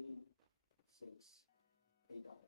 3, 6, 8 out.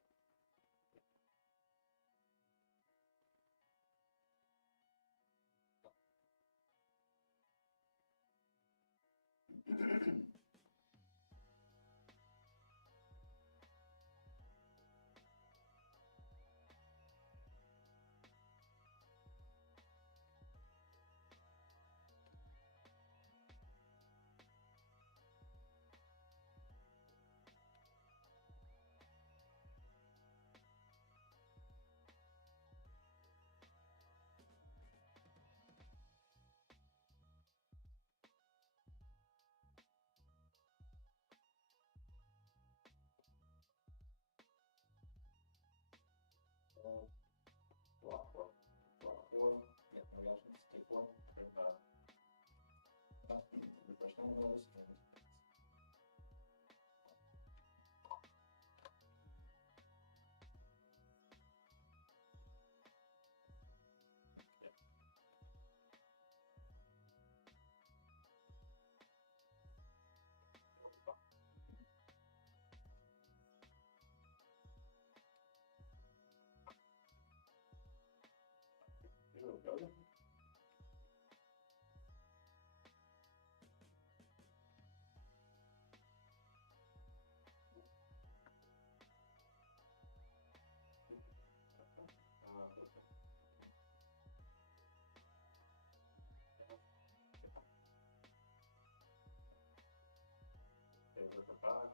Block 4. Yeah, no reactions. Take 1. Refresh those and. Here we go. With the back.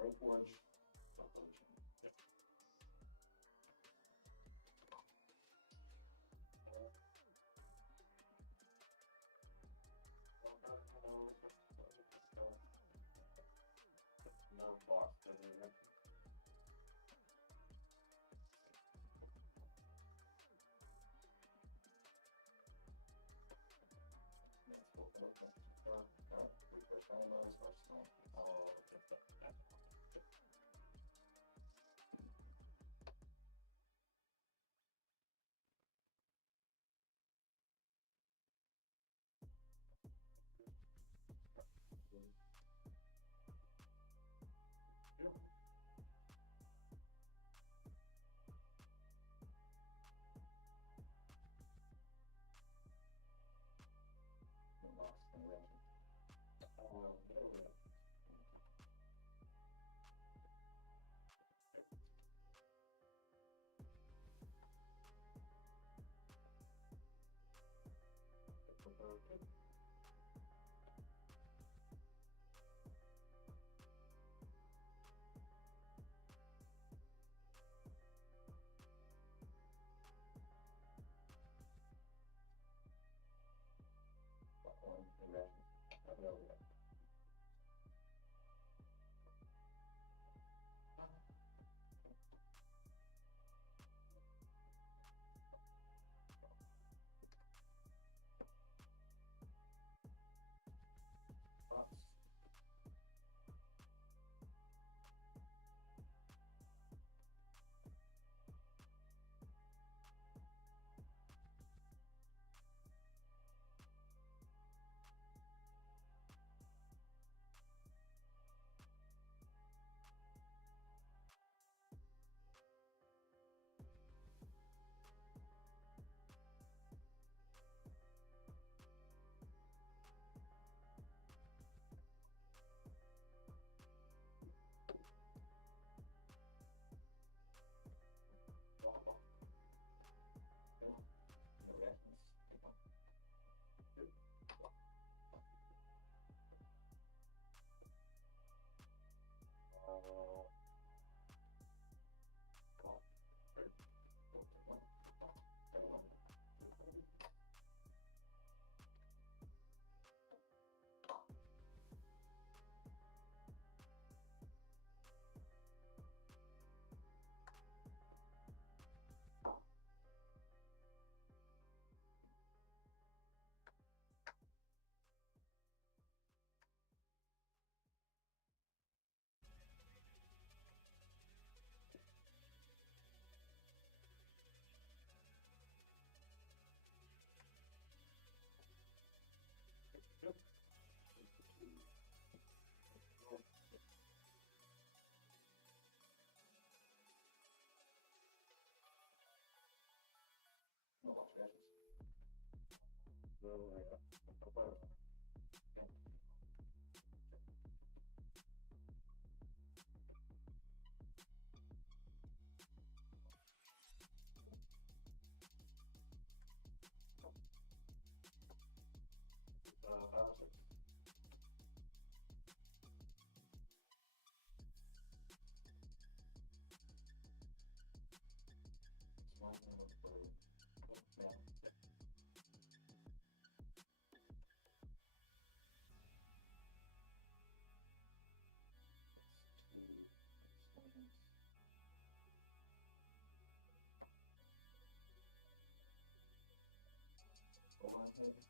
Right forge. No boss.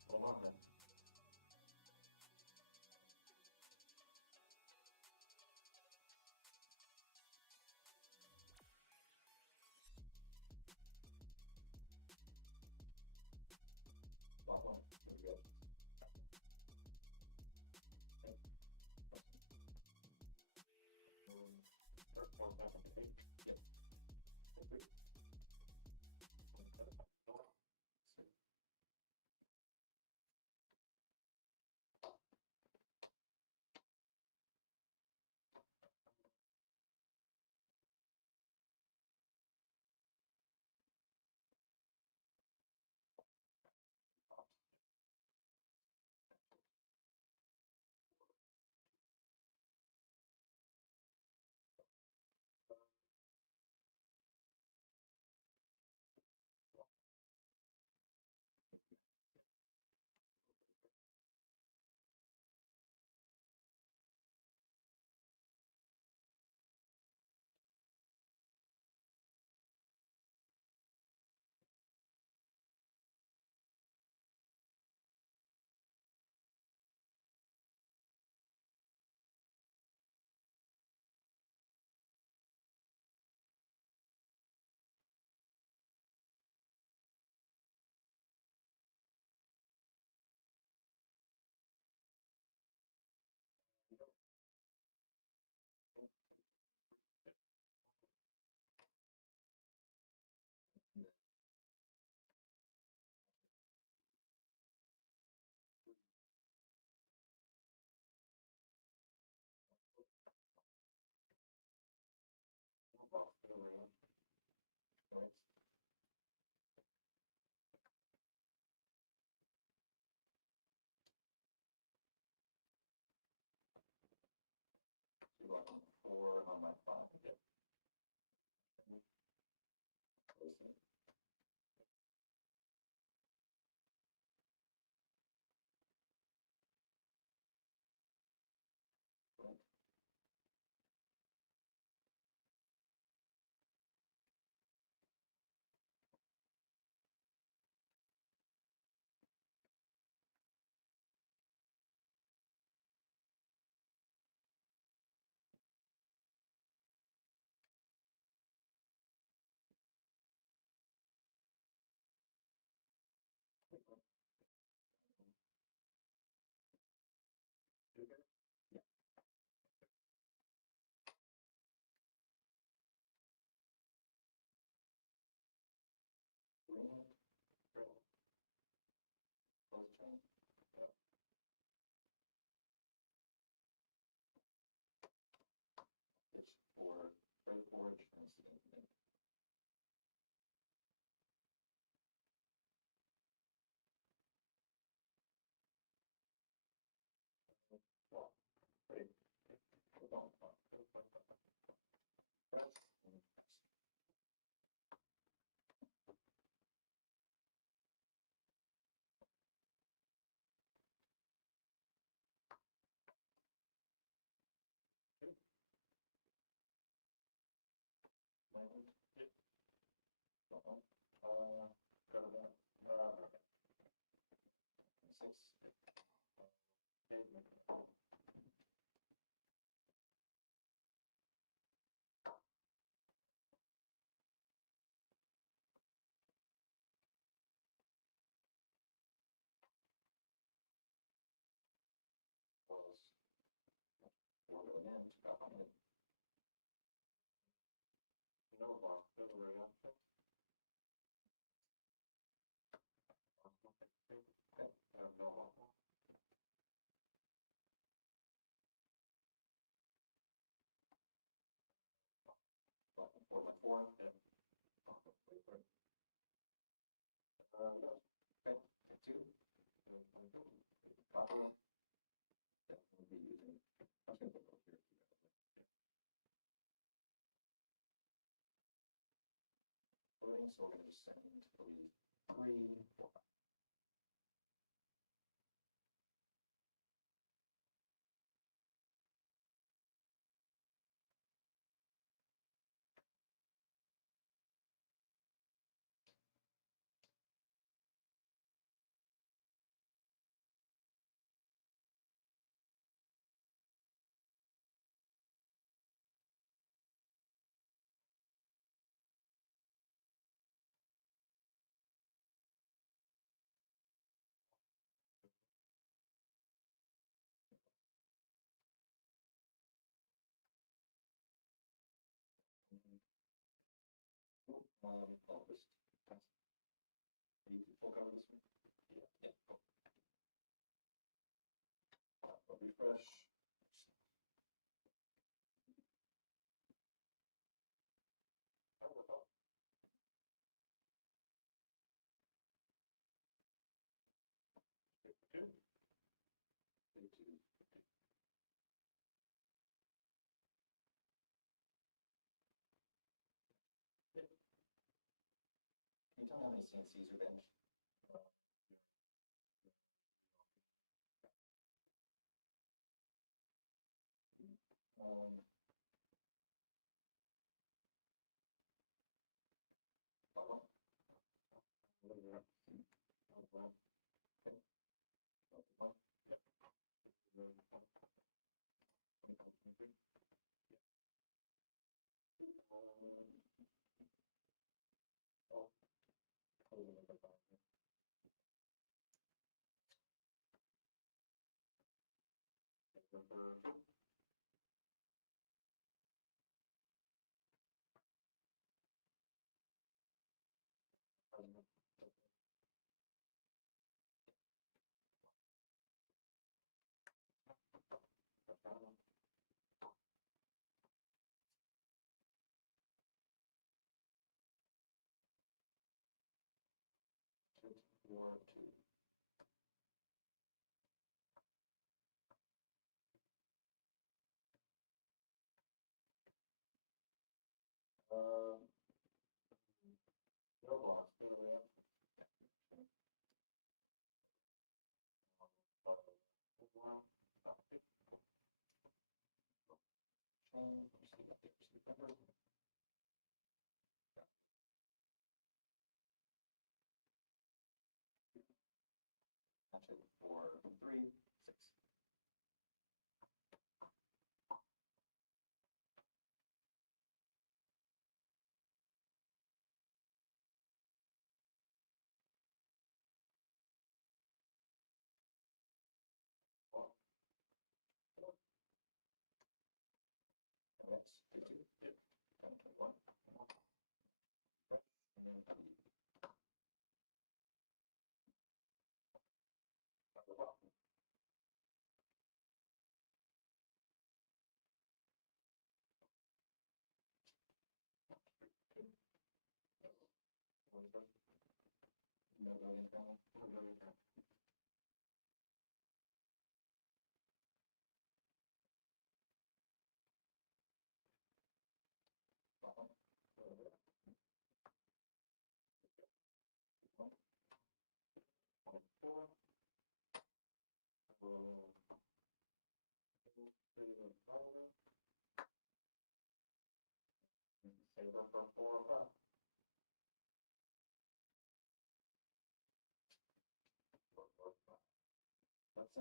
Hold on then. Block one. Here we go. Okay. First one back on the page. Yep. Okay. Box around. Right. So like on 4 on my 5 again. Closing. Right. Sugar. Yeah. Green. Red. Close chain. Yep. It's for red forage and steam. Well, right. Hold on. Press and press. Okay. Land. Yep. Go on. Go to that. Okay. 6. Okay. Was 4 going in. Got on it. No block. Doesn't really happen. Okay. I have no block. Block for my 4. And wait for it. No. Okay. Take 2. Copy. Definitely be using. I'm just going to put those here. So we're going to just send 3, 4, All this. You full cover this one? Yeah. Yeah. Cool. Refresh. Can you tell me how many CNCs are benched? One, two. No loss. Actually, 4, 3, 6. Next, 2, 2. Yep. 21. And then 3. No going down. No going down. Saber for 4 5. Let's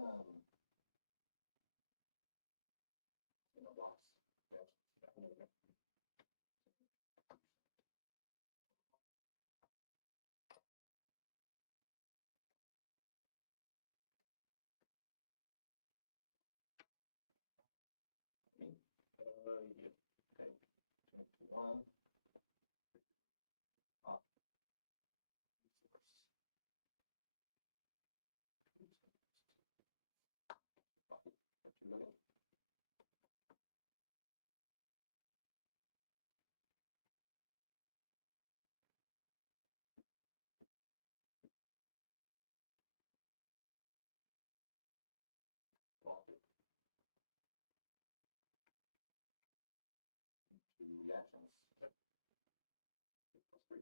in a box. Yep. Yeah. Okay. 21. Up. Two reactions. Plus 3.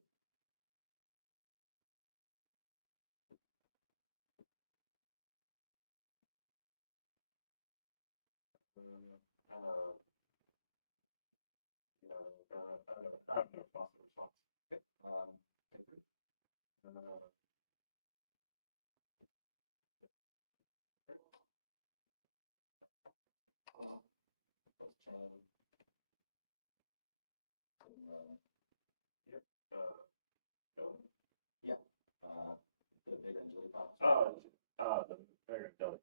I have no possible response. Okay. Take 3. Let's change. Yep. No. Yeah. The big Angeli Fox. The bigger Angeli.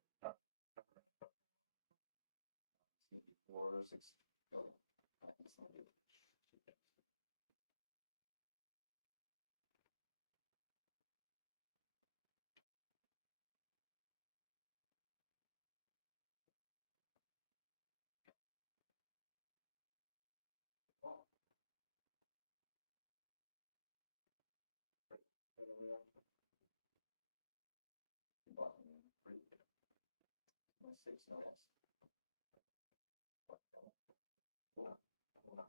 4, 6. Go. 6 minutes. Oh, hold on.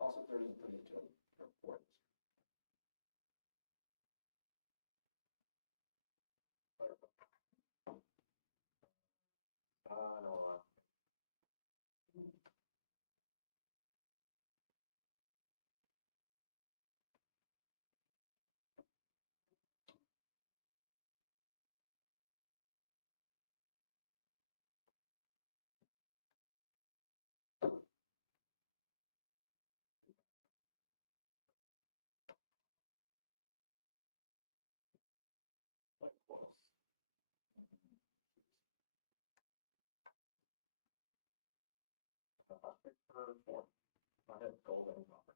Also, 30 to 32 are important. No. Quite close. Pick for 4. I have gold and copper.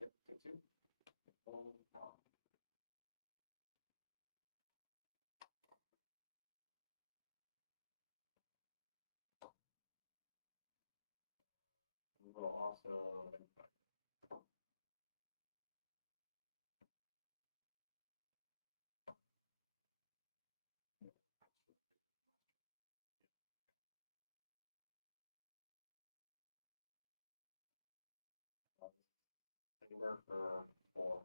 52. We will also favor for 4.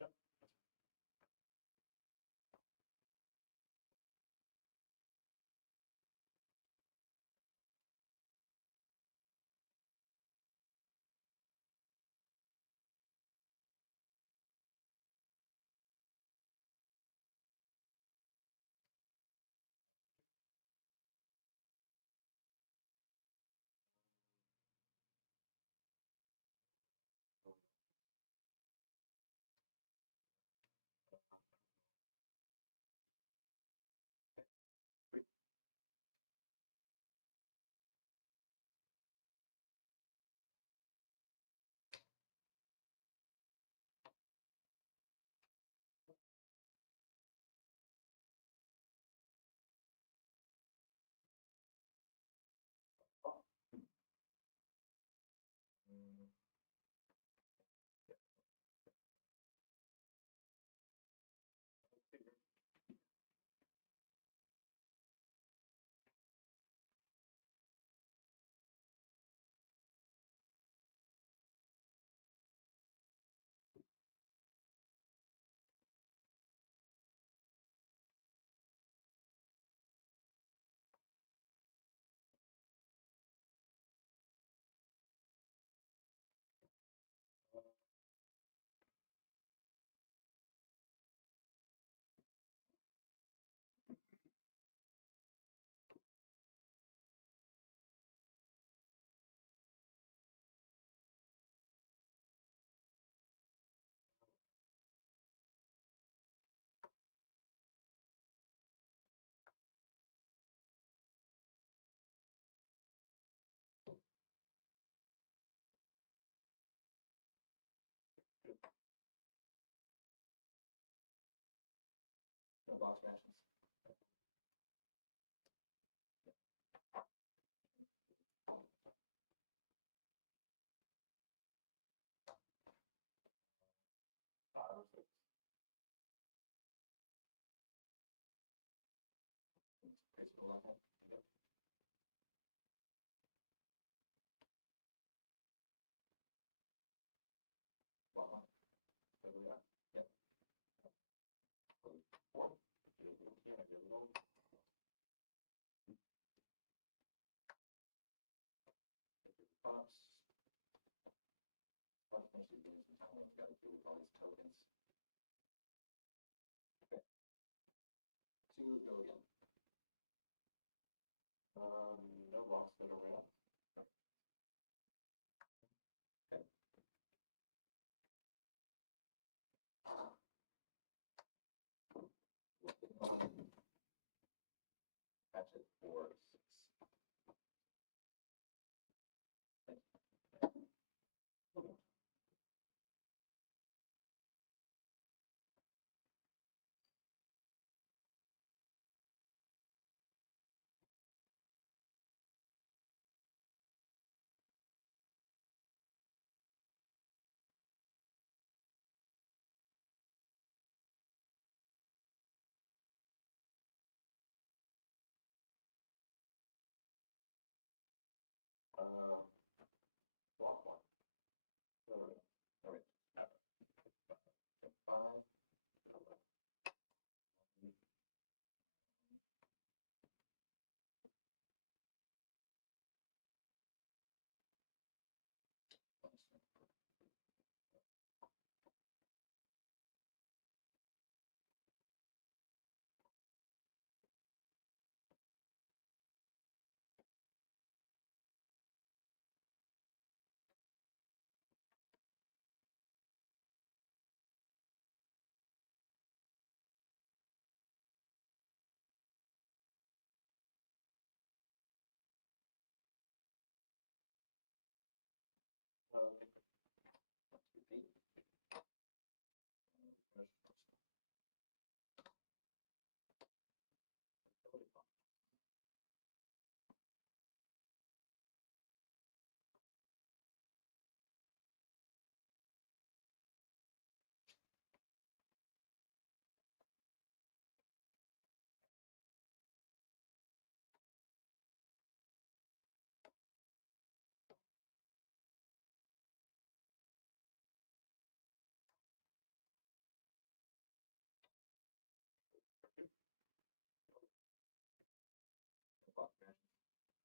Yep.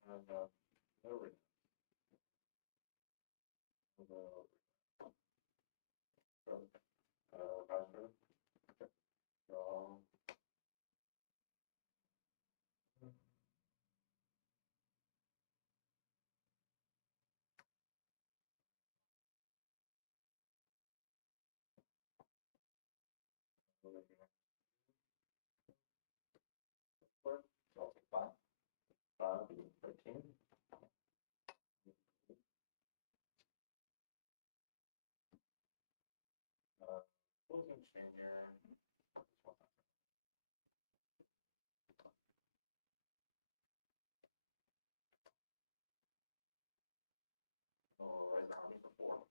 And no read. Faster. Draw. So I'll take 5. 5, 13. Closing chain here. I'll raise the army for 4.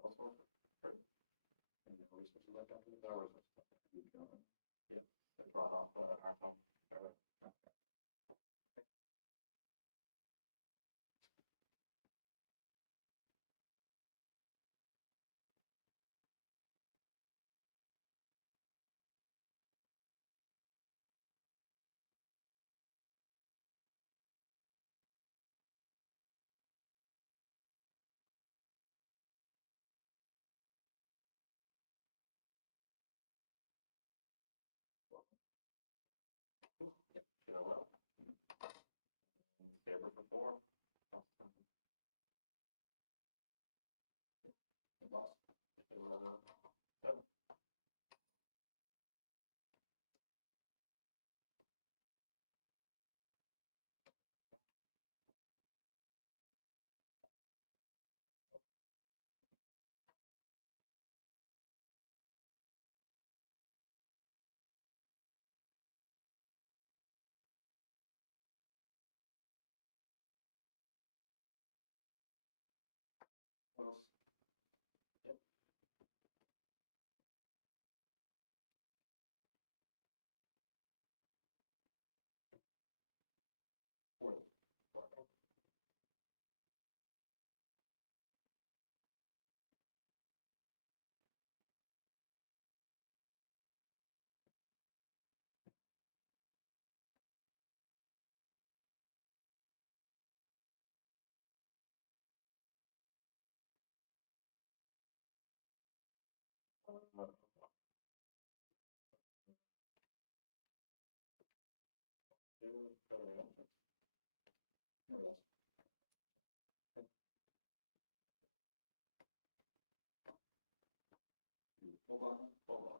Also, and then we switch it back after the hours. Yep, they brought off our home. Yep, you know what? Saber for 4. Lost. Close. Yep. Four. Hold on, hold on.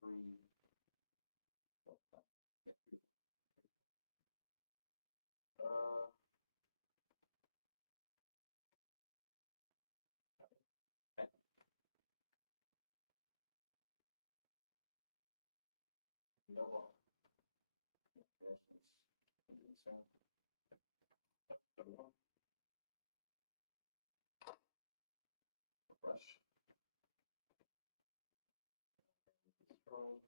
Three. Uh, no more. Brush. Scroll.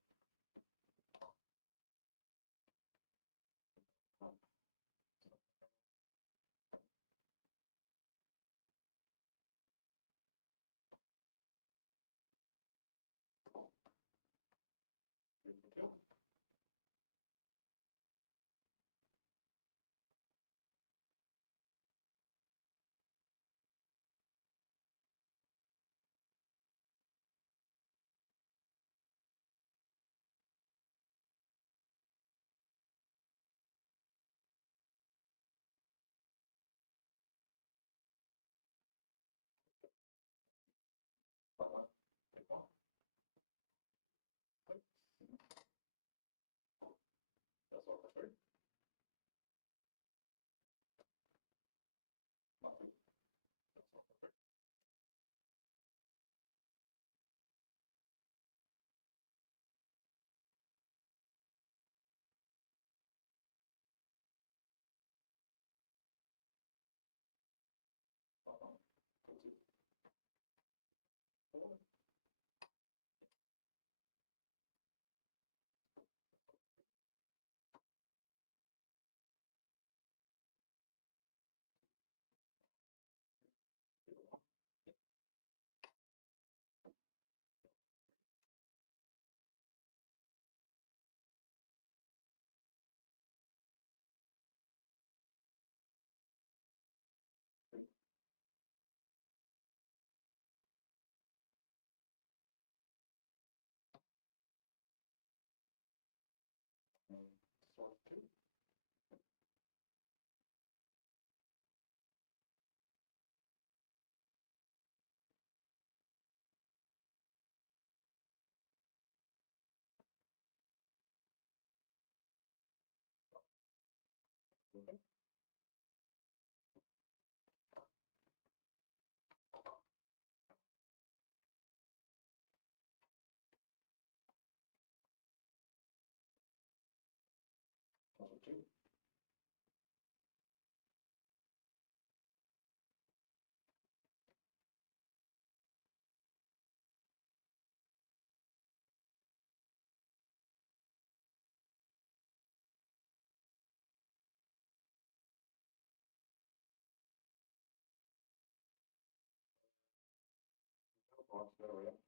Watch that way up.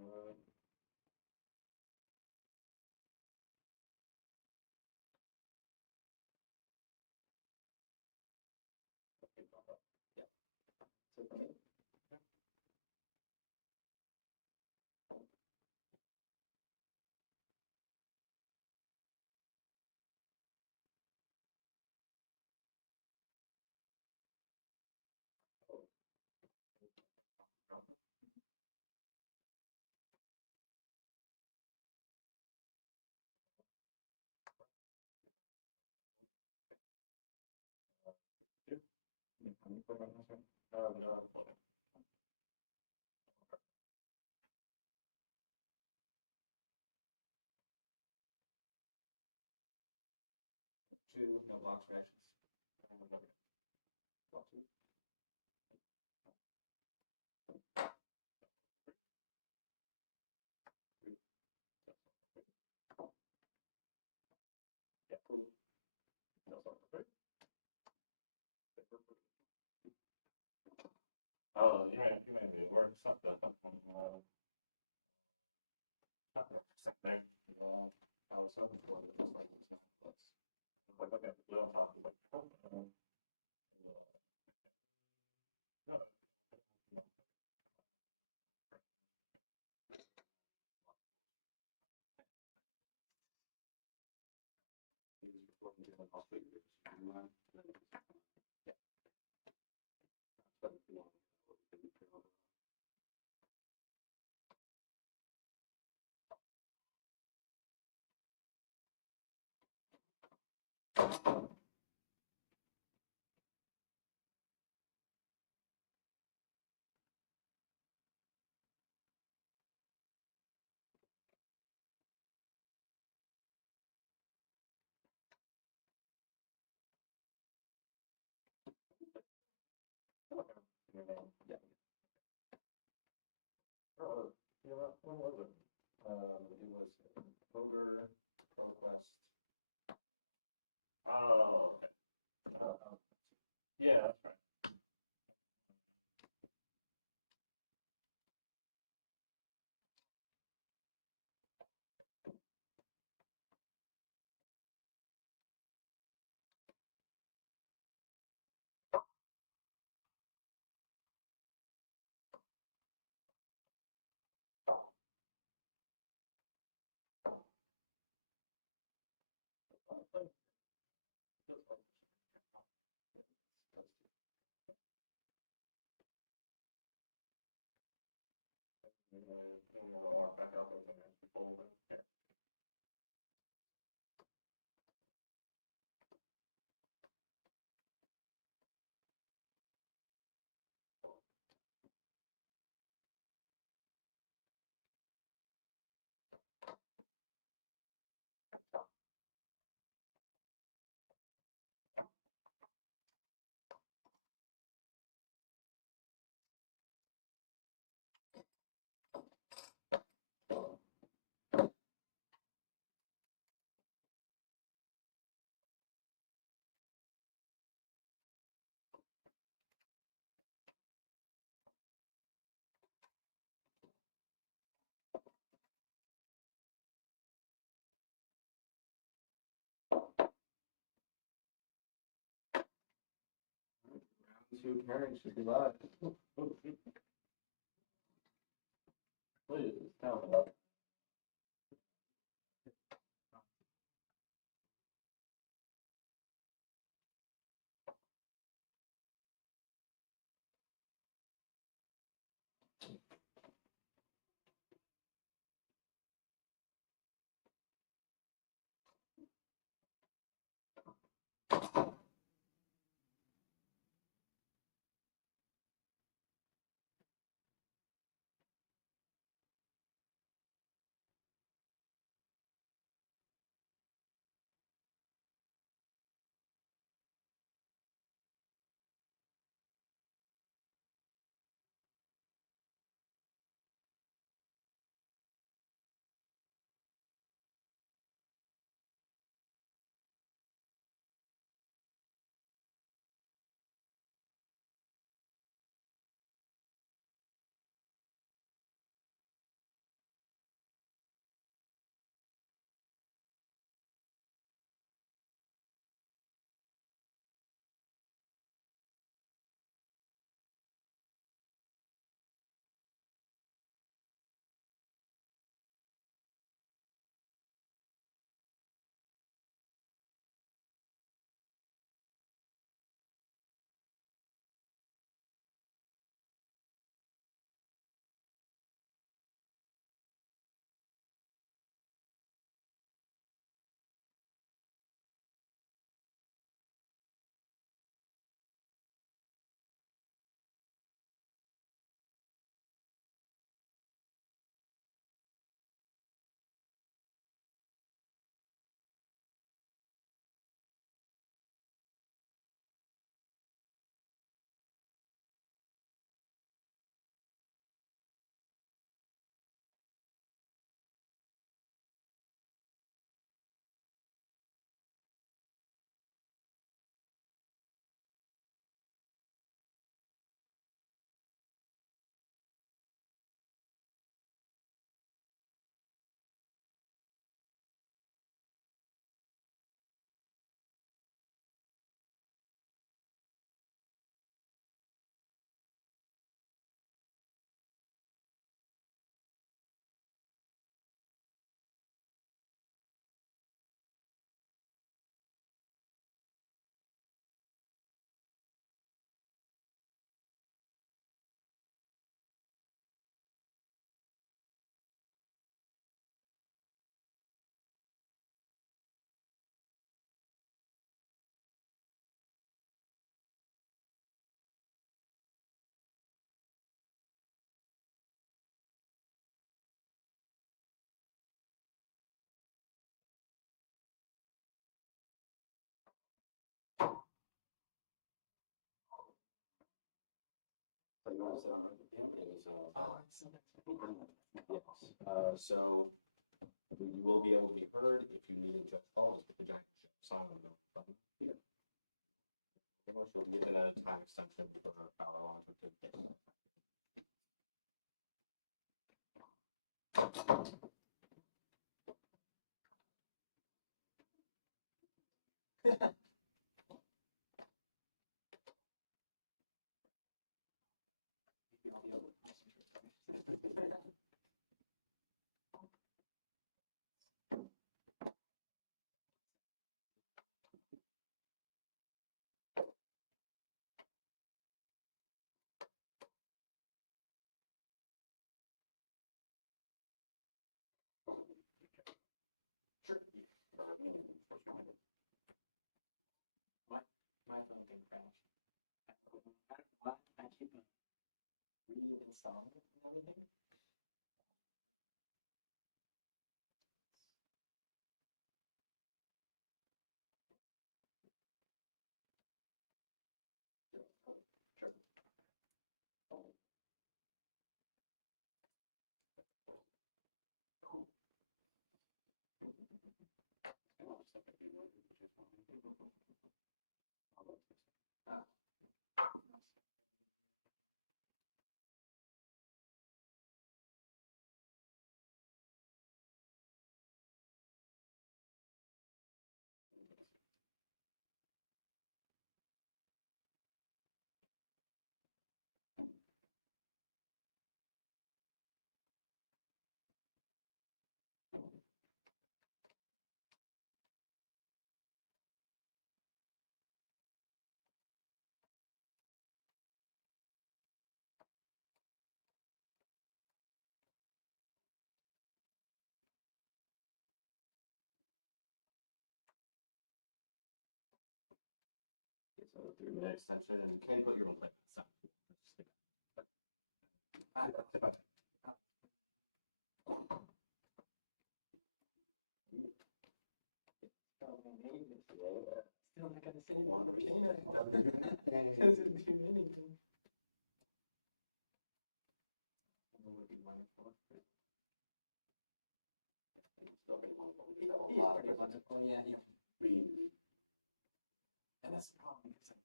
Yeah. So for me. Two, no block scratches. Yeah, cool. That's all perfect. Oh, you made me work something. Something. I was hoping for it, just like it's not. Let's like look at the blue on top. Like, use before we do the last week. Yeah. But if you want, what we can do. Yeah. Oh, you know what? When was it? It was Ogre, ProQuest. Oh, okay. Uh, Yeah, that's right. walk back out those and fold it. Yeah. Round two carry should be live. Please tell me. So you will be able to be heard if you need a judge call, just put the giant sign on the button here. You'll be given a time extension for power lines or two. My phone can crash. I don't know why. I keep reinstalling it and everything. So 3-minute extension, and you can put your own play sound. Still not gonna say one because it'd be anything. Would be wonderful. He's pretty wonderful, yeah. And that's the problem. It's like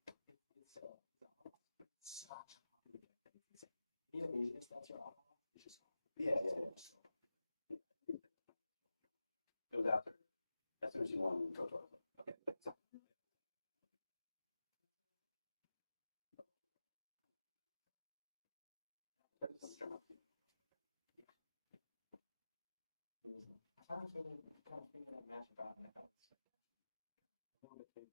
it's such a yeah, it's that's your off. It's just Yeah. It was after. As soon as you won Pro Tour. Okay. I found something kind of thinking that match about in the house. A little bit too.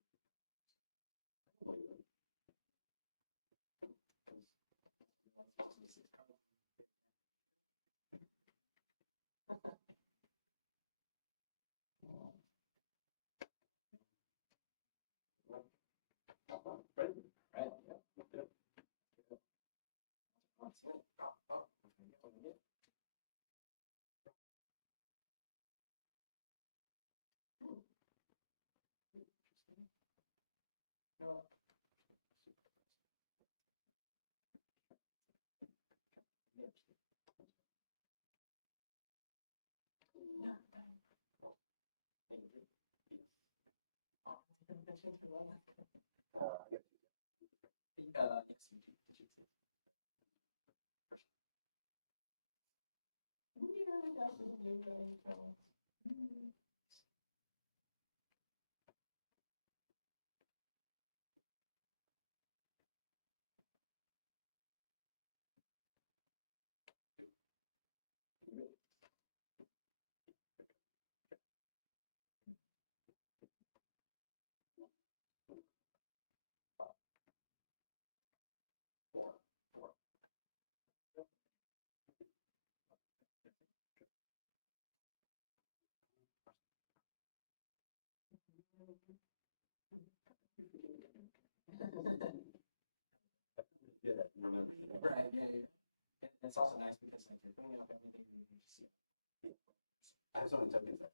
Right? Right, yeah. Yep. That's it. Yes, you do. Yeah, remember. Right, yeah. It's also nice because like you're bringing up everything you need to see. I have so many tokens that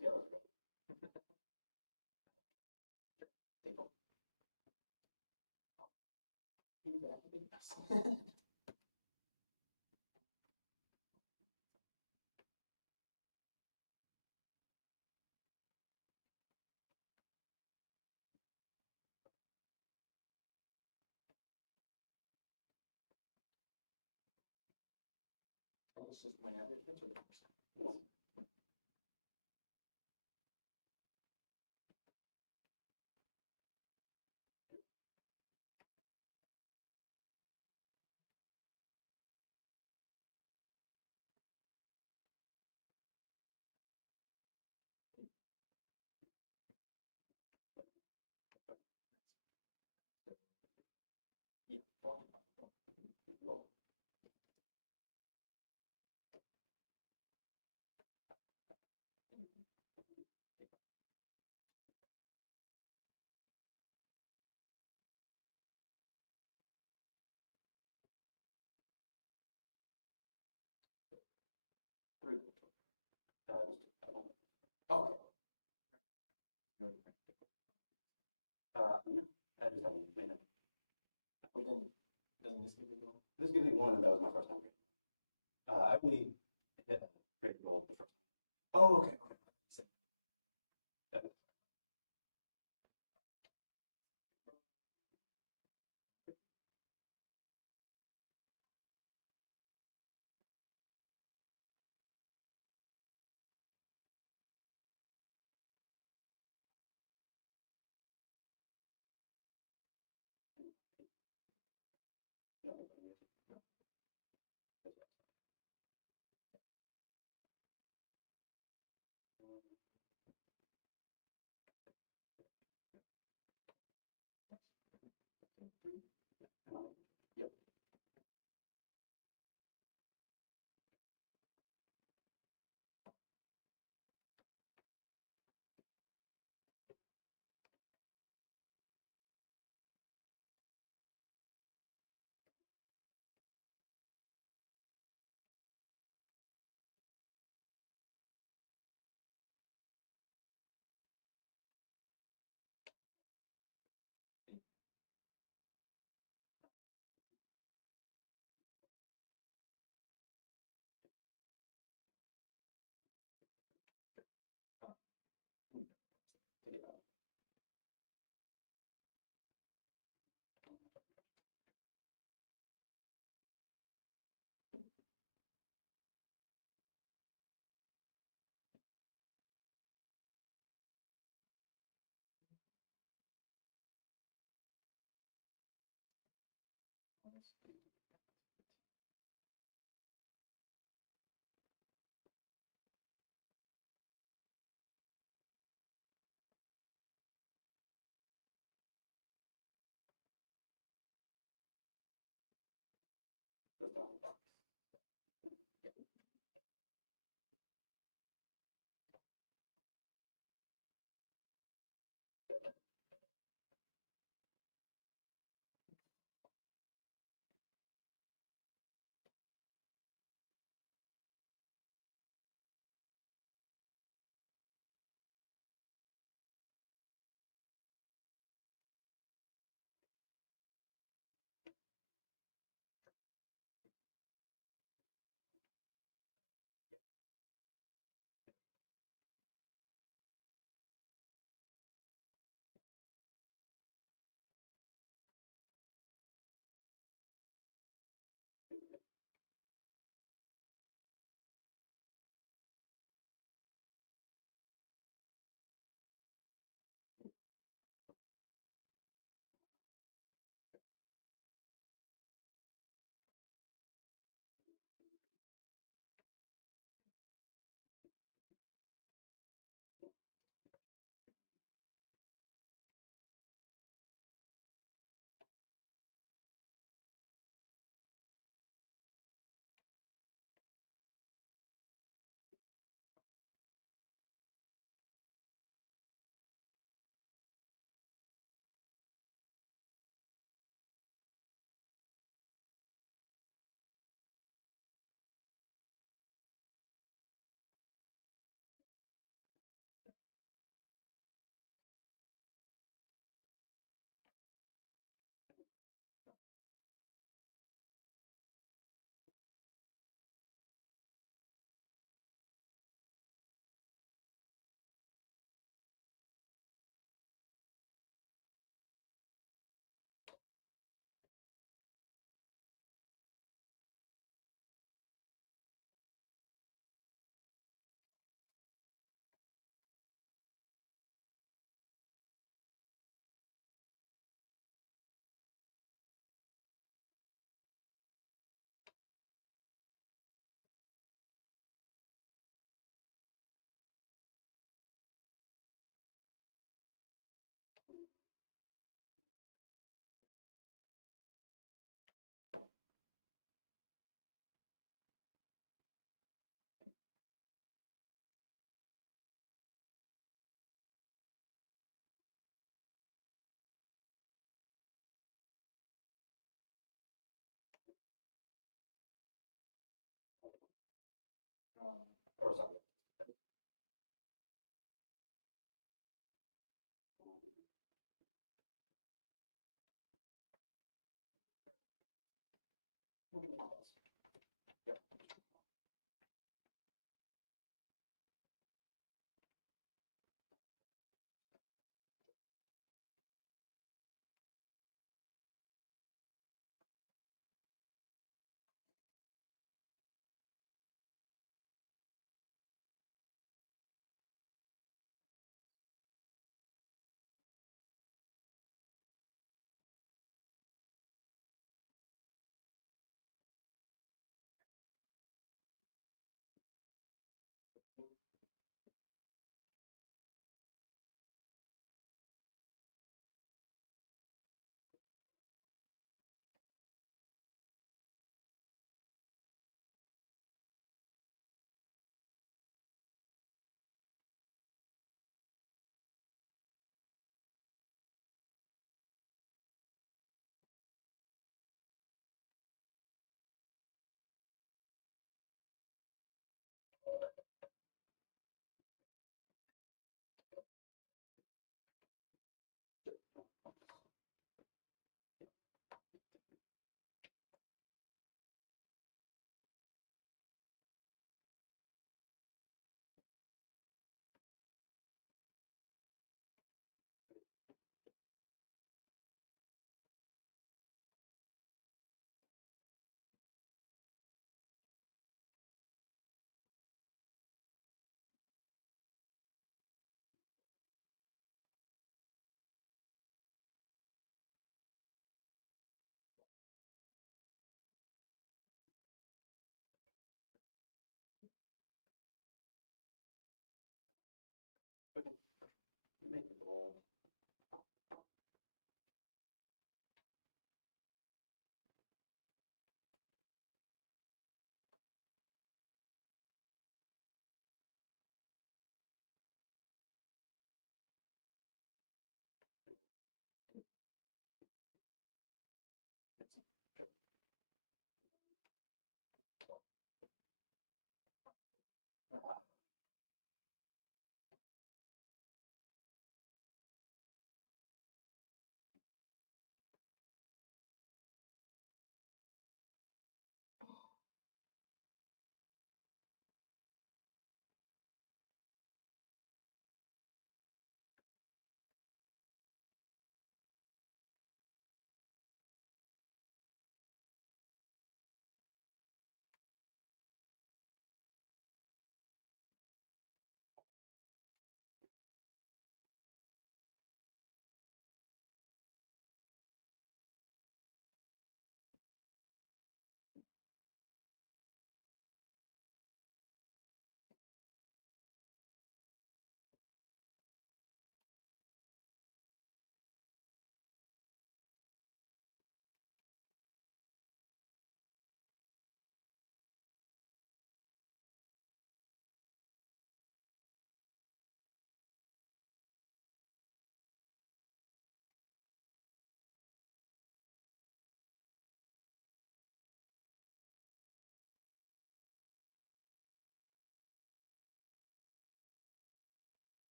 the others go. Techo. And it's just my average hits or the percent. Yeah. Three. Just Okay. I just haven't played it. But then, doesn't this give you gold? This gives me one, and that was my first time. I only hit created gold the first Oh, okay. Okay. time.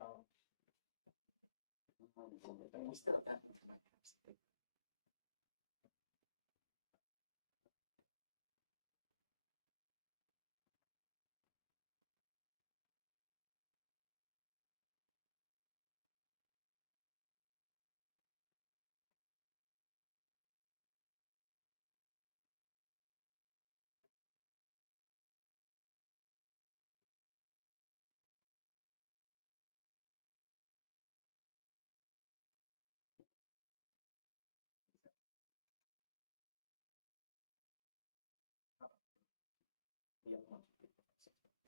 And we still have that much my apps. Yeah, 1, 2, 3, 4, 5, 6.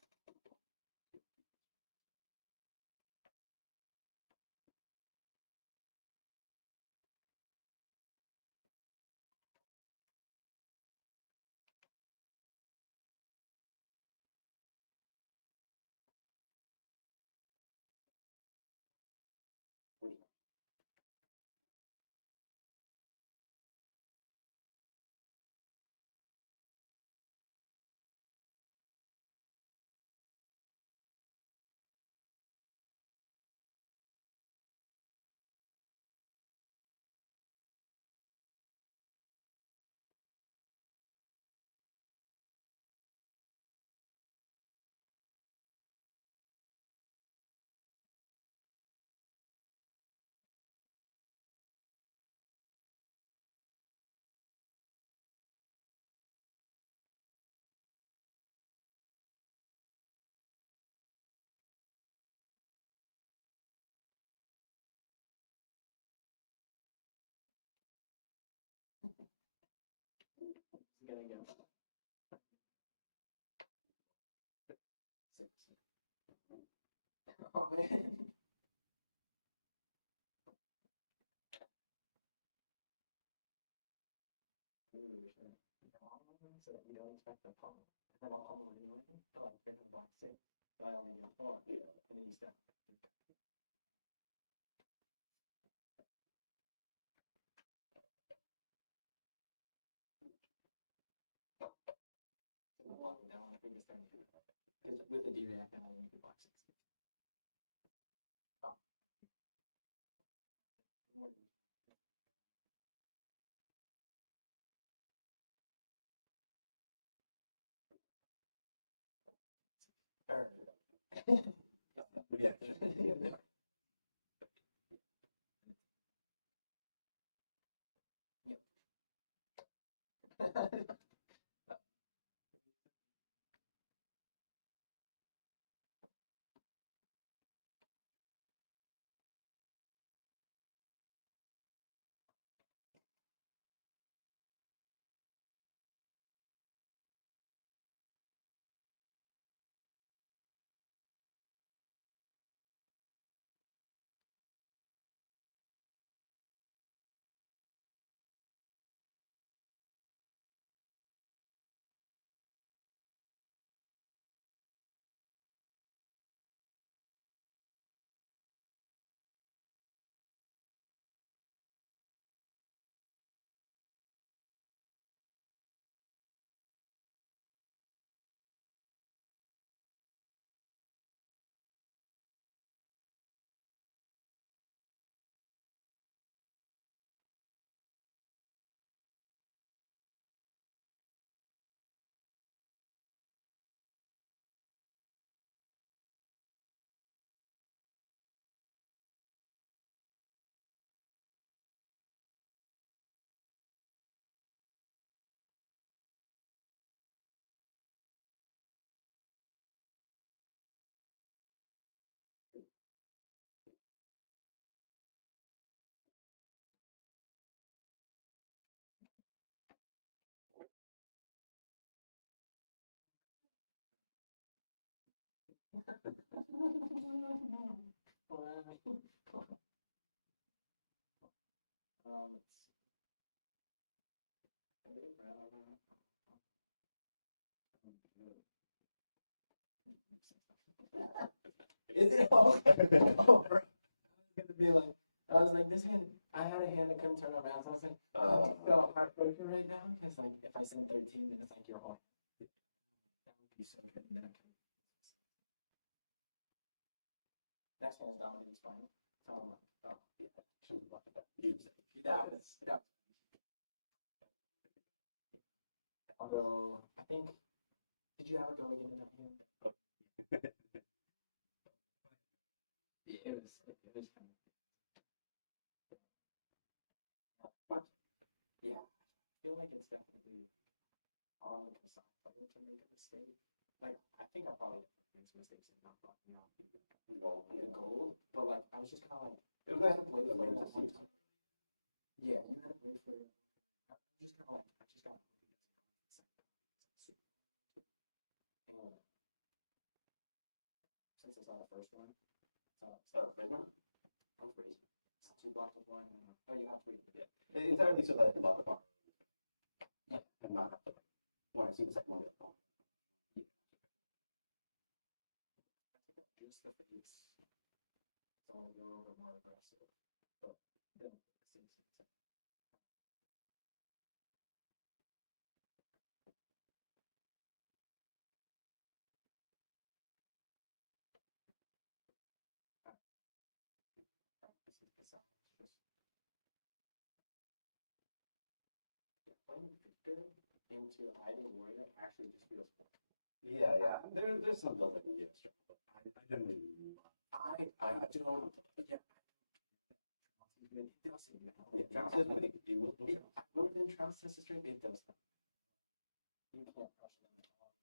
It's gonna go 6. Oh man. So that we don't expect the pummel. And then I'll pummel it anyway. Oh, I'm picking black 6. I only get 4. And then you step. Walking down, I think it's time to do it. Because with the D-react, I only get black 6. Oh. Yeah. Yep. Let's see. Is it all? Oh, bro. I was gonna be like, I was like, this hand, I had a hand that couldn't turn around, so I was like, oh, no, heartbroken right now, because like, if I said 13, then it's like, you're all. That would be so good. And then I can. Next hand is dominating spine. So I'm like, oh, yeah. Shouldn't have left it. That was. Although, I think, did you ever go again in that hand? Yeah, it was kind of. But, yeah, I feel like it's definitely on the side player to make a mistake. Like, I think I probably made some mistakes in not blocking out the gold, but like, I was just kind of like, It was nice to play play the one later time. season. Yeah, you have to wait for. I just kind of like, I just got. And since it's not the first one, I'm crazy. It's 2 blocks of one. Oh, you have to wait for it. Entirely so that I can block the bar. Yeah. And not have to like, when I see the second one get the ball. Just the face. So I'll go over more aggressive. But then it's this is the sound. Playing Victor into either warrior actually just feels more. Yeah. There's some building in yes, but I didn't. I don't. Yeah. It does. Yeah, Travis is winning. He will do it. More than Travis is straight, it does. You can't crush them at all.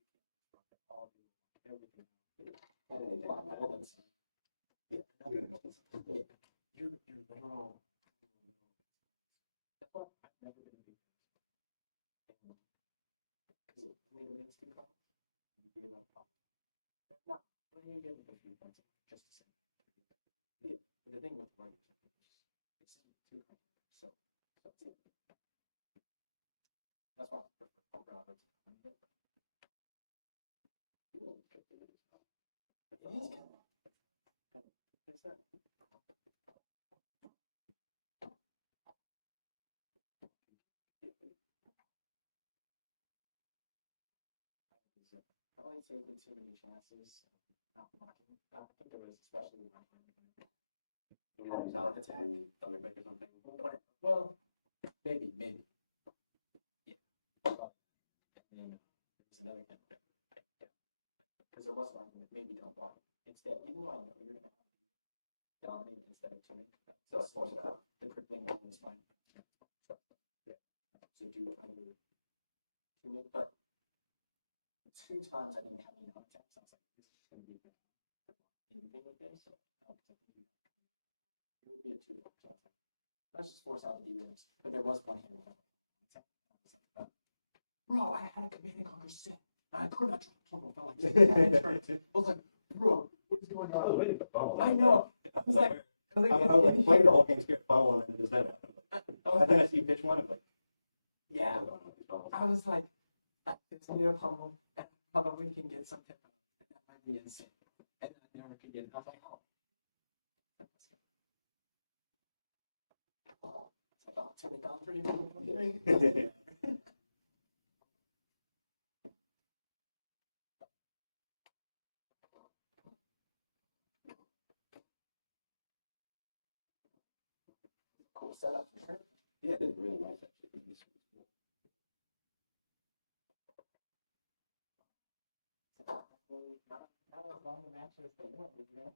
You can't rock at all. Do everything. Anything. Block more than some. Yeah. You're literal. I've never been a big fan. Because it made me too cold. You give up pop. No, but you get a few points just to say. Yeah. But the thing with like it's too cold. So that's it. That's why I prefer over Roberts. It is kind of. What's that? I only taken too many chances. I think there was especially one hand. You know, he's out of attack. Thunderbolt or something. Well, maybe. Yeah. But, and then there's another hand. Because there was one that maybe don't block. Instead, even though I know you're gonna dominate instead of tuning. So it's force it out. The crippling on the spine. So do either tune it, but 2 times I didn't have any attacks. I was like, this is just gonna be bad. Anything with this, so it would be a 2 attack. Let's just force out the D-Ribs. But there was one hand. Bro, I had a Command and Conquer set. I could not drop one. I was like, bro, what is going I was on? waiting for the ball. I know. I was like, I was like playing the whole game, scared ball, and then just then I think I see pitch one. I'm like, yeah. I was like, it's me a pummel, and probably can get something. That might be insane. And I never could get it. I was like, oh. It's like, oh, turn it down pretty good. Cool setup for sure. Yeah, it is really nice actually. This was cool. Not as long a match as they want, you know?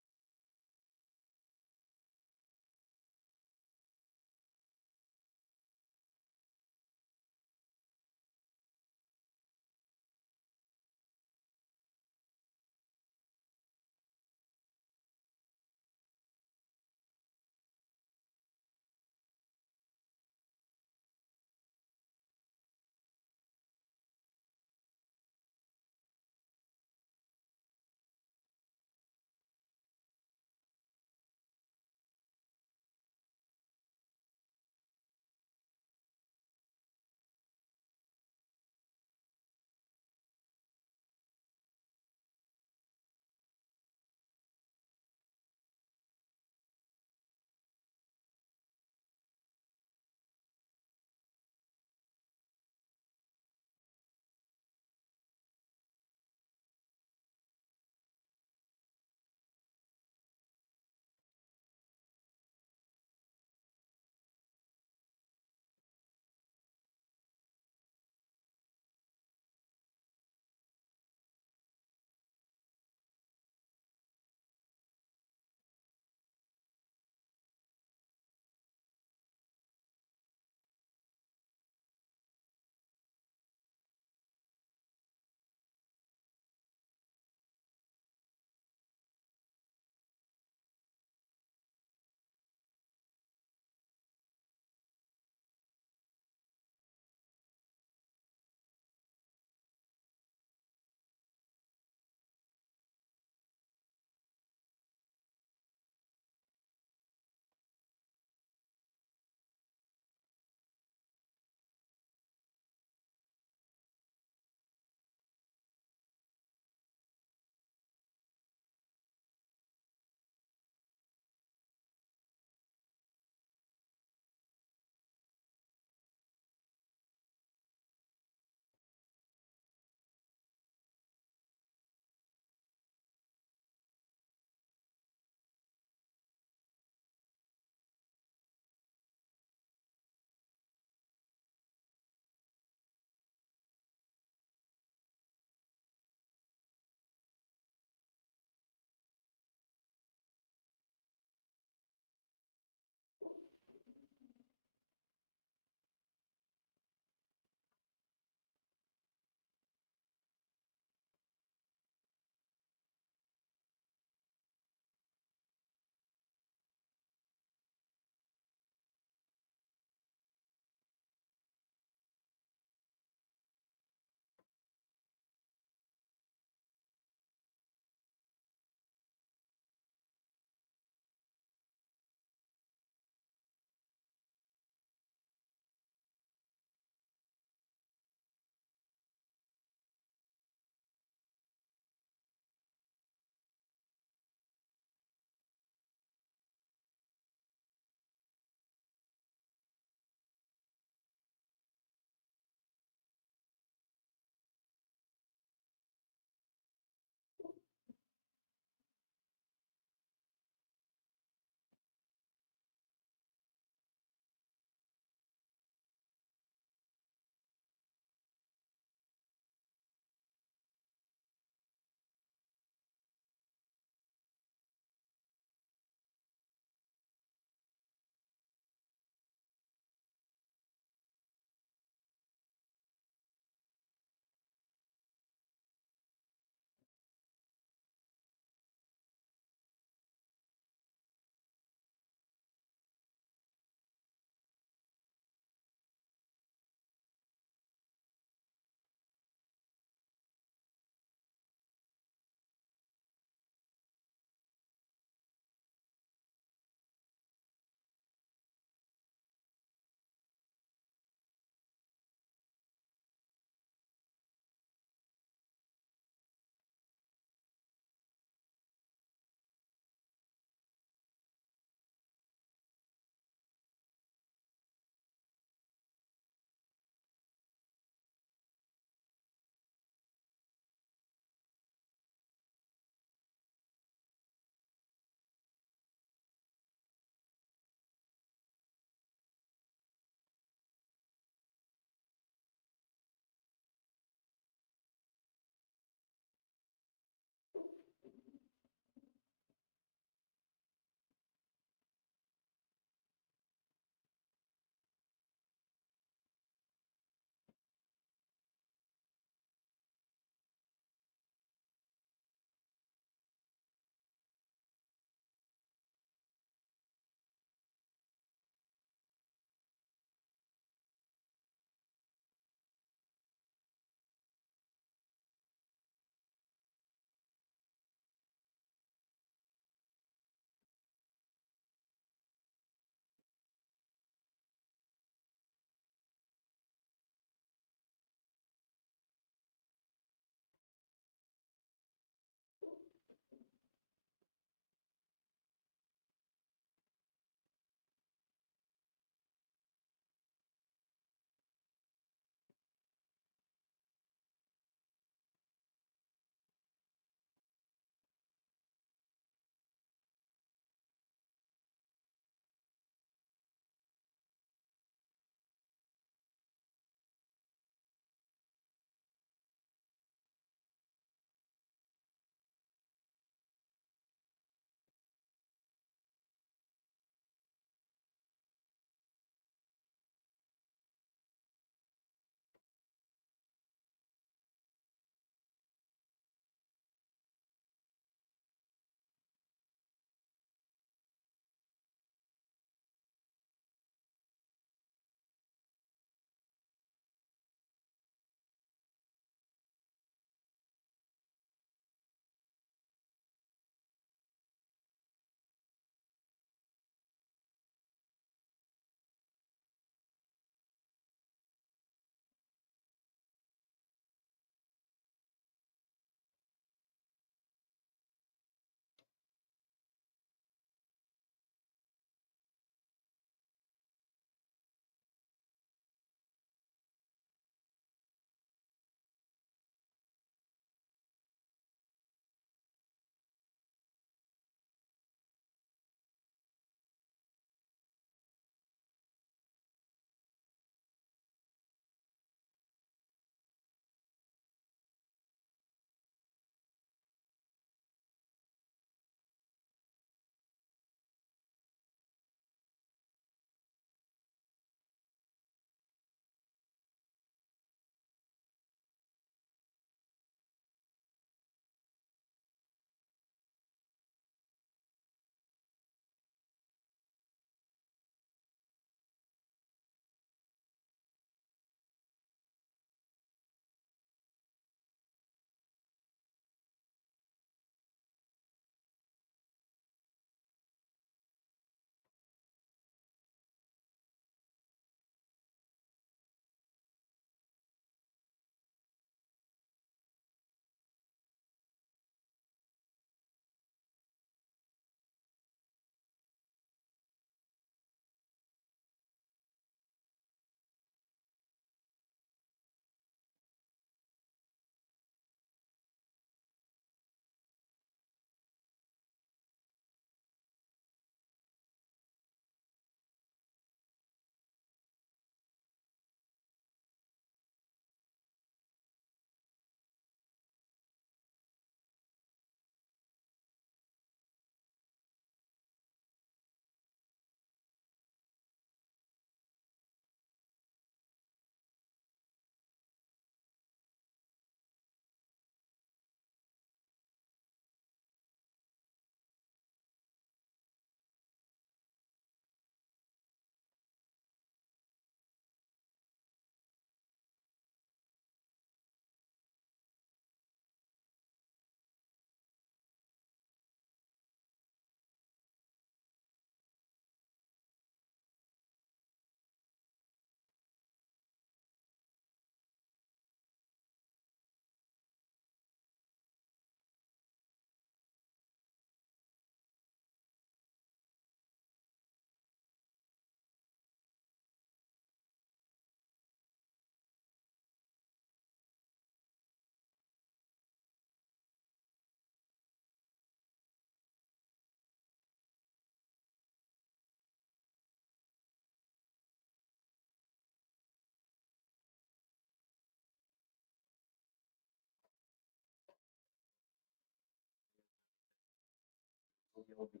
will be.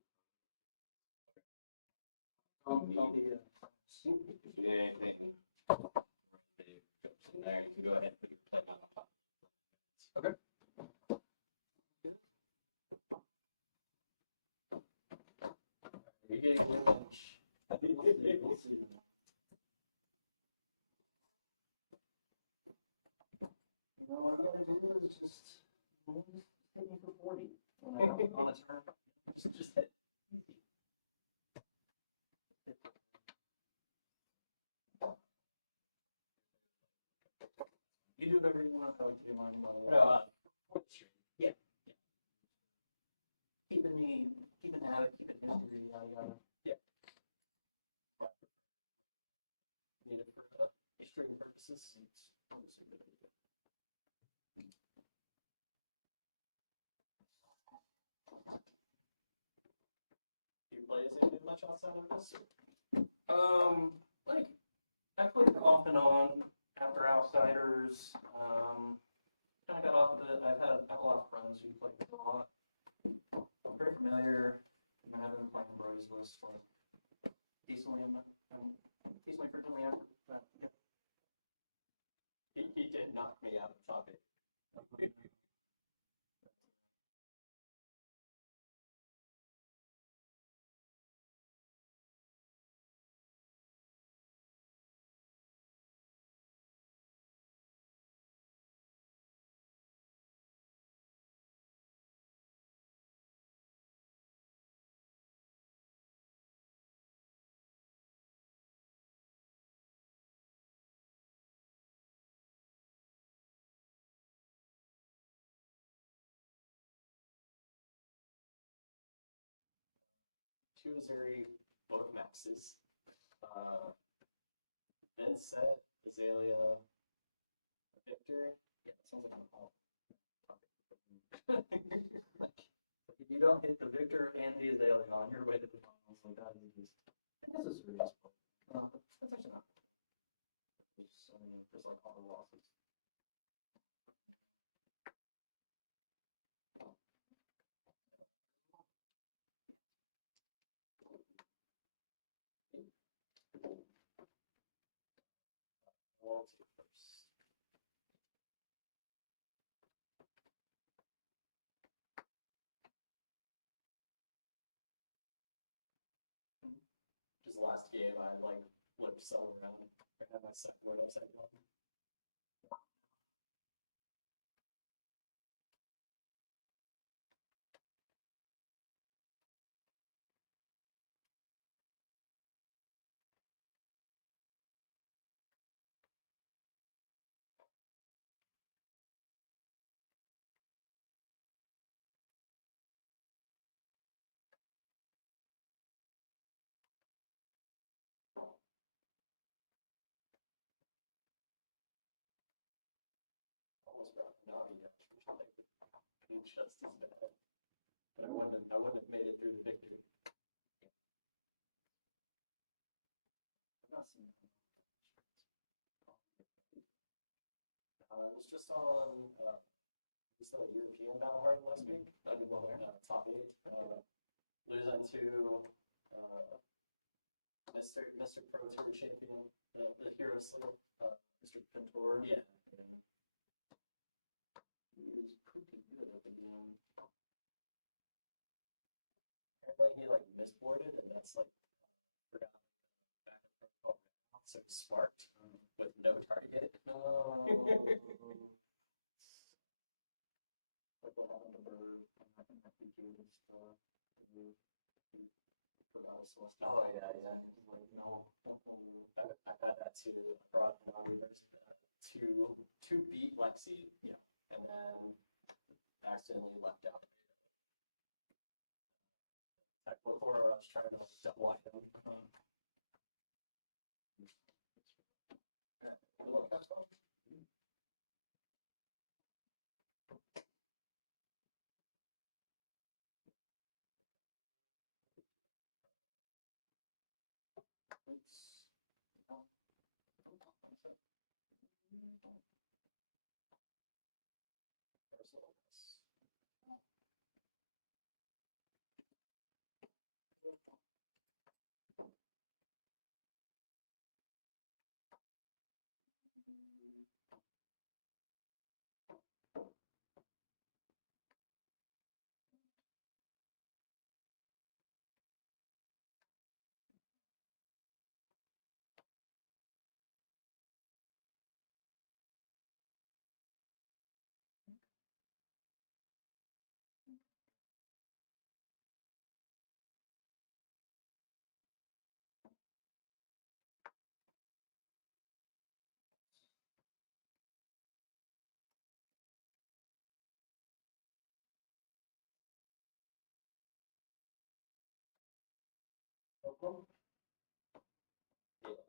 I'll be, If you need anything, in there, you can go ahead and put your plate on the top. You're getting your lunch. We'll see. You know what I'm gonna do is just hit me for 40 on a turn. Just hit. You do whatever you want. I would do mine by the way. Yeah. Keeping the habit, keeping history, yada yada. Yeah. Need it for history purposes. Do you play anything much outside of this? Like I played off and on after Outsiders. I got off of it. I have a lot of friends who play it a lot. I'm very familiar. I haven't been playing Bros List for decently frequently after that. Yeah. He did knock me out of top 8. Two Missouri, both maxes. Then set, Aelia, Victor. Yeah, that sounds like I'm all topic. If you don't hit the Victor and the Aelia on your way to the finals, like that is just, this is serious. That's actually not. There's like auto losses. Wall to first. Which is the last game I like flipped cell around. I had my second word upside down. Almost brought Navi up, which like be just as bad. But I wouldn't have made it through the victory. I've not seen that. It was just on just on a European battle hard last week. I did well there, top 8. Losing to Mr. Pro Tour champion, the hero slip, Mr. Pintor. Yeah. He is pretty good at the game. Apparently he like misboarded, and that's like forgot back in protocol. So smart with no target. Oh. Like what happened to Bird? I think that featured his forgot his Celestial. Oh yeah. Like, no. I've had that too. I brought to beat Lexi. Yeah. And then accidentally left out. Before I was trying to double item. Look, that's fine. one? Yeah.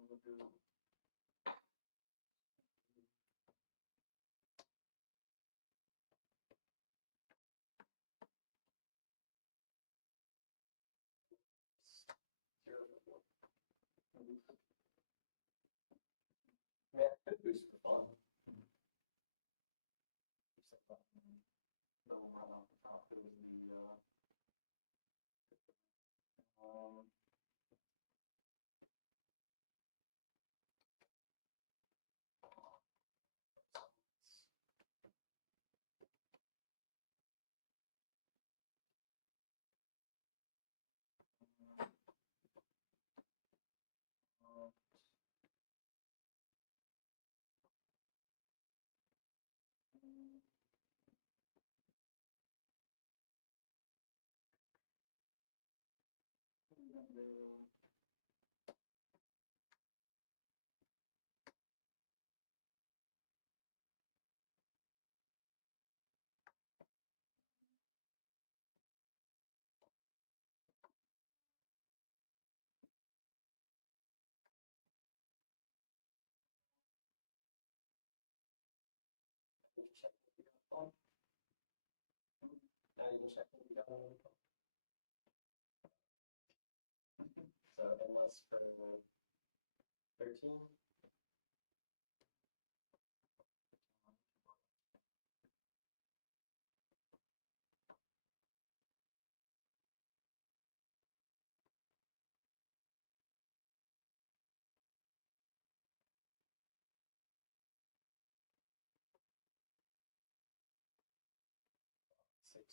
Keep going. Zero to four. Yeah, it could boost for fun. The one right off the top, it was um, check what we got on. Now you can check what we got on the phone. So unless for 13. Six.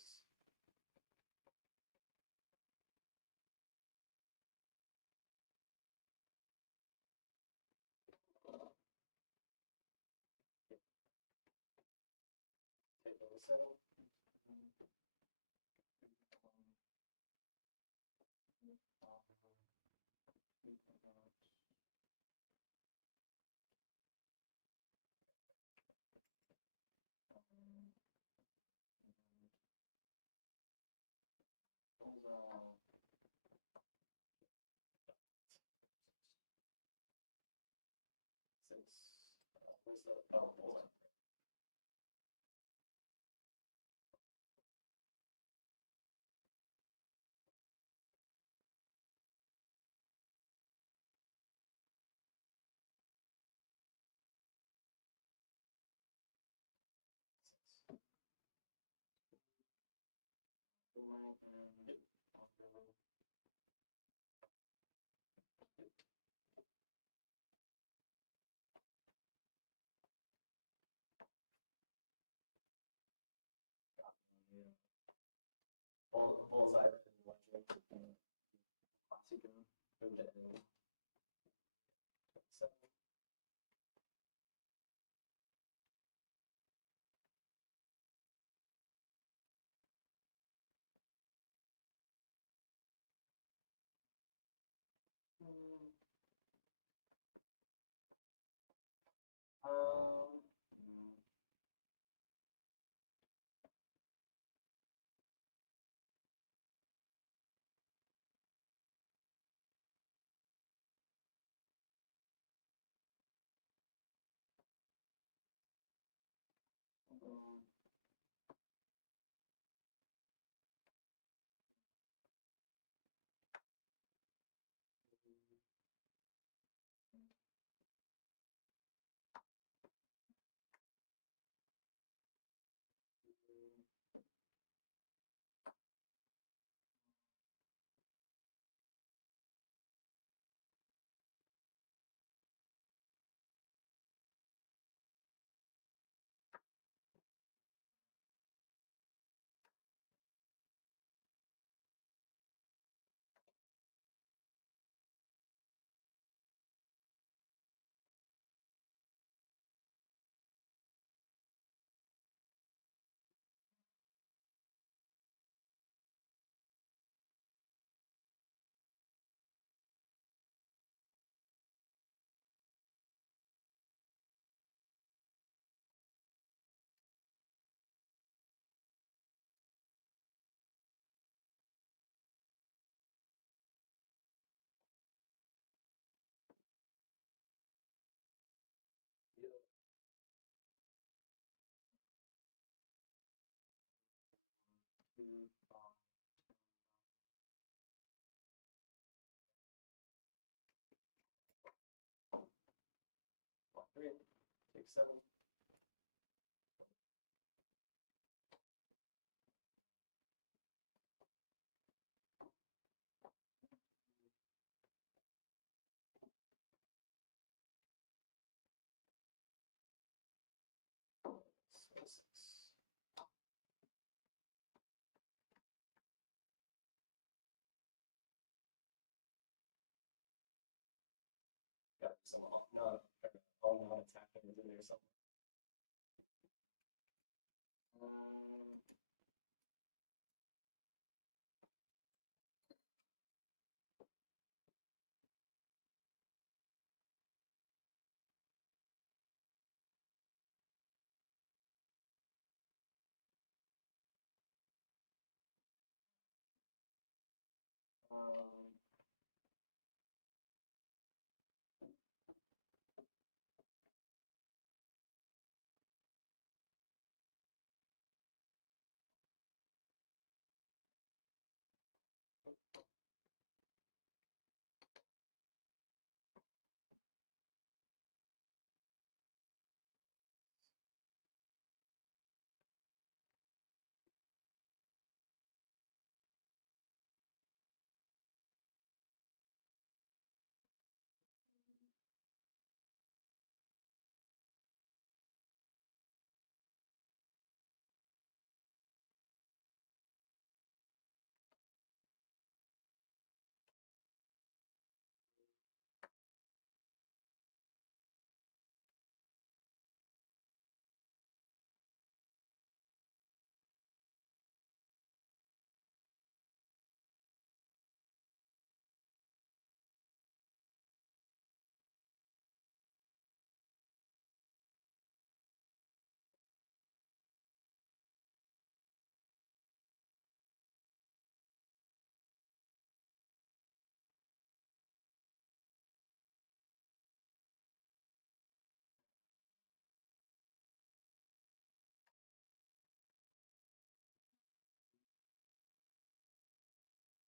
Take over 7. Six. Where's the bullseye? Six. Bullseye and electric. Classic and move to Aelia. 7. Um, 3. Take 7. So 6. Got some all not attacking is in there somewhere. Um,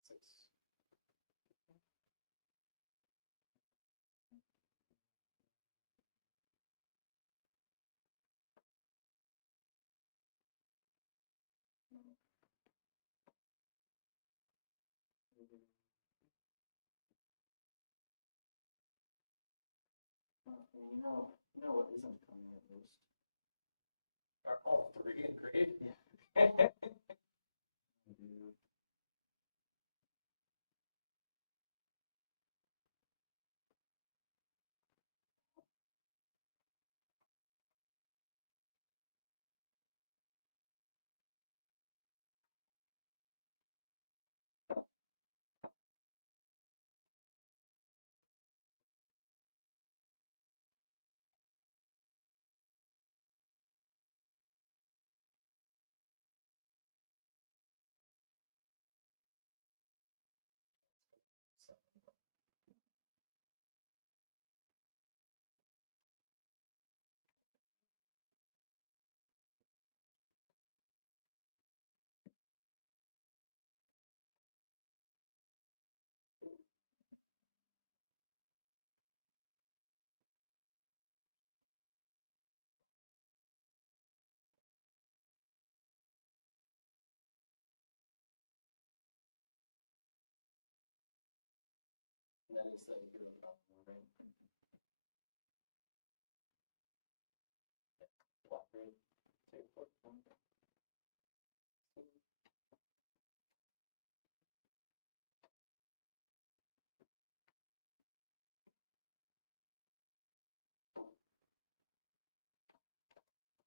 6. You know what isn't coming at least? Are all 3 engraved? Yeah. Dude. And then it's the hero drop, right? Block grade. Take 4.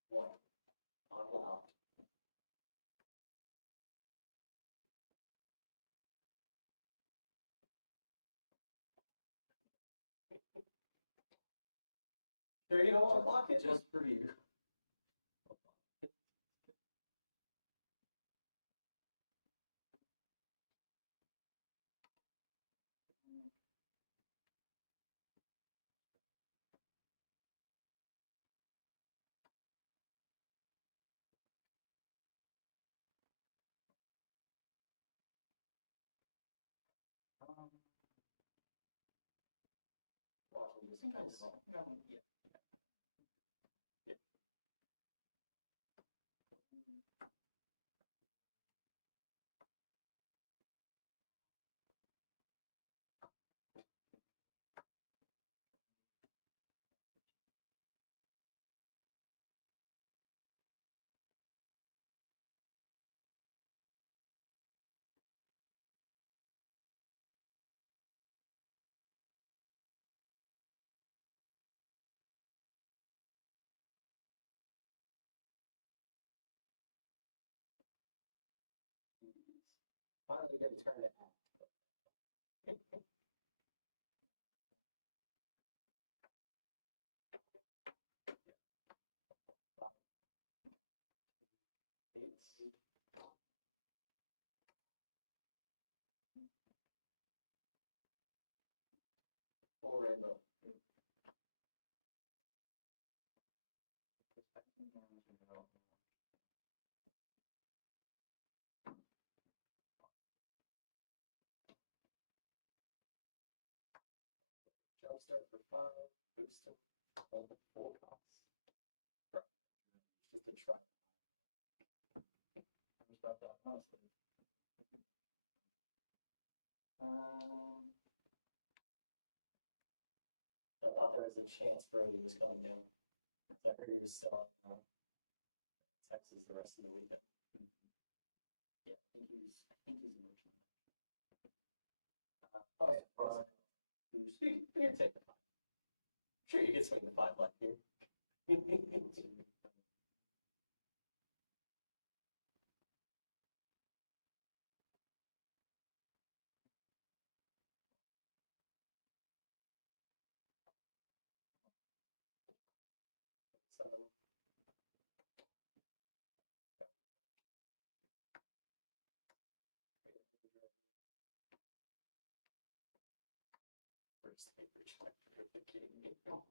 One. On out. There you go, block it. Just for you. Watching this kind of yeah. a good turn to act. Full rainbow. Jumpstart for 5, boost him, hold the full cost. Just a try. I'm just about that honestly. I thought there was a chance Brody was coming down. I heard he was still in Texas the rest of the weekend. Yeah, I think he's emotional. Oh, yeah. You can take the 5. Sure, you can swing the 5 left here. First paper check for the king. Initial.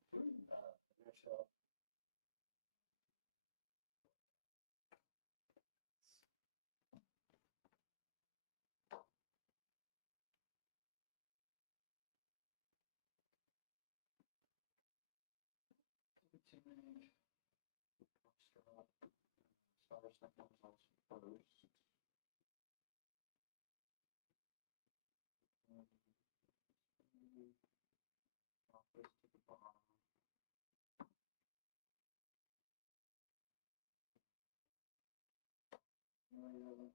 Star second results first. Office to the bottom. Aelia.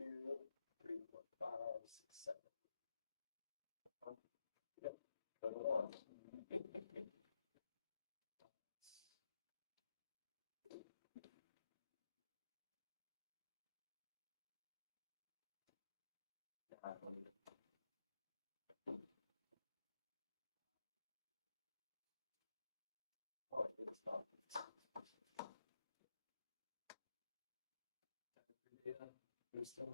Two, 3, 4, 5, 6, 7. Yep, go to 1. Oh, it's not. Data, boost them.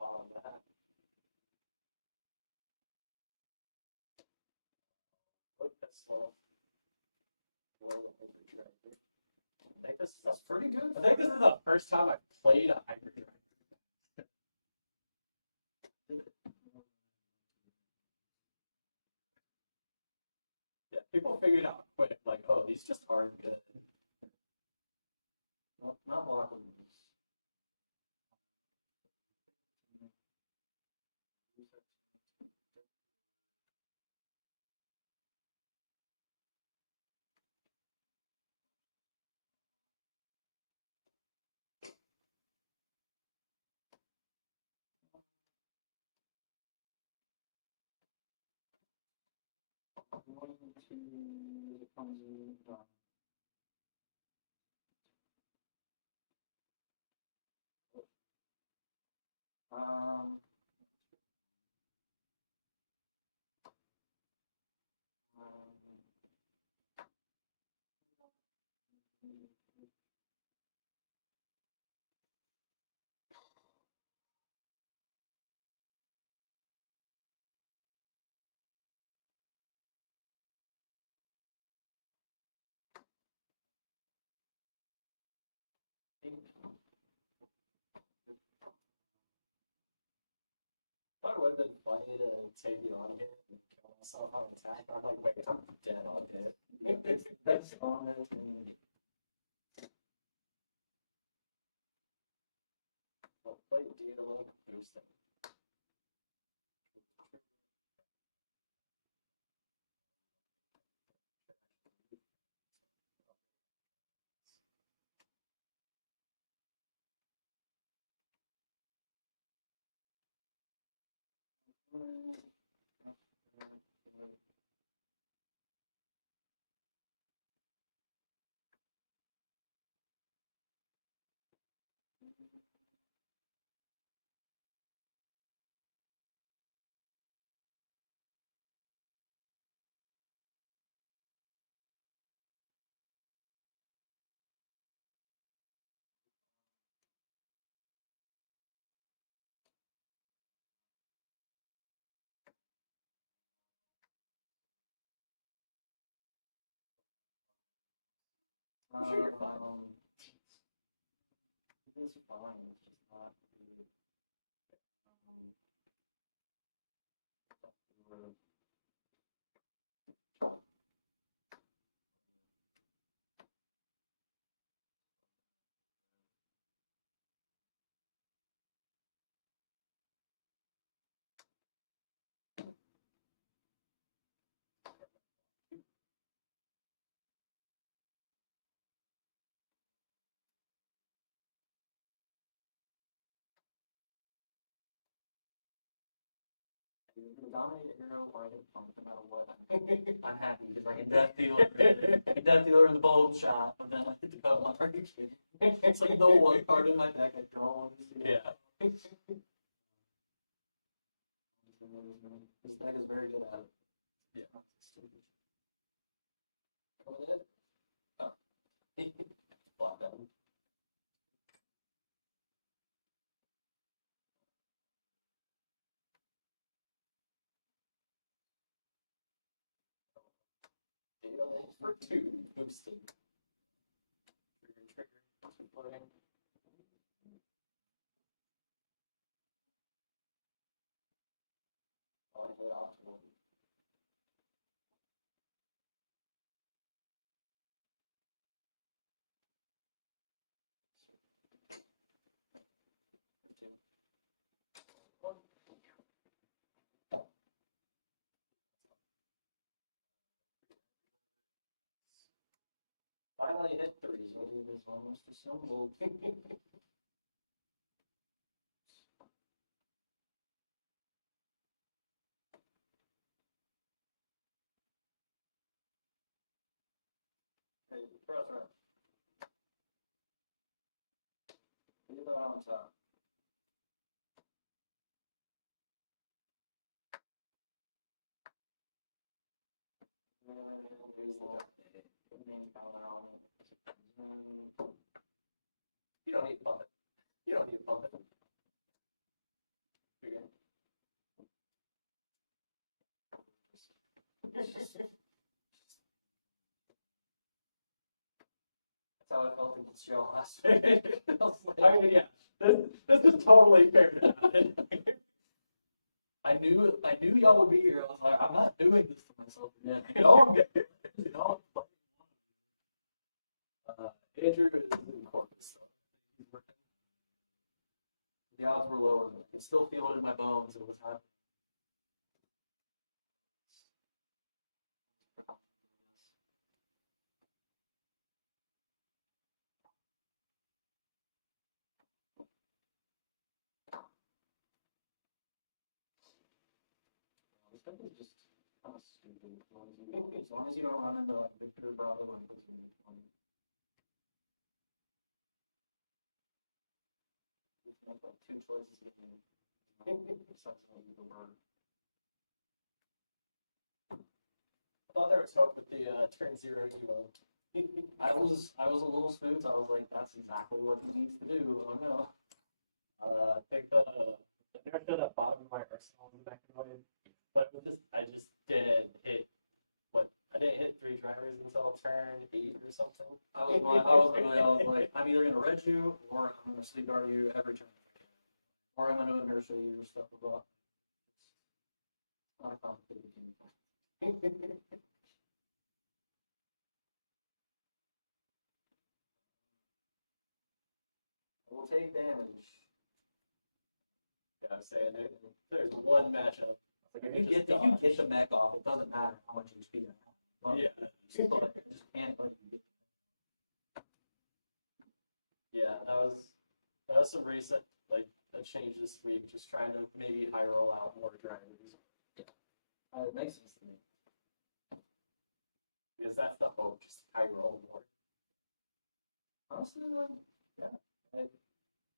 On that. Look, that's slow. I think that's pretty good. I think this is the first time I've played a hyperdrive. Yeah, people figured out quick, like, oh, these just aren't good. Not blocking. Going to the Ponzi done. Um, would have been funny to take it on him and kill myself on attack. I'm like, wait, I'm dead on it. That's on it. And Well, play deal, boost it. I'm sure you're fine. It's fine. It's just not really. The dominate hero or I get pumped no matter what. I'm happy because I can death dealer, in the bulb shot, but then I hit the cut on Arachne. It's like the one card in my deck I don't want to see. Yeah. This deck is very good at it. Yeah. Stupid. Go with it. Oh. Block that. Deal for 2, boosted. Trigger. Floating. Oh, I hit optimal. Finally hit 3. It is almost assembled. Hey, press right. Leave that on top. There's the main power on it. You don't need to pump it. You don't need to pump it. You're good. That's how I felt against y'all last week. I was like, I mean, yeah, this is totally fair. I knew y'all would be here. I was like, I'm not doing this to myself again. Y'all get it. Y'all Andrew is in Corpus, so he's working. the odds were lower, but I could still feel it in my bones. It was happening. This deck is just kind of stupid. As long as you don't run into like Victor Bravo and puts in 20. It's like 2 choices with me. Besides the bird. I thought there was hope with the turn 0 duo. I was a little spooked. I was like, that's exactly what he needs to do. Oh no. I think the nerf did at bottom of my arsenal in the back of but I just didn't hit I didn't hit 3 drivers until turn 8 or something. I was like, I'm either gonna red you or I'm gonna sleep guard you every turn. Or I'm gonna inertia you or stuff above. I found the game. We'll take damage. Yeah, I'm saying there's one matchup. Like if you get the mech off, it doesn't matter how much HP you have. Well, Yeah. just can't let you get. Yeah, that was some recent a change this week, just trying to maybe high roll out more drivers. It makes sense to me. Because that's the hope, just high roll more. Honestly, yeah.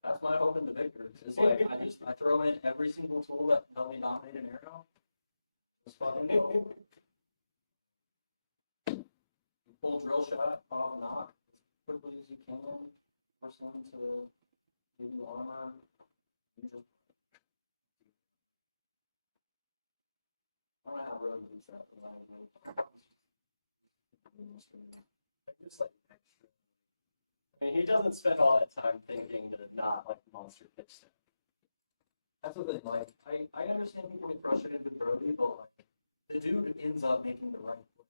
That's my hope in the victor. It's like I throw in every single tool that can help me dominate an arrow. Just fucking go. You pull drill shot, off knock as quickly as you can. Force them to give you armor. You just I don't know how road moves that for that. Just like extra. I mean, he doesn't spend all that time thinking to not like monster pitch step. That's the thing, like, I understand people get frustrated with Brody, but like, the dude ends up making the right play.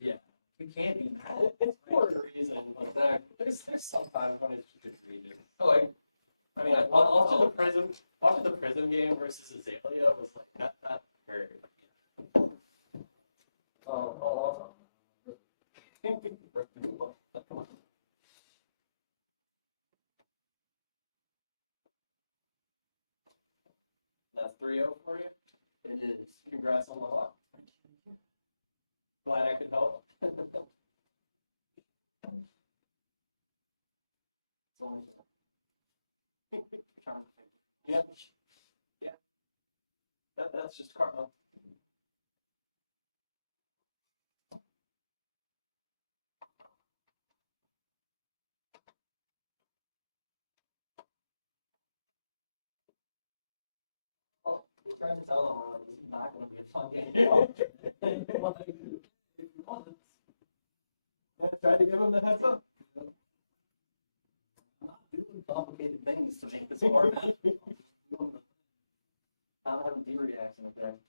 Yeah. You can't be mad. It's for a reason. Exactly. There's sometimes when it's just egregious. Oh, I mean, Like, watching the prison game versus Aelia was like that very. Oh, That's 3-0 for you. it is. Congrats on the lock. Glad I could help. Yeah. Yeah. That's just karma. Oh, we're trying to tell them, this is not going to be a fun game. Try to give him the heads up. Doing complicated things to make this more manageable. Not having D-reaction effect.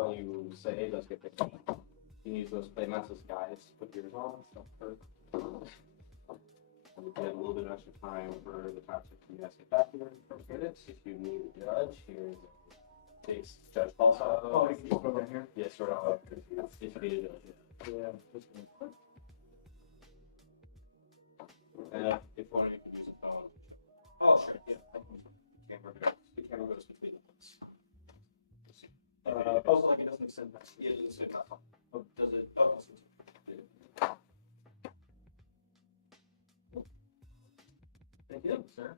what you say does get picked up. You use those playmasters guides to put yours on. Stuff for. You get a little bit of extra time for the time you guys get back here. Get it. If you need a judge, here's takes judge pulse out. Oh, you can just go down here? Yeah, sort of. If you need a judge, Yeah. if one of you could use a phone. Oh, sure. Yeah, I can. The camera goes between the ones. Also, like it doesn't extend past. Yeah, it's good. Oh, does it? Oh, it's good. Thank you, sir.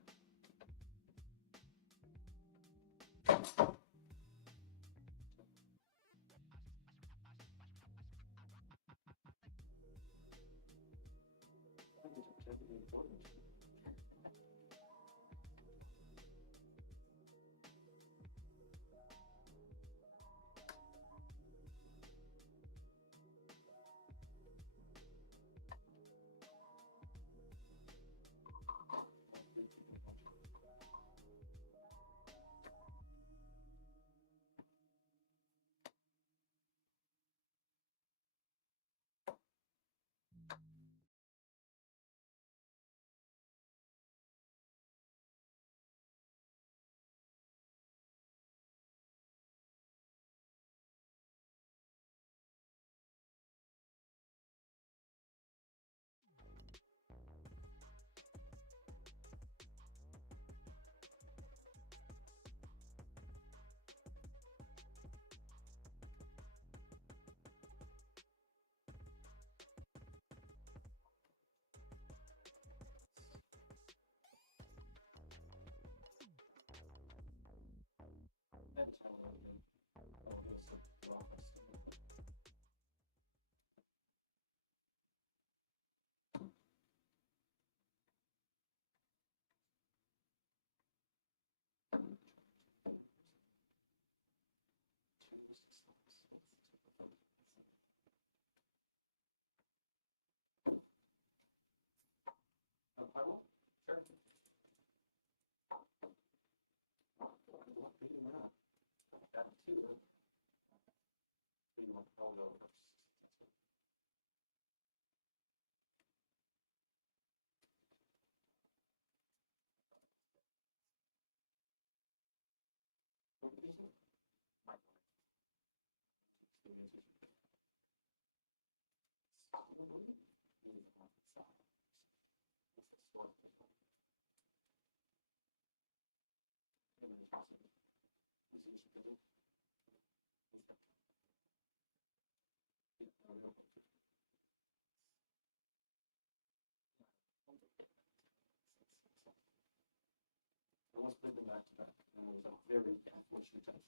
Let's put them back to back. And it was a very unfortunate touch.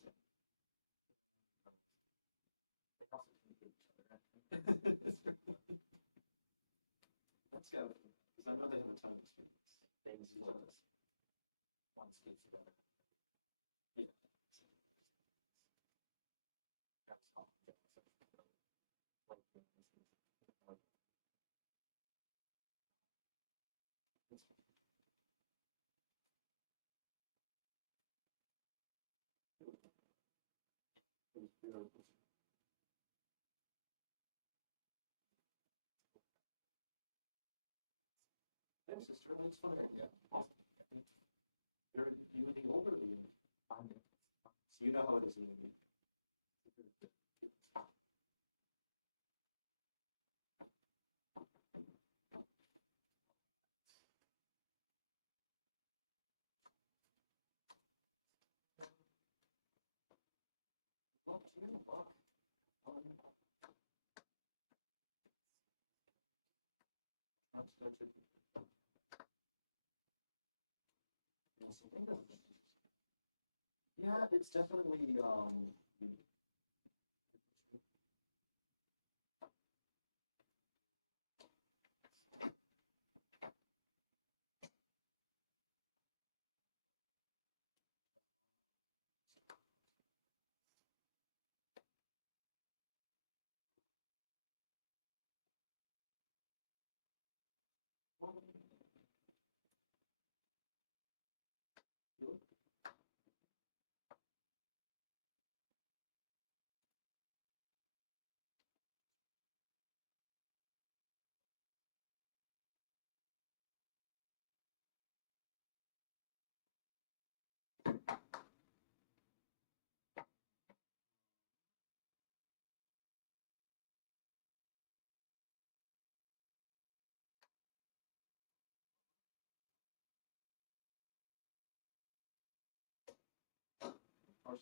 They also communicate each other, right? Let's go. Because I know they have a ton of experience. They use each other's one skates together. Yeah. That's all. Hey, sister, it's fun. Yeah, awesome. You the older than me. I'm so you know how it is in the yeah, it's definitely Go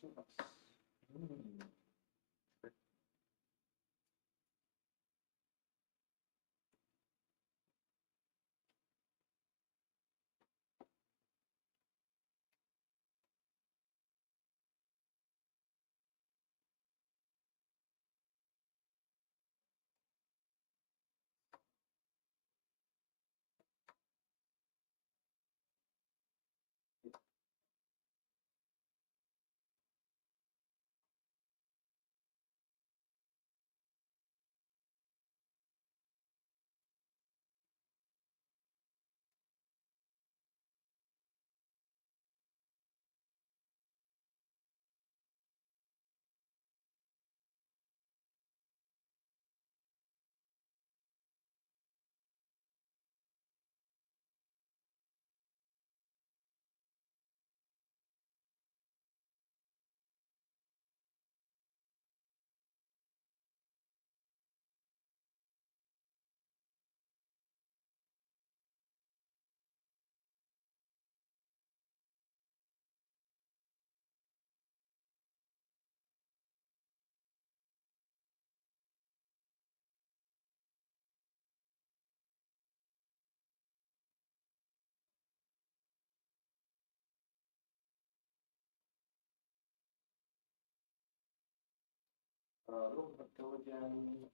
again.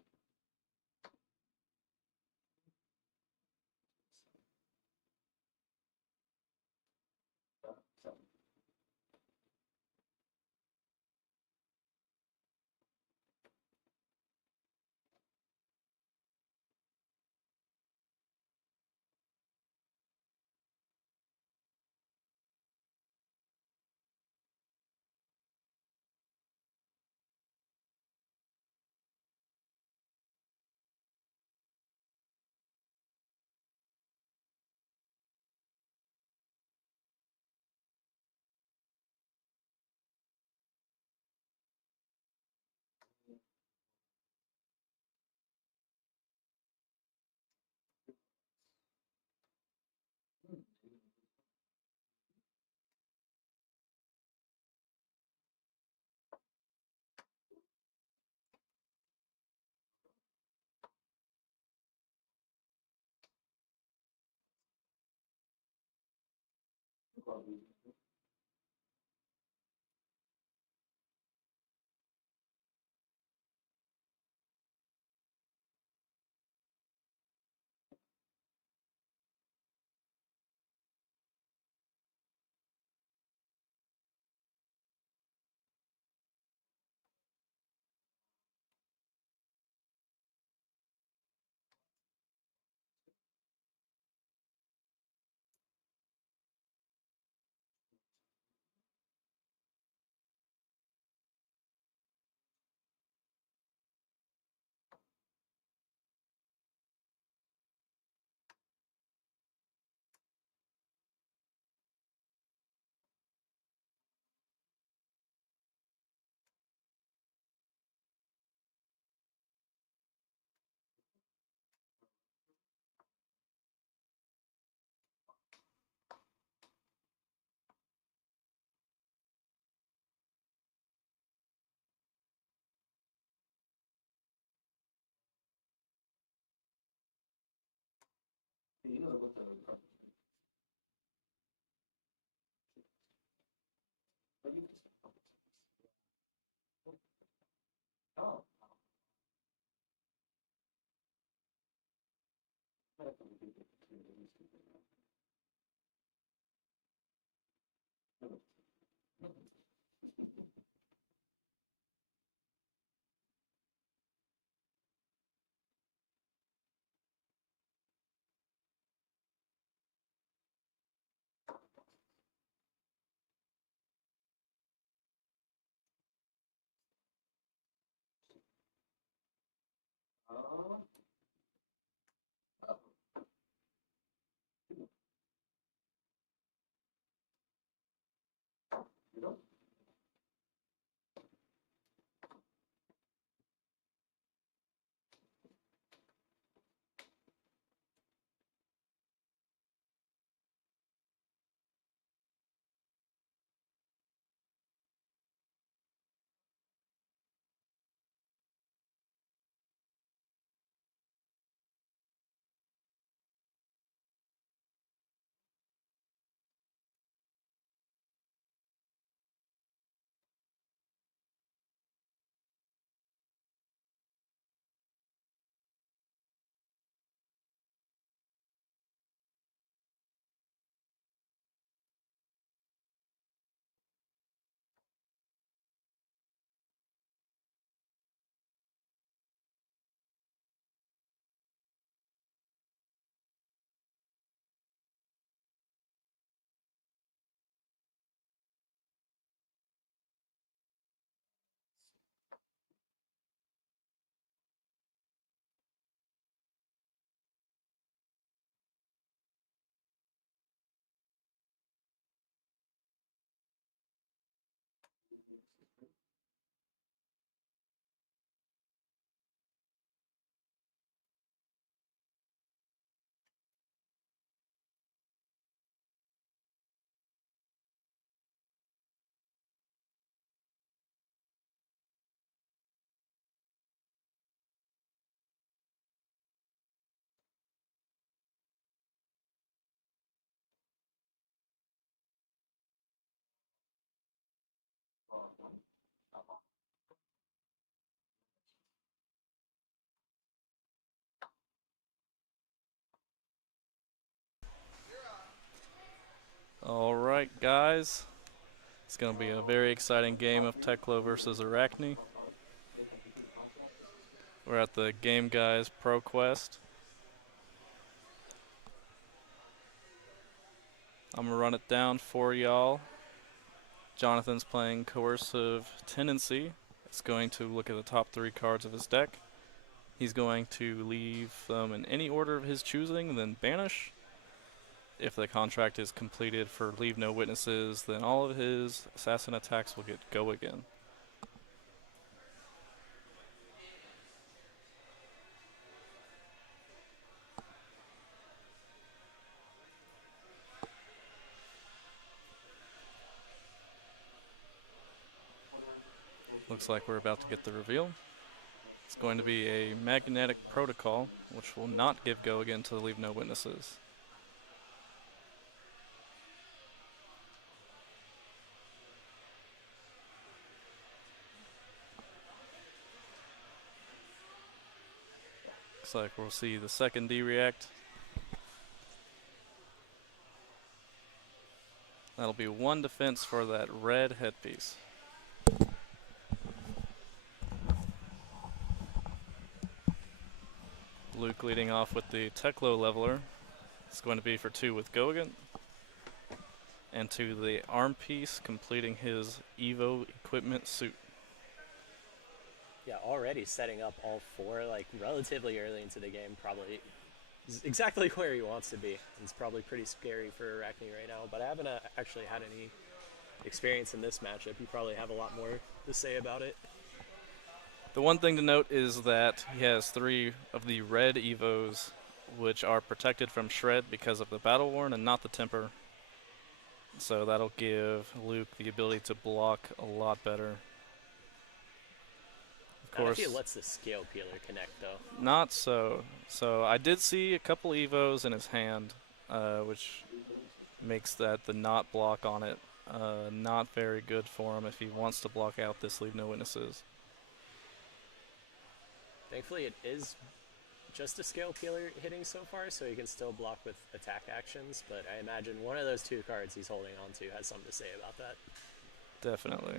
You know what the but you just oh. Oh. Alright, guys. It's going to be a very exciting game of Techo versus Arachne. We're at the GameGuys Pro Quest. I'm going to run it down for y'all. Jonathan's playing Coercive Tendency. It's going to look at the top 3 cards of his deck. He's going to leave them in any order of his choosing, then banish. If the contract is completed for Leave No Witnesses, then all of his assassin attacks will get go again. Looks like we're about to get the reveal. It's going to be a magnetic protocol, which will not give go again to Leave No Witnesses. Looks like we'll see the second D react. That'll be 1 defense for that red headpiece. Luke leading off with the Techo leveler. It's going to be for 2 with Gogan. And to the arm piece, completing his Evo equipment suit. Yeah, already setting up all 4, like, relatively early into the game, probably is exactly where he wants to be. It's probably pretty scary for Arachne right now, but I haven't actually had any experience in this matchup. You probably have a lot more to say about it. The one thing to note is that he has 3 of the red Evos, which are protected from Shred because of the Battle Worn and not the Temper. So that'll give Luke the ability to block a lot better. Of course, Not if he lets the Scale Peeler connect, though. not so. So I did see a couple Evos in his hand, which makes that the not block on it not very good for him if he wants to block out this Leave No Witnesses. Thankfully, it is just a Scale Peeler hitting so far, so he can still block with attack actions, but I imagine one of those 2 cards he's holding on to has something to say about that. Definitely.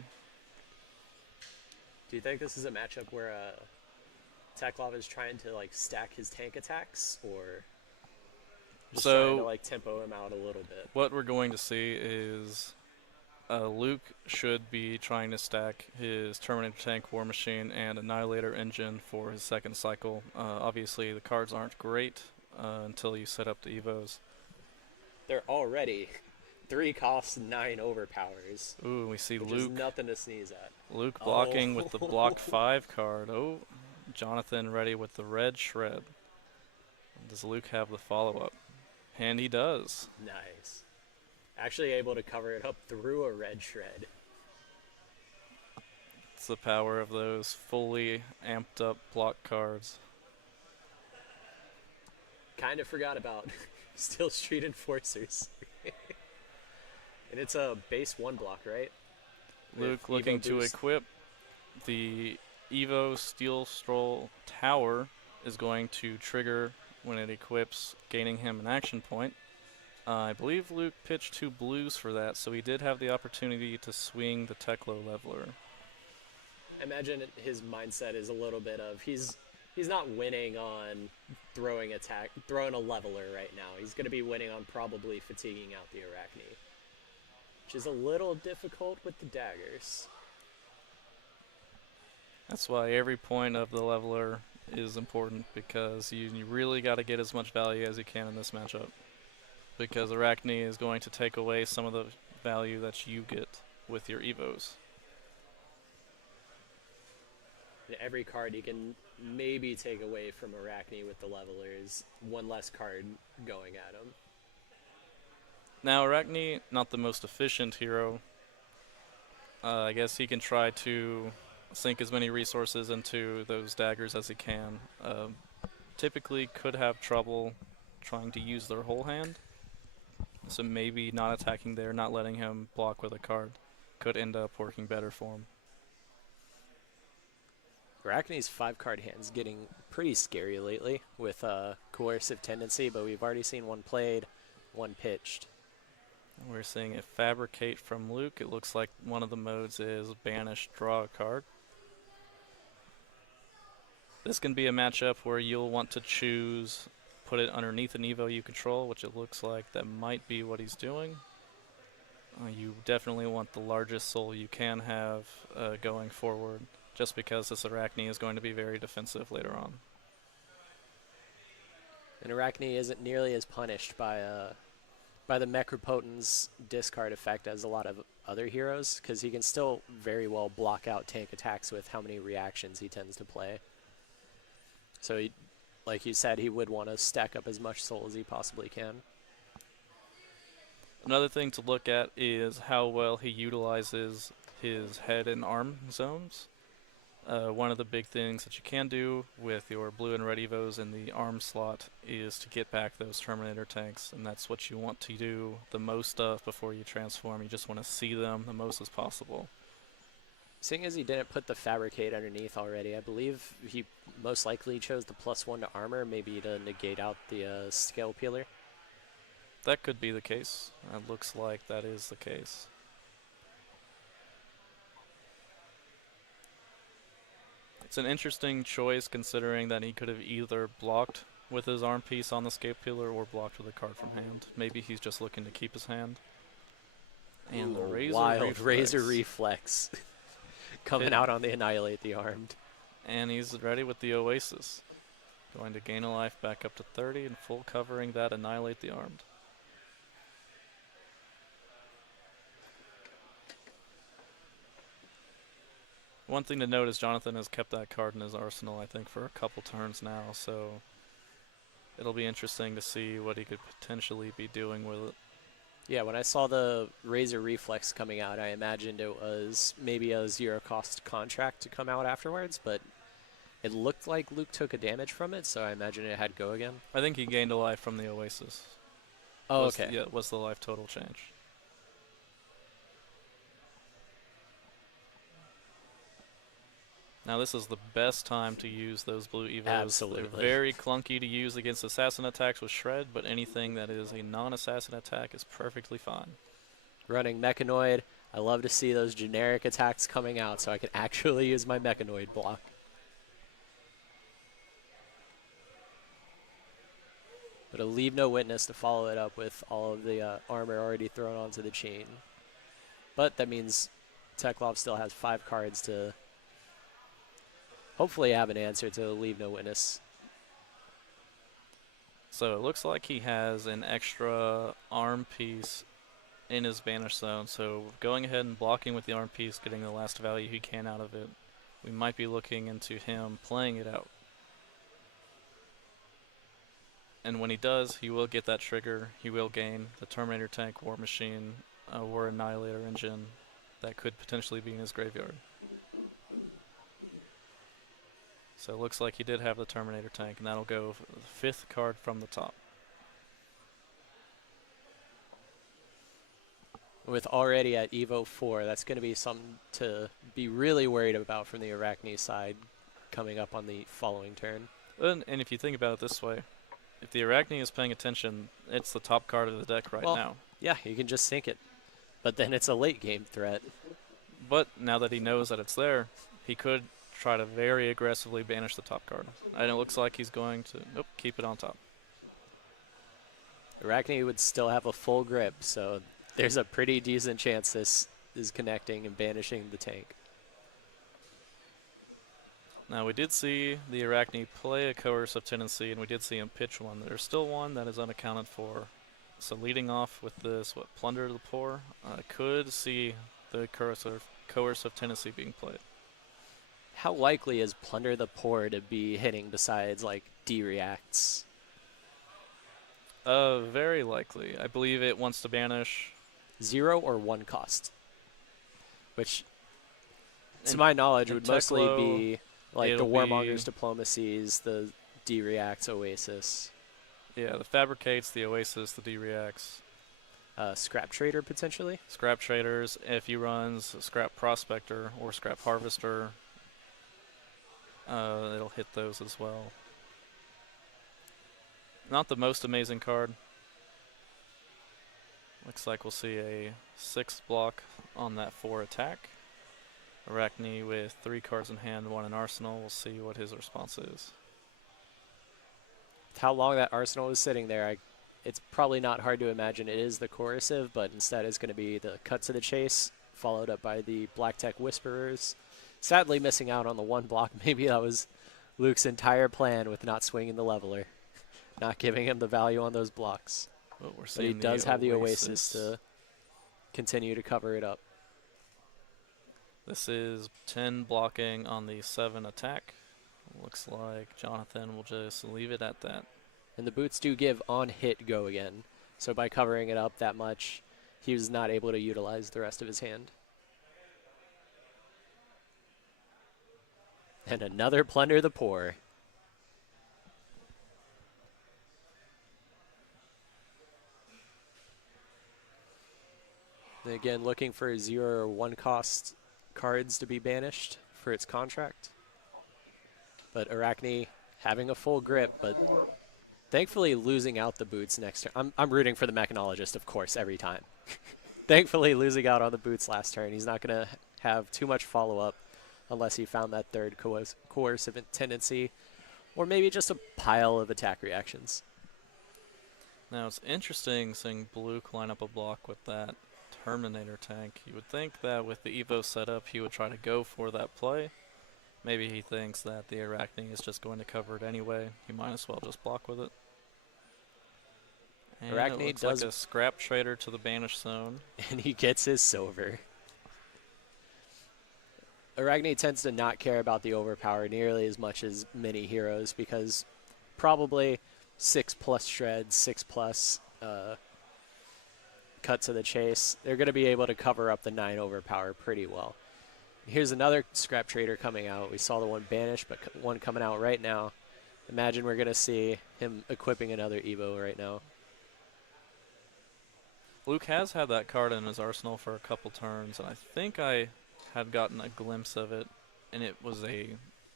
Do you think this is a matchup where Techo is trying to, like, stack his tank attacks, or just trying to, like, tempo him out a little bit? What we're going to see is Luke should be trying to stack his Terminator Tank War Machine and Annihilator Engine for his second cycle. Obviously, the cards aren't great until you set up the Evos. They're already 3 costs, 9 overpowers. Ooh, we see which Luke. is nothing to sneeze at. Luke blocking with the block 5 card. Oh, Jonathan ready with the red Shred. Does Luke have the follow-up? And he does. Nice. Actually able to cover it up through a red Shred. It's the power of those fully amped up block cards. Kind of forgot about Steel Street Enforcers. And it's a base 1 block, right? Luke With looking Evo to boost. equip the Evo Steel Stroll Tower is going to trigger when it equips, gaining him an action point. I believe Luke pitched 2 blues for that, so he did have the opportunity to swing the Techo leveler. I imagine his mindset is a little bit of he's not winning on throwing a leveler right now. He's going to be winning on probably fatiguing out the Arachne, which is a little difficult with the daggers. That's why every point of the leveler is important, because you really got to get as much value as you can in this matchup. Because Arachne is going to take away some of the value that you get with your Evos. And every card you can maybe take away from Arachne with the leveler is 1 less card going at him. Now, Arachne, not the most efficient hero. I guess he can try to sink as many resources into those daggers as he can. Typically could have trouble trying to use their whole hand. So maybe not attacking there, not letting him block with a card, could end up working better for him. Arachne's 5-card hand's getting pretty scary lately with Coercive Tendency, but we've already seen 1 played, 1 pitched. We're seeing a Fabricate from Luke. It looks like one of the modes is Banish, draw a card. This can be a matchup where you'll want to choose, put it underneath an Evo you control, which it looks like that might be what he's doing. You definitely want the largest soul you can have going forward, just because this Arachne is going to be very defensive later on. And Arachne isn't nearly as punished by the Mechropotent's discard effect as a lot of other heroes, because he can still very well block out tank attacks with how many reactions he tends to play. So, he, like you said, he would want to stack up as much soul as he possibly can. Another thing to look at is how well he utilizes his head and arm zones. One of the big things that you can do with your blue and red Evos in the arm slot is to get back those Terminator tanks, and that's what you want to do the most of before you transform. You just want to see them the most as possible. Seeing as he didn't put the Fabricate underneath already, I believe he most likely chose the +1 to armor, maybe to negate out the Scale Peeler. That could be the case. It looks like that is the case. It's an interesting choice considering that he could have either blocked with his arm piece on the Scale Peeler or blocked with a card from hand. Maybe he's just looking to keep his hand. And the Razor Wild Reflex. Razor Reflex coming out on the Annihilate the Armed. And he's ready with the Oasis. Going to gain a life back up to 30 and full covering that Annihilate the Armed. One thing to note is Jonathan has kept that card in his arsenal, I think, for a couple turns now, so it'll be interesting to see what he could potentially be doing with it. Yeah, when I saw the Razor Reflex coming out, I imagined it was maybe a zero-cost contract to come out afterwards, but it looked like Luke took a damage from it, so I imagine it had go again. I think he gained a life from the Oasis. Oh, okay. Yeah, was the life total change. Now this is the best time to use those blue Evos. Absolutely. They're very clunky to use against assassin attacks with Shred, but anything that is a non-assassin attack is perfectly fine. Running Mechanoid, I love to see those generic attacks coming out so I can actually use my Mechanoid block. But a Leave No Witness to follow it up with all of the armor already thrown onto the chain. But that means Teklov still has 5 cards to hopefully have an answer to Leave No Witness. So it looks like he has an extra arm piece in his banish zone. So going ahead and blocking with the arm piece, getting the last value he can out of it, we might be looking into him playing it out. And when he does, he will get that trigger. He will gain the Terminator tank, War Machine, War Annihilator engine that could potentially be in his graveyard. So it looks like he did have the Terminator tank, and that'll go for the 5th card from the top. With already at Evo 4, that's going to be something to be really worried about from the Arachne side coming up on the following turn. And if you think about it this way, if the Arachne is paying attention, it's the top card of the deck right now. Yeah, you can just sink it. But then it's a late game threat. But now that he knows that it's there, he could try to very aggressively banish the top card. And it looks like he's going to keep it on top. Arachne would still have a full grip, so there's a pretty decent chance this is connecting and banishing the tank. Now we did see the Arachne play a coercive tendency, and we did see him pitch one. There's still one that is unaccounted for. So leading off with this, Plunder the Poor, I could see the coercive tendency being played. How likely is Plunder the Poor to be hitting besides, like, D-reacts? Very likely. I believe it wants to banish 0 or 1 cost. Which, to my knowledge, would mostly be like the Warmonger's Diplomacies, the D-reacts, Oasis. Yeah, the Fabricates, the Oasis, the D-reacts. Scrap Trader, potentially? Scrap Traders, if he runs Scrap Prospector or Scrap Harvester, it'll hit those as well. Not the most amazing card. Looks like we'll see a 6 block on that 4 attack. Arachne with 3 cards in hand, 1 in arsenal. We'll see what his response is. With how long that arsenal is sitting there, it's probably not hard to imagine it is the coercive, but instead it's going to be the cut to the chase, followed up by the Black Tech Whisperers. Sadly missing out on the 1 block. Maybe that was Luke's entire plan with not swinging the leveler, not giving him the value on those blocks. But he does have the Oasis to continue to cover it up. This is 10 blocking on the 7 attack. Looks like Jonathan will just leave it at that. And the boots do give on hit go again. So by covering it up that much, he was not able to utilize the rest of his hand. And another Plunder the Poor. And again, looking for 0 or 1 cost cards to be banished for its contract. But Arachne having a full grip, but thankfully losing out the boots next turn. I'm rooting for the Mechanologist, of course, every time. Thankfully losing out on the boots last turn. He's not going to have too much follow-up unless he found that third coercive tendency, or maybe just a pile of attack reactions. Now it's interesting seeing Blue line up a block with that Terminator tank. You would think that with the Evo setup he would try to go for that play. Maybe he thinks that the Arachne is just going to cover it anyway. He might as well just block with it. And Arachne it looks does like a scrap trader to the banish zone. And he gets his silver. Arachne tends to not care about the overpower nearly as much as many heroes because probably 6+ shreds, 6+ cut to the chase. They're going to be able to cover up the 9 overpower pretty well. Here's another scrap trader coming out. We saw the one banished, but one coming out right now. Imagine we're going to see him equipping another Evo right now. Luke has had that card in his arsenal for a couple turns, and I think I had gotten a glimpse of it, and it was a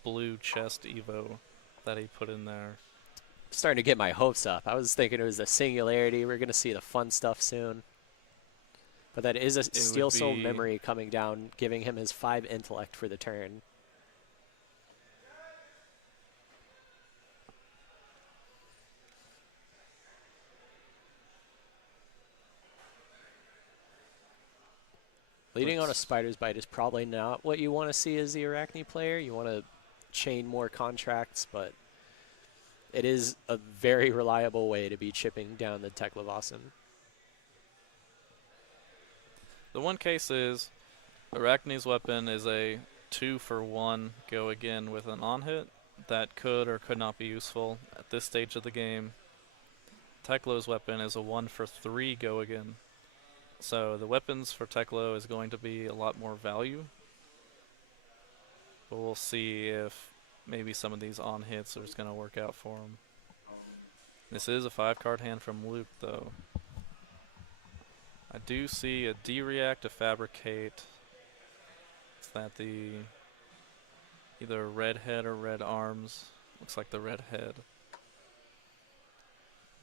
blue chest Evo that he put in there. Starting to get my hopes up. I was thinking it was a Singularity. We're going to see the fun stuff soon. But that is a Steel Soul Memory coming down, giving him his 5 intellect for the turn. Leading on a Spider's Bite is probably not what you want to see as the Arachne player. You want to chain more contracts, but it is a very reliable way to be chipping down the Tech Levasan. The one case is Arachne's weapon is a 2-for-1 go again with an on-hit that could or could not be useful at this stage of the game. Teklo's weapon is a 1-for-3 go again. So the weapons for Teklo is going to be a lot more value. But we'll see if maybe some of these on-hits are just going to work out for him. This is a 5-card hand from Luke, though. I do see a D-React, a Fabricate. Is that the either red head or red arms? Looks like the red head.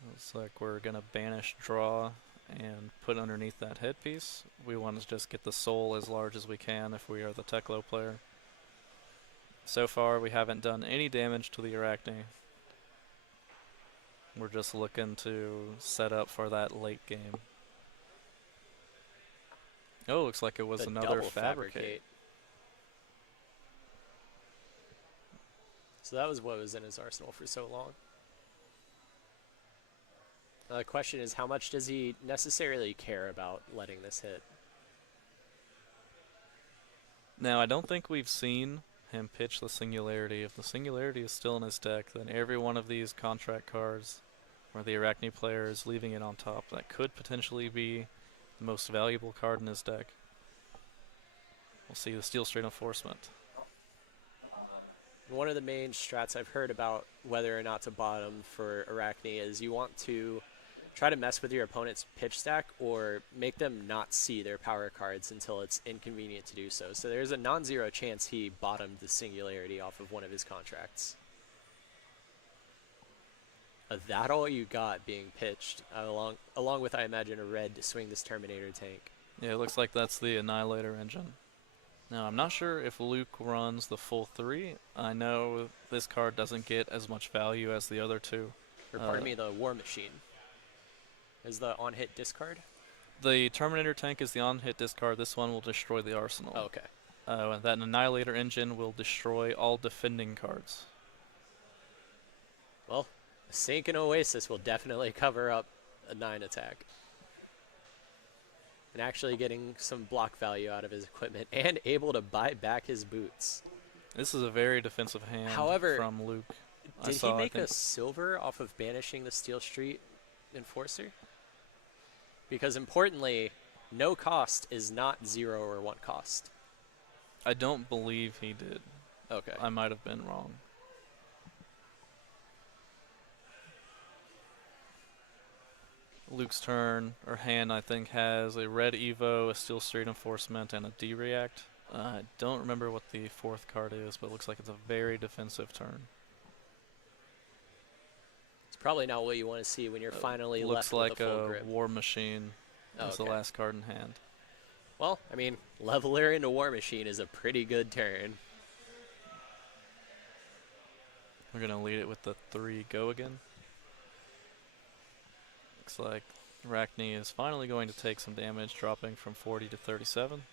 Looks like we're going to banish draw and put underneath that headpiece. We want to just get the soul as large as we can if we are the Teklo player. So far we haven't done any damage to the Arachne. We're just looking to set up for that late game. Oh, looks like it was another Fabricate. So that was what was in his arsenal for so long. Now the question is, how much does he necessarily care about letting this hit? Now, I don't think we've seen him pitch the Singularity. If the Singularity is still in his deck, then every one of these contract cards where the Arachne player is leaving it on top, that could potentially be the most valuable card in his deck. We'll see the Steel Strain Enforcement. One of the main strats I've heard about whether or not to bottom for Arachne is you want to try to mess with your opponent's pitch stack or make them not see their power cards until it's inconvenient to do so. So there's a non-zero chance he bottomed the Singularity off of one of his contracts. That All You Got being pitched, along with, I imagine, a red to swing this Terminator tank. Yeah, it looks like that's the Annihilator engine. Now, I'm not sure if Luke runs the full 3. I know this card doesn't get as much value as the other 2. Or pardon me, the War Machine. Is the on-hit discard? The Terminator tank is the on-hit discard. This one will destroy the arsenal. Oh, okay. That Annihilator engine will destroy all defending cards. Well, a Sync and Oasis will definitely cover up a 9 attack. And actually getting some block value out of his equipment and able to buy back his boots. This is a very defensive hand However, from Luke. Did he make a silver off of banishing the Steel Street Enforcer? Because importantly, no cost is not 0 or 1 cost. I don't believe he did. Okay. I might have been wrong. Luke's turn, or hand, I think, has a red Evo, a Steel Street Enforcement, and a D-React. I don't remember what the 4th card is, but it looks like it's a very defensive turn. It's probably not what you want to see when you're finally looks left like with a full a grip. War Machine is the last card in hand. Well, I mean, Leveler into War Machine is a pretty good turn. We're going to lead it with the 3 go again. Looks like Arachne is finally going to take some damage, dropping from 40 to 37.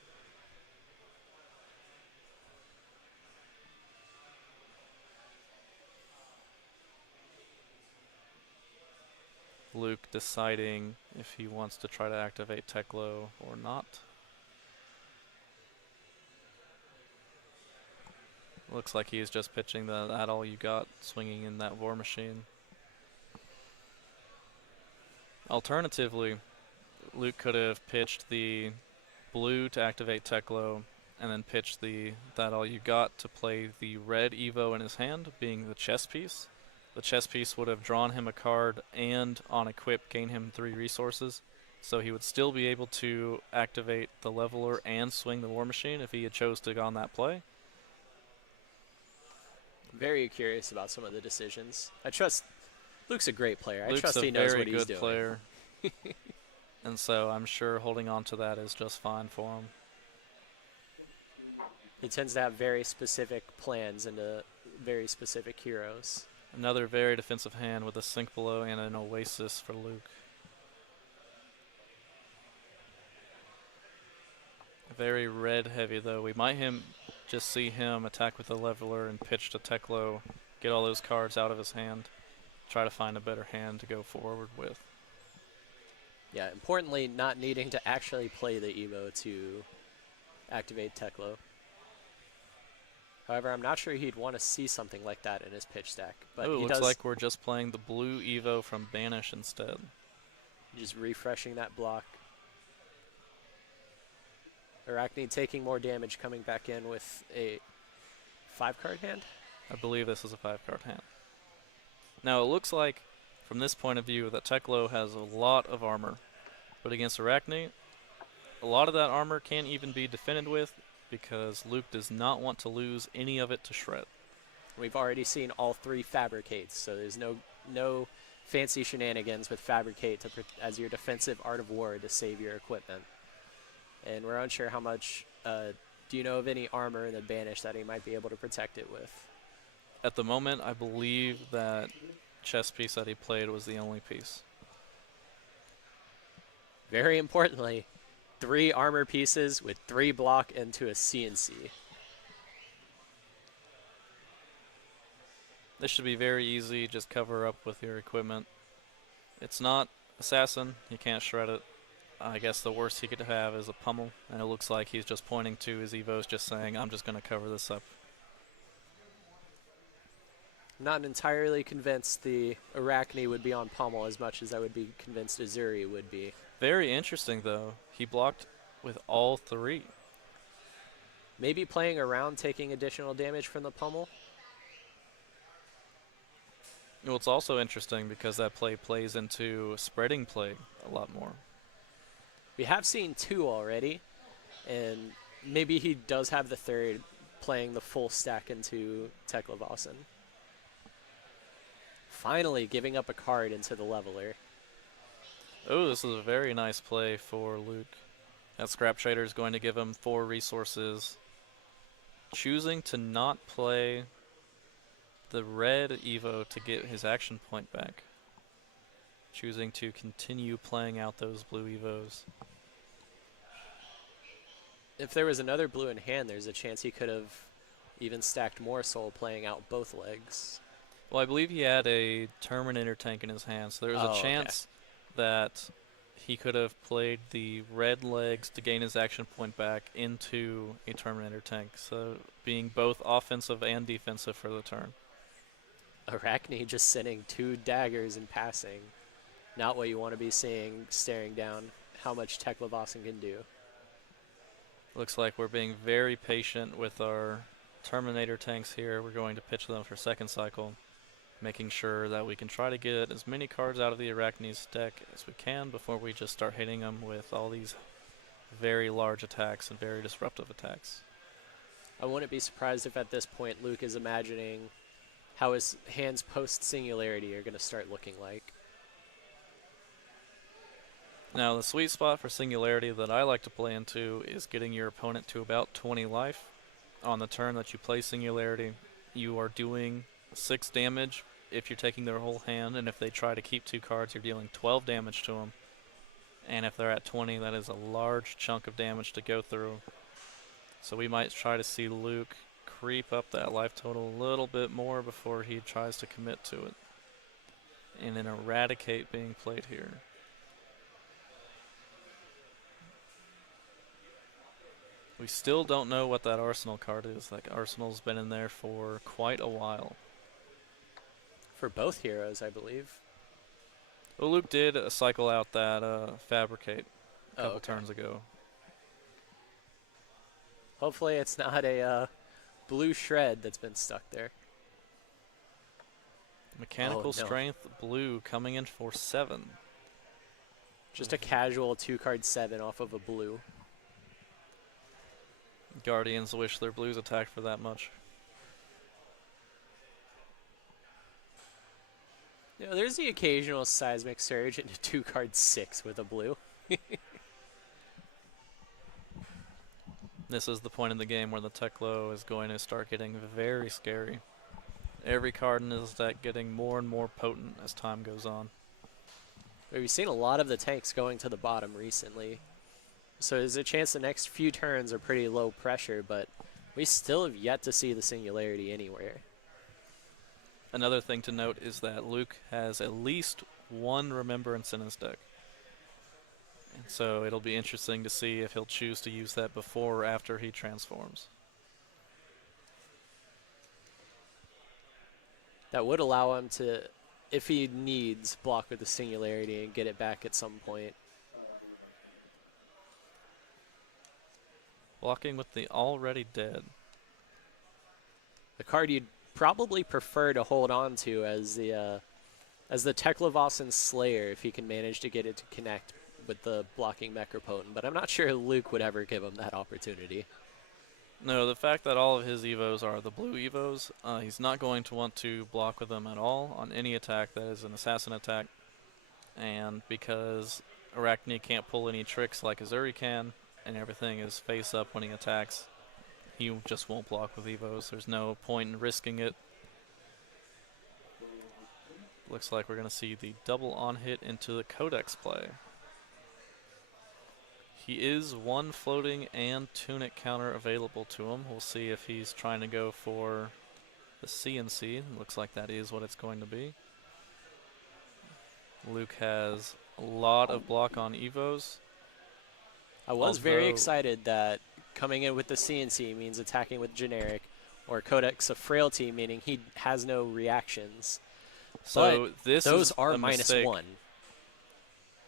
Luke deciding if he wants to try to activate Techo or not. Looks like he's just pitching that All You Got, swinging in that War Machine. Alternatively, Luke could have pitched the blue to activate Techo, and then pitched that All You Got to play the red Evo in his hand, being the chess piece. The chess piece would have drawn him a card and on equip gain him 3 resources, so he would still be able to activate the Leveler and swing the War Machine if he had chose to go on that play. Very curious about some of the decisions. I trust Luke's a great player. I Luke's trust a he knows very what he's good doing. player. And so I'm sure holding on to that is just fine for him. He tends to have very specific plans into very specific heroes. Another very defensive hand with a Sink Below and an Oasis for Luke. Very red heavy though. We might just see him attack with the Leveler and pitch to Techo, get all those cards out of his hand, try to find a better hand to go forward with. Yeah, importantly, not needing to actually play the Evo to activate Techo. However, I'm not sure he'd want to see something like that in his pitch stack. But Oh, it he looks does like we're just playing the blue Evo from Banish instead. just refreshing that block. Arachne taking more damage, coming back in with a 5-card hand. I believe this is a 5-card hand. Now it looks like, from this point of view, that Techo has a lot of armor. But against Arachne, a lot of that armor can't even be defended with, because Luke does not want to lose any of it to Shred. We've already seen all 3 Fabricates, so there's no fancy shenanigans with Fabricate as your defensive Art of War to save your equipment. And we're unsure how much, do you know of any armor in the Banish that he might be able to protect it with? At the moment, I believe that chess piece that he played was the only piece. Very importantly, 3 armor pieces with 3 block into a CNC. This should be very easy, just cover up with your equipment. It's not Assassin, you can't shred it. I guess the worst he could have is a pummel, and it looks like he's just pointing to his Evos, just saying, I'm just going to cover this up. Not entirely convinced the Arachne would be on pummel as much as I would be convinced Azuri would be. Very interesting, though. He blocked with all 3. Maybe playing around taking additional damage from the pummel. Well, it's also interesting because that play plays into spreading play a lot more. We have seen 2 already, and maybe he does have the 3rd playing the full stack into Teklavasen. finally giving up a card into the leveler. Oh, this is a very nice play for Luke. That Scrap Trader is going to give him 4 resources. Choosing to not play the red Evo to get his action point back. Choosing to continue playing out those blue Evos. If there was another blue in hand, there's a chance he could have even stacked more soul playing out both legs. Well, I believe he had a Terminator tank in his hand, so there was a chance that he could have played the red legs to gain his action point back into a Terminator tank, so being both offensive and defensive for the turn. Arachne just sending 2 daggers and passing. Not what you want to be seeing, staring down how much Techo can do. Looks like we're being very patient with our Terminator tanks here. We're going to pitch them for second cycle, making sure that we can try to get as many cards out of the Arachne's deck as we can before we just start hitting them with all these very large attacks and very disruptive attacks. I wouldn't be surprised if at this point Luke is imagining how his hands post-Singularity are going to start looking like. Now, the sweet spot for Singularity that I like to play into is getting your opponent to about 20 life. On the turn that you play Singularity, you are doing 6 damage if you're taking their whole hand, and if they try to keep 2 cards, you're dealing 12 damage to them. And if they're at 20, that is a large chunk of damage to go through. So we might try to see Luke creep up that life total a little bit more before he tries to commit to it. And an Eradicate being played here. We still don't know what that Arsenal card is. Like, Arsenal's been in there for quite a while. For both heroes, I believe. Well, Luke did cycle out that Fabricate a couple okay. turns ago. Hopefully it's not a blue shred that's been stuck there. Mechanical Strength blue coming in for 7. Just a casual 2-card 7 off of a blue. Guardians wish their blues attacked for that much. You know, there's the occasional Seismic Surge into 2-card 6 with a blue. This is the point in the game where the Techo is going to start getting very scary. Every card in his deck getting more and more potent as time goes on. We've seen a lot of the tanks going to the bottom recently. So there's a chance the next few turns are pretty low pressure, but we still have yet to see the Singularity anywhere. Another thing to note is that Luke has at least 1 Remembrance in his deck. And so it'll be interesting to see if he'll choose to use that before or after he transforms. That would allow him to, if he needs, block with the Singularity and get it back at some point. Blocking with the Already Dead. The card you'd probably prefer to hold on to as the Techo Slayer if he can manage to get it to connect with the blocking Mecropotent, but I'm not sure Luke would ever give him that opportunity. No, the fact that all of his Evos are the blue Evos, he's not going to want to block with them at all on any attack that is an assassin attack. And because Arachne can't pull any tricks like Azuri can, and everything is face up when he attacks, he just won't block with Evos. There's no point in risking it. Looks like we're going to see the double on hit into the Codex play. He is 1 floating and Tunic counter available to him. We'll see if he's trying to go for the CNC. Looks like that is what it's going to be. Luke has a lot of block on Evos. I was very excited that coming in with the CNC means attacking with generic, or Codex of Frailty, meaning he has no reactions. So those are -1.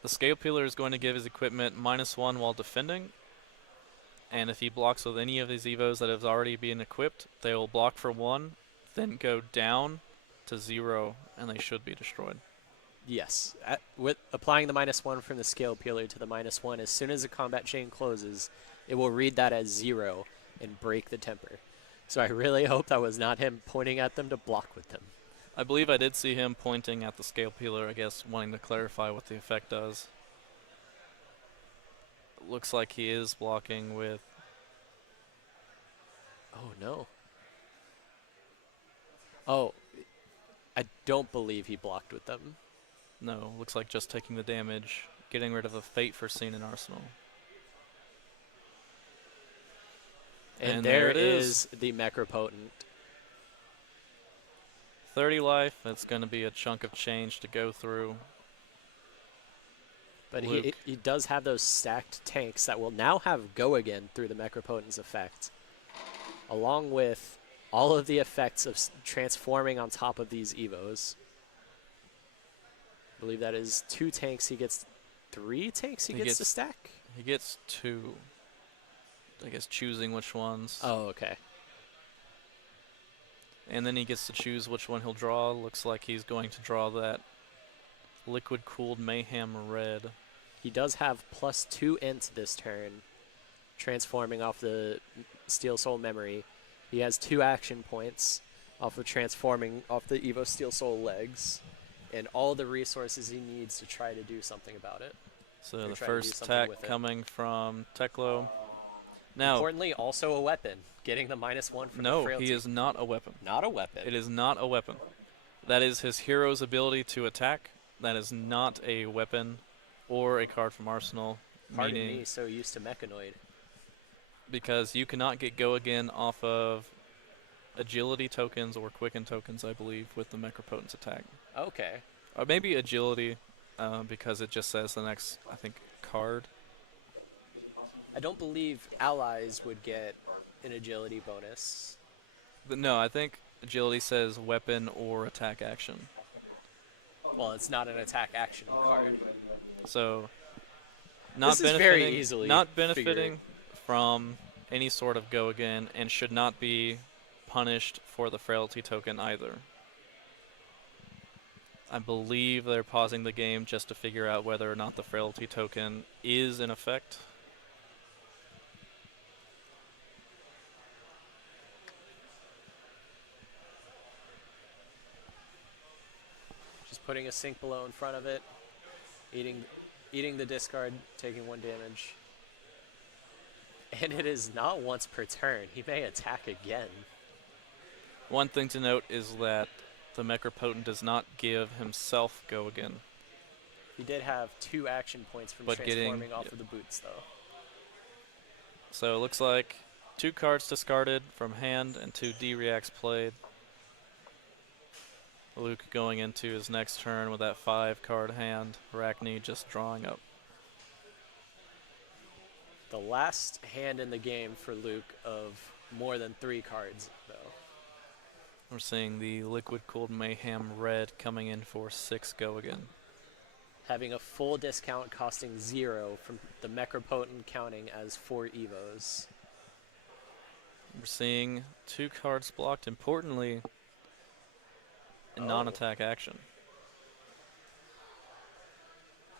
The Scale Peeler is going to give his equipment -1 while defending. And if he blocks with any of these Evos that have already been equipped, they will block for 1, then go down to 0, and they should be destroyed. Yes. With applying the -1 from the Scale Peeler to the -1, as soon as the combat chain closes, it will read that as 0 and break the temper. So I really hope that was not him pointing at them to block with them. I believe I did see him pointing at the scale peeler, I guess, wanting to clarify what the effect does. Looks like he is blocking with... Oh, no. Oh, I don't believe he blocked with them. No, looks like just taking the damage, getting rid of a Fate Foreseen in Arsenal. And there there it is the Necropotent. 30 life, that's going to be a chunk of change to go through. But Luke. he does have those stacked tanks that will now have Go Again through the Necropotent's effect, along with all of the effects of transforming on top of these Evos. I believe that is 2 tanks. He gets 3 tanks he gets to stack? He gets 2. I guess choosing which ones. Oh, okay. And then he gets to choose which one he'll draw. Looks like he's going to draw that Liquid Cooled Mayhem Red. He does have +2 int this turn, transforming off the Steel Soul Memory. He has 2 action points off of transforming off the Evo Steel Soul legs, and all the resources he needs to try to do something about it. So Or the try to do first something attack with it. coming from Techo. Now, Importantly, also a weapon, getting the -1 from the no, frailty. he is not a weapon. Not a weapon. It is not a weapon. That is his hero's ability to attack. That is not a weapon or a card from Arsenal. Pardon meaning me, so used to Mechanoid. because you cannot get Go Again off of agility tokens or quicken tokens, I believe, with the Necropotent's attack. Okay. Or maybe agility, because it just says the next, I think, card. I don't believe allies would get an agility bonus. But no, I think agility says weapon or attack action. Well, it's not an attack action card. So, not This is benefiting, very easily not benefiting figured. from any sort of Go Again, and should not be punished for the frailty token either. I believe they're pausing the game just to figure out whether or not the frailty token is in effect. Just putting a sink below in front of it, eating the discard, taking 1 damage. And it is not once per turn. He may attack again. One thing to note is that the Necropotent does not give himself Go Again. He did have 2 action points from But transforming off yep. of the boots, though. So it looks like 2 cards discarded from hand and 2 D-reacts played. Luke going into his next turn with that 5-card hand. Arachne just drawing up. The last hand in the game for Luke of more than 3 cards, though. We're seeing the Liquid Cooled Mayhem Red coming in for 6 Go Again. Having a full discount costing 0 from the Necropotent counting as 4 Evos. We're seeing 2 cards blocked, importantly, in non-attack action.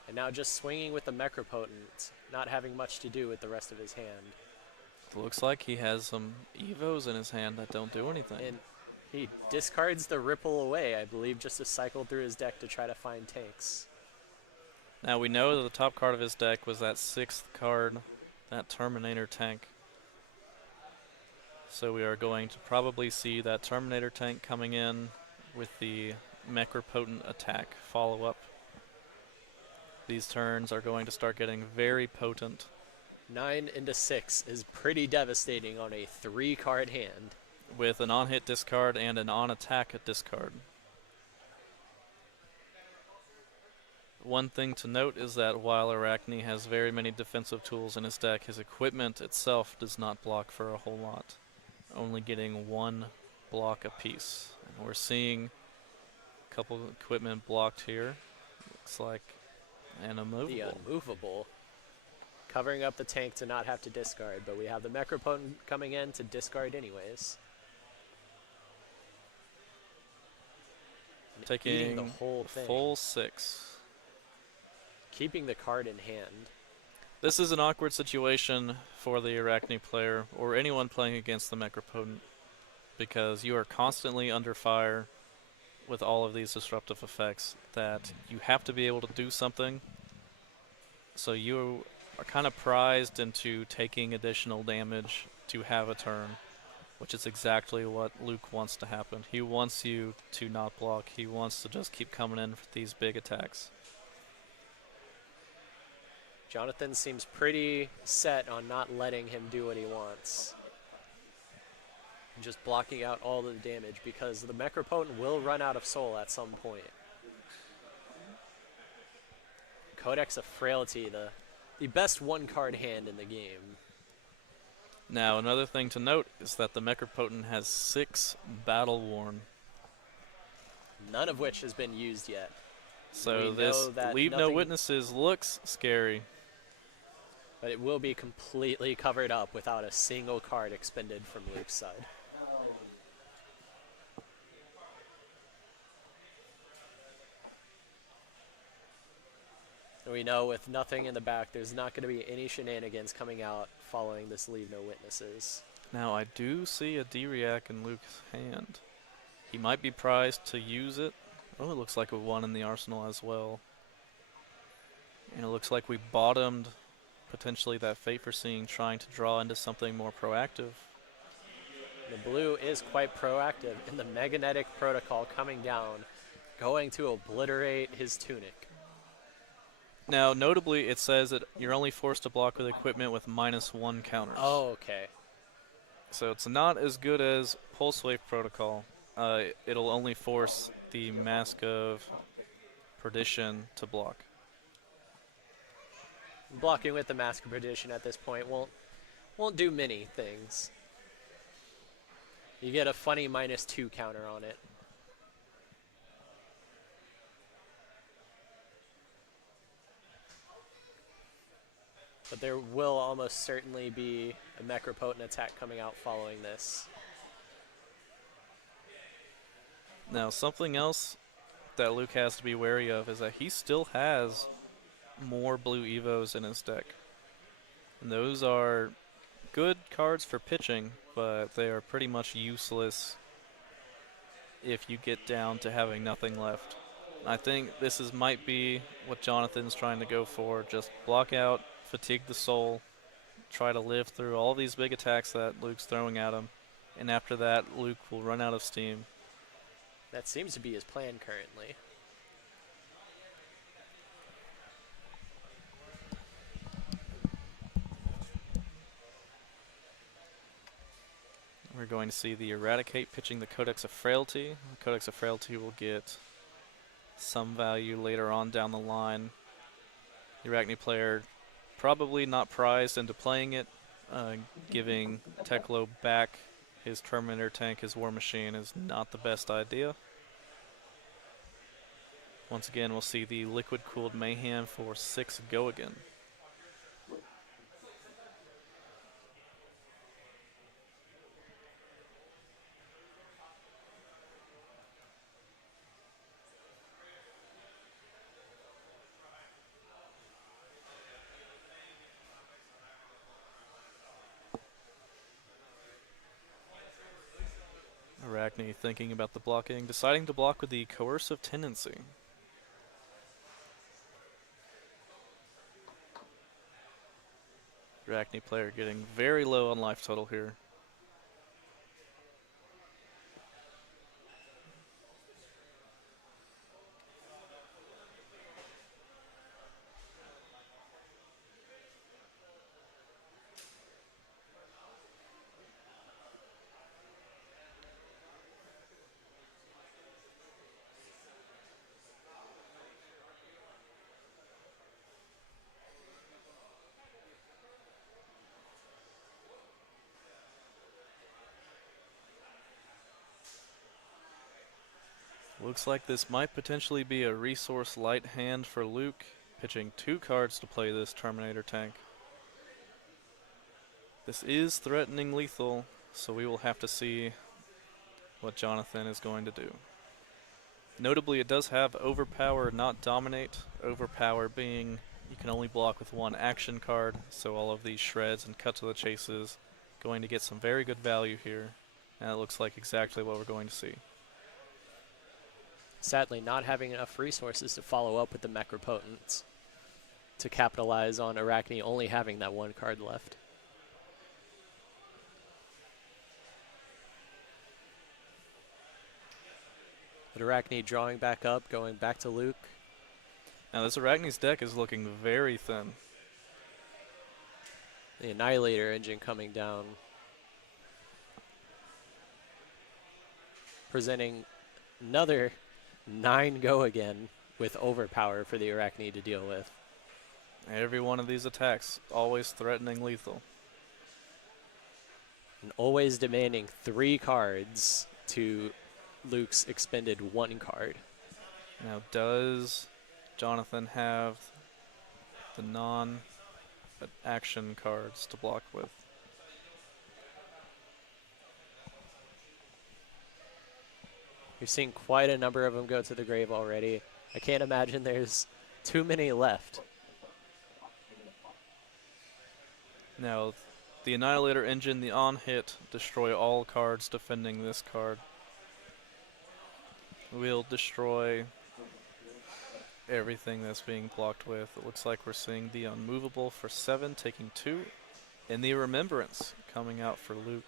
And now just swinging with the Necropotent, not having much to do with the rest of his hand. It looks like he has some Evos in his hand that don't do anything. And he discards the Ripple away, I believe, just to cycle through his deck to try to find tanks. Now we know that the top card of his deck was that 6th card, that Terminator tank. So we are going to probably see that Terminator tank coming in with the Necropotent attack follow-up. These turns are going to start getting very potent. 9 into 6 is pretty devastating on a 3-card hand. With an on-hit discard and an on-attack discard. One thing to note is that while Arachne has very many defensive tools in his deck, his equipment itself does not block for a whole lot, only getting 1 block apiece. And we're seeing a couple of equipment blocked here. Looks like an immovable. The unmovable. Covering up the tank to not have to discard, but we have the Necropotent coming in to discard anyways. Taking eating the whole thing. full 6. Keeping the card in hand. This is an awkward situation for the Arachne player, or anyone playing against the Necropotent, because you are constantly under fire with all of these disruptive effects that you have to be able to do something. So you are kind of prized into taking additional damage to have a turn, which is exactly what Luke wants to happen. He wants you to not block. He wants to just keep coming in for these big attacks. Jonathan seems pretty set on not letting him do what he wants. Just blocking out all the damage because the Necropotent will run out of soul at some point. Codex of Frailty, the best one-card hand in the game. Now, another thing to note is that the Necropotent has 6 Battle Worn. None of which has been used yet. So We this know that Leave No nothing- Witnesses looks scary. But it will be completely covered up without a single card expended from Luke's side. And we know with nothing in the back, there's not going to be any shenanigans coming out following this Leave No Witnesses. Now, I do see a D-React in Luke's hand. He might be prized to use it. Oh, it looks like a 1 in the arsenal as well. And it looks like we bottomed potentially that Fate Foreseeing, trying to draw into something more proactive. The blue is quite proactive in the Magnetic Protocol coming down, going to obliterate his tunic. Now, notably, it says that you're only forced to block with equipment with -1 counters. Oh, okay. So it's not as good as Pulse Wave Protocol. It'll only force the Mask of Perdition to block. Blocking with the Mask of Perdition at this point won't do many things. You get a funny -2 counter on it. But there will almost certainly be a Necropotent attack coming out following this. Now, something else that Luke has to be wary of is that he still has more blue Evos in his deck. And those are good cards for pitching, but they are pretty much useless if you get down to having nothing left. I think this might be what Jonathan's trying to go for. Just block out, fatigue the soul, try to live through all these big attacks that Luke's throwing at him, and after that, Luke will run out of steam. That seems to be his plan currently. We're going to see the Eradicate pitching the Codex of Frailty. The Codex of Frailty will get some value later on down the line. The Arachne player probably not prized into playing it. Giving Techo back his Terminator tank, his War Machine, is not the best idea. Once again, we'll see the Liquid Cooled Mayhem for 6 go again. Arachne thinking about the blocking, deciding to block with the Coercive Tendency. Arachne player getting very low on life total here. Looks like this might potentially be a resource light hand for Luke, pitching 2 cards to play this Terminator tank. This is threatening lethal, so we will have to see what Jonathan is going to do. Notably, it does have Overpower, not Dominate. Overpower being you can only block with 1 action card, so all of these shreds and cut to the chases going to get some very good value here, and it looks like exactly what we're going to see. sadly not having enough resources to follow up with the Necropotence to capitalize on Arachne only having that one card left. But Arachne drawing back up, going back to Luke. Now this Arachne's deck is looking very thin. The Annihilator engine coming down. Presenting another 9 go again with overpower for the Arachne to deal with. Every one of these attacks always threatening lethal. And always demanding 3 cards to Luke's expended 1 card. Now does Jonathan have the non-action cards to block with? You've seen quite a number of them go to the grave already. I can't imagine there's too many left. Now, the Annihilator engine, the on-hit, destroy all cards defending this card. Will destroy everything that's being blocked with. It looks like we're seeing the Unmovable for 7, taking 2, and the Remembrance coming out for Luke.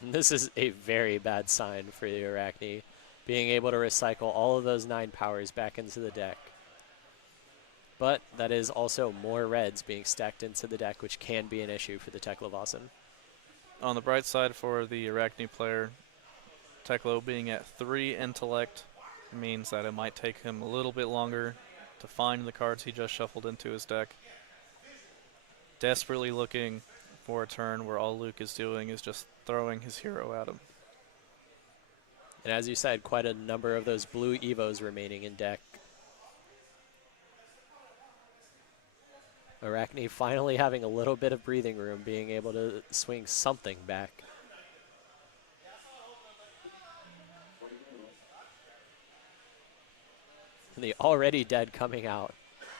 This is a very bad sign for the Arachne, being able to recycle all of those 9 powers back into the deck. But that is also more reds being stacked into the deck, which can be an issue for the Teklevossen. On the bright side for the Arachne player, Teklo being at 3 intellect means that it might take him a little bit longer to find the cards he just shuffled into his deck. Desperately looking for a turn where all Luke is doing is just throwing his hero at him. And as you said, quite a number of those blue Evos remaining in deck. Arachne finally having a little bit of breathing room, being able to swing something back. And the already dead coming out.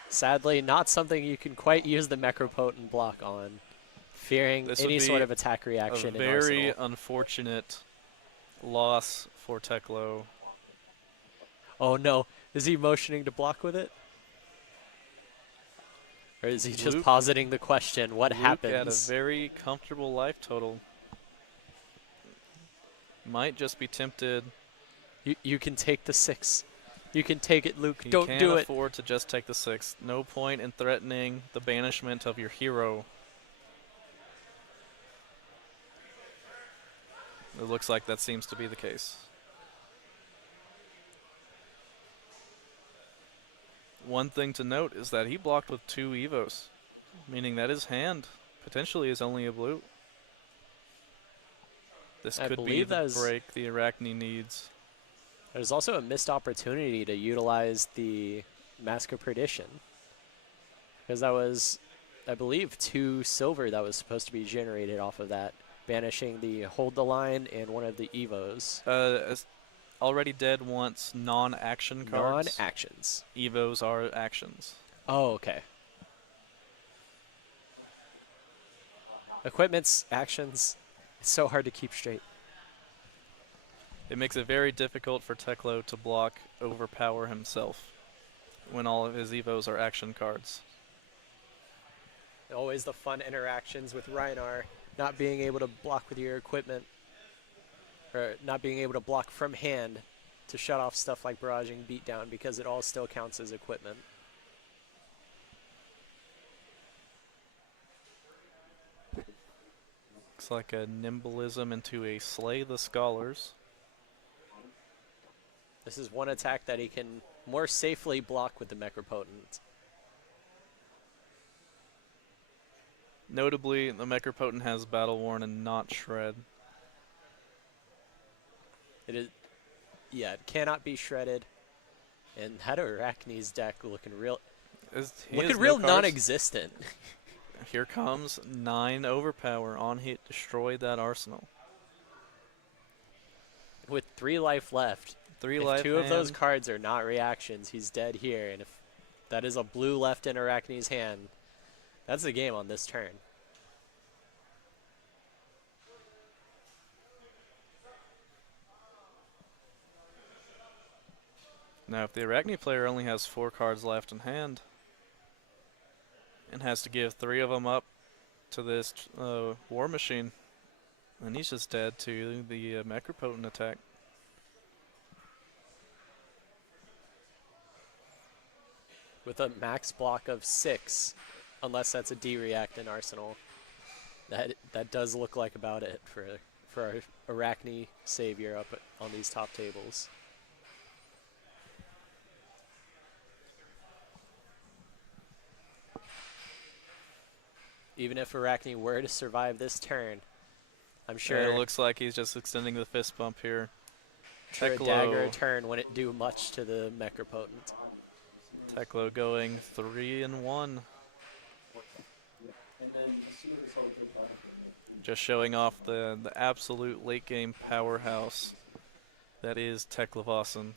Sadly, not something you can quite use the Necropotent block on, fearing This any would sort be of attack reaction a in very Arsenal. unfortunate loss for Teklo. Oh no, is he motioning to block with it? Or is he just Luke- positing the question, what Luke happens? at a very comfortable life total. Might just be tempted. You can take the 6. You can take it, Luke. He Don't can't do it. afford to just take the 6. No point in threatening the banishment of your hero. It looks like that seems to be the case. One thing to note is that he blocked with 2 Evos, meaning that his hand potentially is only a blue. This I could be believe that the is- break the Arachne needs. There's also a missed opportunity to utilize the Mask of Perdition. Because that was, I believe, 2 silver that was supposed to be generated off of that, banishing the Hold the Line and one of the Evos. As already dead wants non-action cards. Non-actions. Evos are actions. Oh, okay. Equipment's actions, it's so hard to keep straight. It makes it very difficult for Teklo to block Overpower himself when all of his Evos are action cards. Always the fun interactions with Rhinar, not being able to block with your equipment, or not being able to block from hand to shut off stuff like barraging beatdown because it all still counts as equipment. Looks like a Nimblism into a Slay the Scholars. This is one attack that he can more safely block with the Necropotent. Notably, the Necropotent has Battle Worn and not Shred. It is, yeah, it cannot be shredded. And that Arachne's deck looking real, He has looking no real cards. non-existent. Here comes 9 Overpower on hit, destroy that arsenal. With 3 life left. 3 If life 2 of those hand. cards are not reactions, he's dead here. And if that is a blue left in Arachne's hand, that's the game on this turn. Now, if the Arachne player only has 4 cards left in hand and has to give 3 of them up to this War Machine, then he's just dead to the Mecropotent attack. With a max block of 6, unless that's a D-React in Arsenal. That does look like about it for our Arachne savior up on these top tables. Even if Arachne were to survive this turn, I'm sure It looks like he's just extending the fist bump here. sure a dagger a turn wouldn't do much to the Mecropotent. Teklo going 3-1. Just showing off the absolute late game powerhouse that is Teklevossen.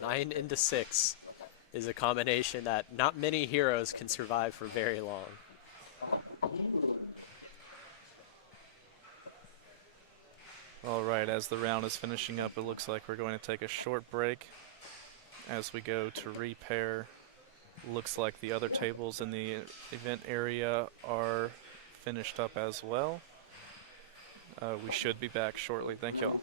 9 into 6 is a combination that not many heroes can survive for very long. All right, as the round is finishing up, it looks like we're going to take a short break as we go to repair. Looks like the other tables in the event area are finished up as well. We should be back shortly. Thank y'all.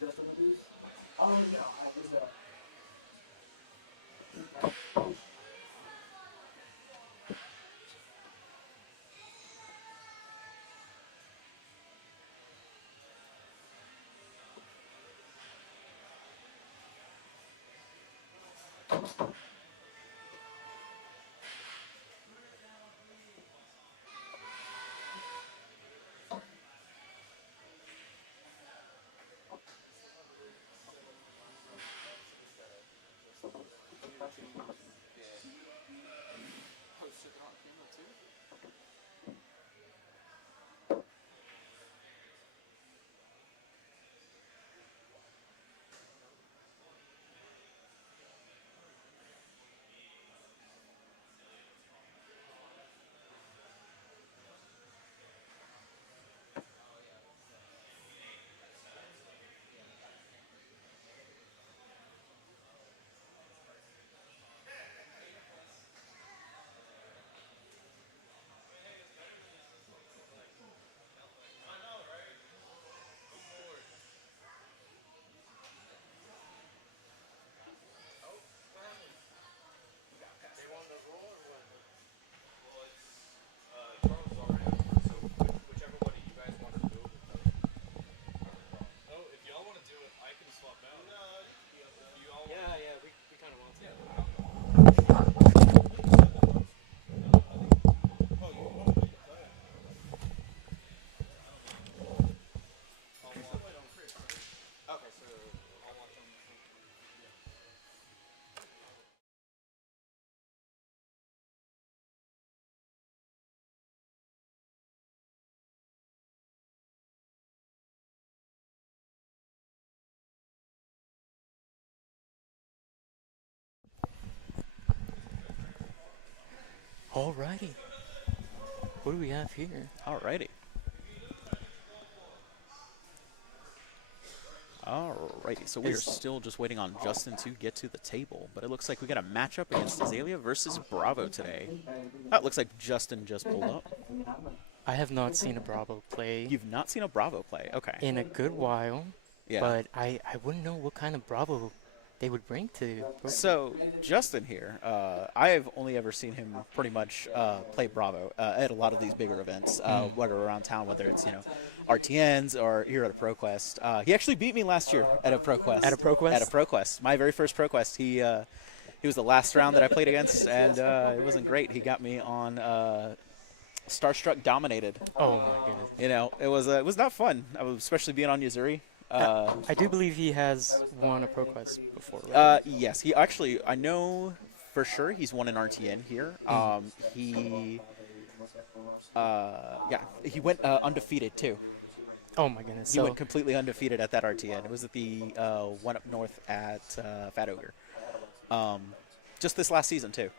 Justin would lose? Oh no, I was Alrighty. What do we have here? Alrighty. Alrighty, so we are still just waiting on Justin to get to the table, but it looks like we got a matchup against Aelia versus Bravo today. That looks like Justin just pulled up. I have not seen a Bravo play You've not seen a Bravo play, okay. in a good while, Yeah. but I wouldn't know what kind of Bravo they would bring to. So Justin here, I have only ever seen him pretty much play Bravo at a lot of these bigger events, whether around town, whether it's RTNs or here at a ProQuest. He actually beat me last year at a ProQuest. At a ProQuest? At a ProQuest, my very first ProQuest. He was the last round that I played against, and it wasn't great. He got me on Starstruck Dominated. Oh my goodness! It was not fun, especially being on Yuzuri. I do believe he has won a ProQuest before, right? Yes, he actually, I know for sure he's won an RTN here. He went undefeated too. Oh my goodness! He went completely undefeated at that RTN. It was at the one up north at Fat Ogre. Just this last season too.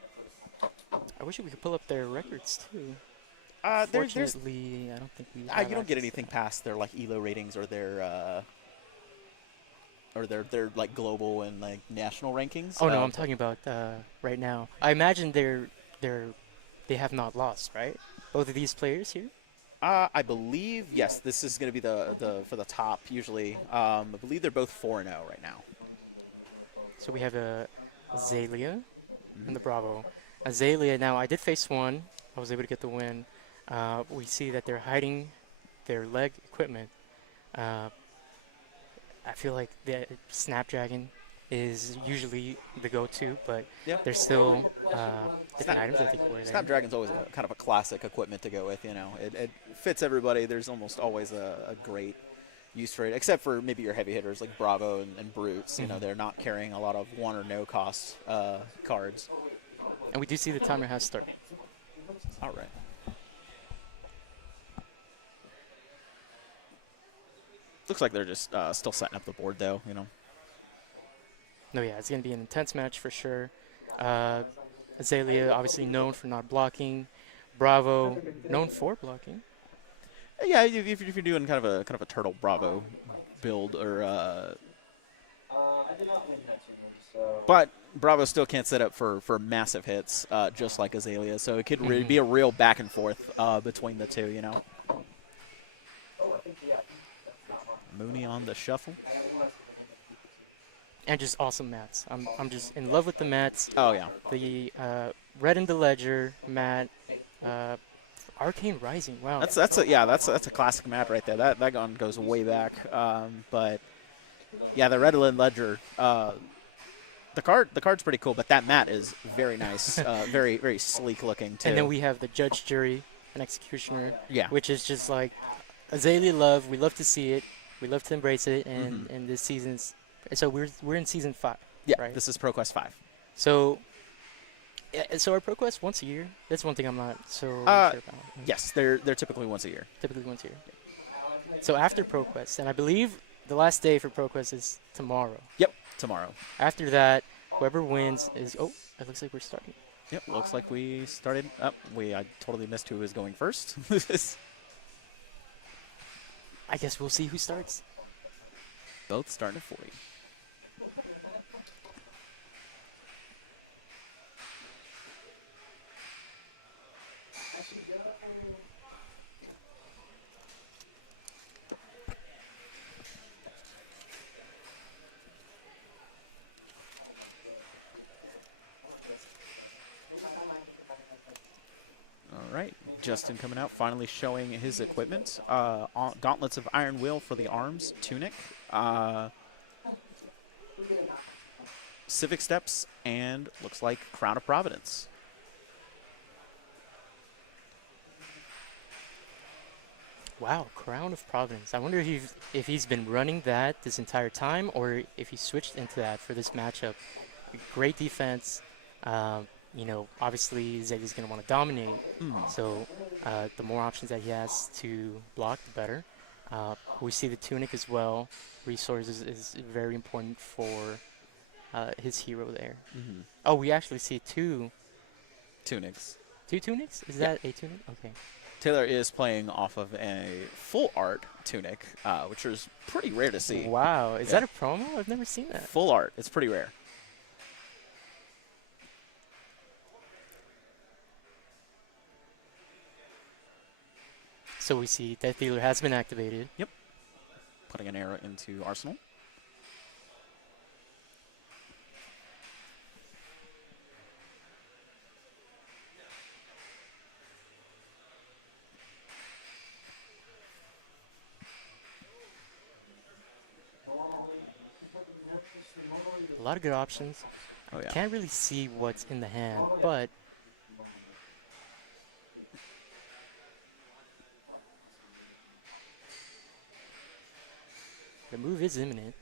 I wish we could pull up their records too. There's Fortunately, I don't think we. you don't get anything past their like ELO ratings or their like global and like national rankings. Oh no, I'm talking about right now. I imagine they have not lost, right? Both of these players here. I believe yes. This is going to be the for the top usually. I believe they're both 4-0 right now. So we have Aelia and the Bravo. Aelia. Now I did face one. I was able to get the win. We see that they're hiding their leg equipment. I feel like the Snapdragon is usually the go-to, but Yeah. there's still different items that they can wear there. Snapdragon's always a kind of a classic equipment to go with. It fits everybody. There's almost always a great use for it, except for maybe your heavy hitters like Bravo and Brutes. They're not carrying a lot of one or no cost cards. And we do see the timer has started. All right. Looks like they're just still setting up the board, though. No, yeah, it's going to be an intense match for sure. Aelia, obviously known for not blocking. Bravo, known for blocking. Yeah, if you're doing kind of a turtle Bravo build, or I did not win that tournament, so. but Bravo still can't set up for massive hits, just like Aelia. So it could be a real back and forth between the two. Oh, I think, yeah. That's not Mooney on the shuffle. And just awesome mats. I'm just in love with the mats. Oh, yeah. The red in the ledger mat, Arcane Rising. Wow. That's a classic mat right there. That one goes way back. But yeah, the red ledger. The card's pretty cool, but that mat is very nice. Very very sleek looking too. And then we have the judge, jury, and executioner. Yeah. Which is just like Aelia love. We love to see it. We love to embrace it. And this season's. So we're in season 5. Yeah. Right? This is ProQuest 5. So. Yeah, so our ProQuest once a year. That's one thing I'm not so sure about. Yes, they're typically once a year. Typically once a year. So after ProQuest, and I believe the last day for ProQuest is tomorrow. Yep, tomorrow. After that, whoever wins is. Oh, it looks like we're starting. Yep, looks like we started. I totally missed who was going first. I guess we'll see who starts. Both starting at 40. All right, Justin coming out, finally showing his equipment. Gauntlets of Iron Will for the arms, tunic, Civic Steps, and looks like Crown of Providence. Wow, Crown of Providence. I wonder if he's been running that this entire time or if he switched into that for this matchup. Great defense. You know, obviously Zeddy's going to want to dominate. So the more options that he has to block, the better. We see the tunic as well. Resources is very important for his hero there. Oh, we actually see two Tunics. Two tunics? Is that a tunic? Okay. Taylor is playing off of a full art tunic, which is pretty rare to see. Wow. Is that a promo? I've never seen that. Full art. It's pretty rare. So we see Death Dealer has been activated. Yep. Putting an arrow into Arsenal. A lot of good options. Oh, yeah. Can't really see what's in the hand, but the move is imminent.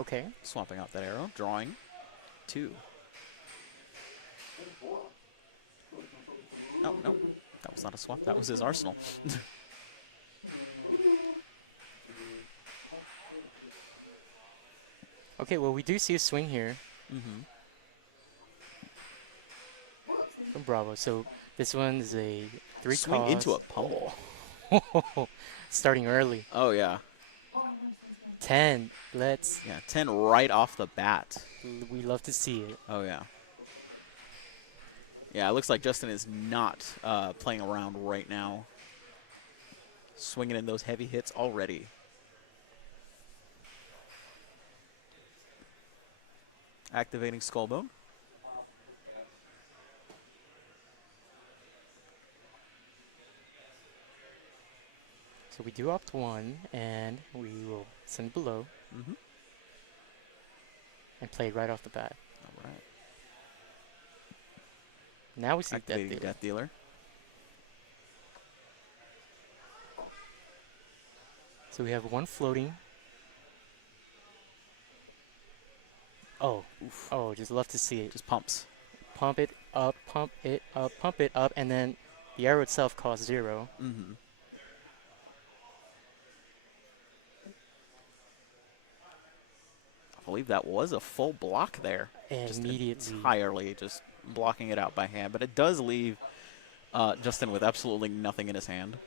Okay. Swapping out that arrow. Drawing. 2. No, no. That was not a swap. That was his Arsenal. Okay, well, we do see a swing here from Bravo. So this one is a 3 Swing cost. into a pummel. Starting early. Oh, yeah. 10. Let's. Yeah, 10 right off the bat. We love to see it. Oh, yeah. Yeah, it looks like Justin is not playing around right now. Swinging in those heavy hits already. Activating Skullbone. So we do opt 1, and we will send below and play right off the bat. All right. Now we see Activating Death Dealer. Death Dealer. So we have 1 floating. Oh, oh, just love to see it. Just pumps. Pump it up, pump it up, pump it up, and then the arrow itself costs 0. I believe that was a full block there. And Just immediately. entirely just blocking it out by hand. But it does leave Justin with absolutely nothing in his hand.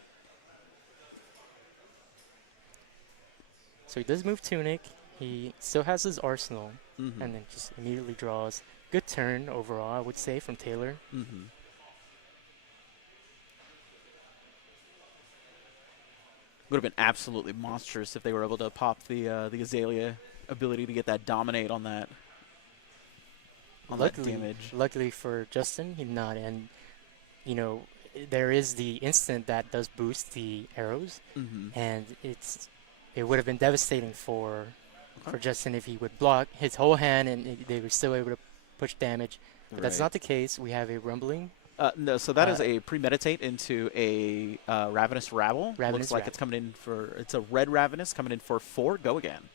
So he does move Tunic. He still has his arsenal, Mm-hmm. and then just immediately draws. Good turn overall, I would say, from Taylor. Mm-hmm. Would have been absolutely monstrous if they were able to pop the Aelia ability to get that dominate on that Luckily, damage. luckily for Justin, he did not. And you know, there is the instant that does boost the arrows, Mm-hmm. and it would have been devastating for Okay. Justin if he would block his whole hand and they were still able to push damage. But that's Right. not the case. We have a rumbling. No, so that is Uh, a premeditate into a Ravenous Rabble. Ravenous Looks like Rabble. it's coming in for, it's a red Ravenous coming in for 4. Go again.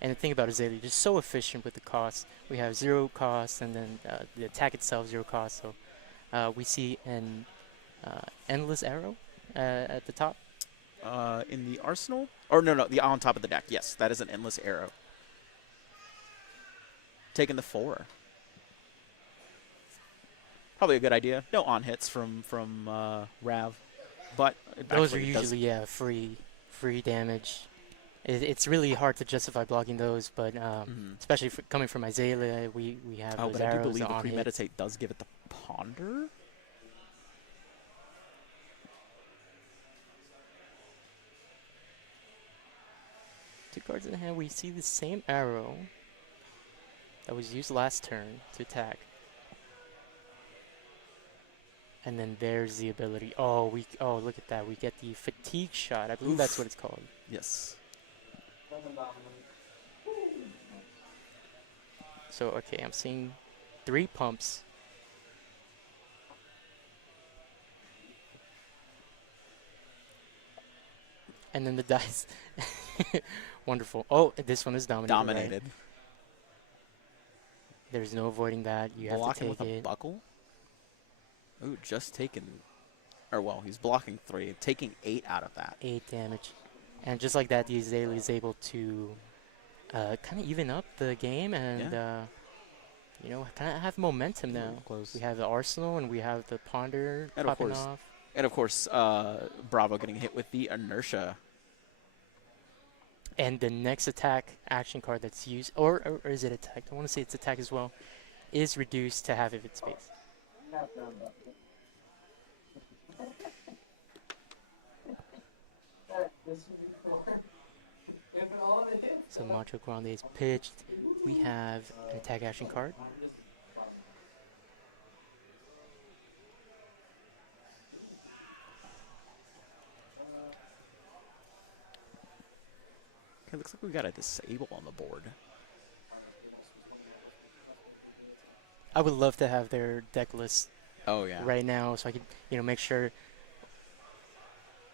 And the thing about Aelia, just so efficient with the cost. We have 0 cost, and then the attack itself 0 cost. So we see an endless arrow at the top. In the arsenal? Or no, the on top of the deck. Yes, that is an endless arrow. Taking the 4. Probably a good idea. No on hits from Rav, but it Those are actually does- usually free damage. It's really hard to justify blocking those, but Mhm. especially coming from Aelia, we have Oh, those but I do arrows believe the on hits. premeditate does give it the ponder. Two cards in hand, we see the same arrow that was used last turn to attack. And then there's the ability. Oh, look at that. We get the fatigue shot. I believe that's Oof. what it's called. Yes. So, okay, I'm seeing 3 pumps. And then the dice. Wonderful. Oh, this one is dominated. right? Dominated. There's no avoiding that. You have to Blocking take with a it. buckle. Ooh, just taken. Or well, he's blocking 3, taking 8 out of that. 8 damage. And just like that, the Aelia is able to kind of even up the game and, you know, kind of have momentum now. Close. We have the Arsenal and we have the Ponder And of popping course- off. And of course, Bravo getting hit with the inertia. And the next attack action card that's used, or is it attack? I want to say it's attack as well, is reduced to half of its space. So Macho Grande is pitched. We have an attack action card. Okay, looks like we got a disable on the board. I would love to have their deck list Oh yeah. right now so I could, you know, make sure.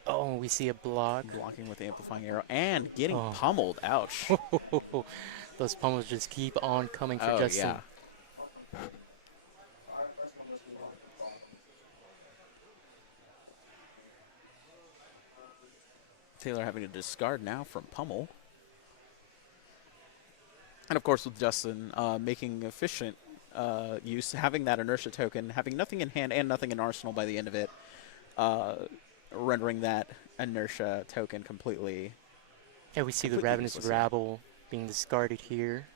Oh, we see a block. Blocking with the amplifying arrow and getting Oh. pummeled. Ouch. Those pummels just keep on coming for Oh Justin. yeah. Taylor having to discard now from pummel. And of course with Justin making efficient use, having that inertia token, having nothing in hand and nothing in arsenal by the end of it, rendering that inertia token completely. Yeah, we see the Completely Ravenous useless, yeah. Rabble being discarded here,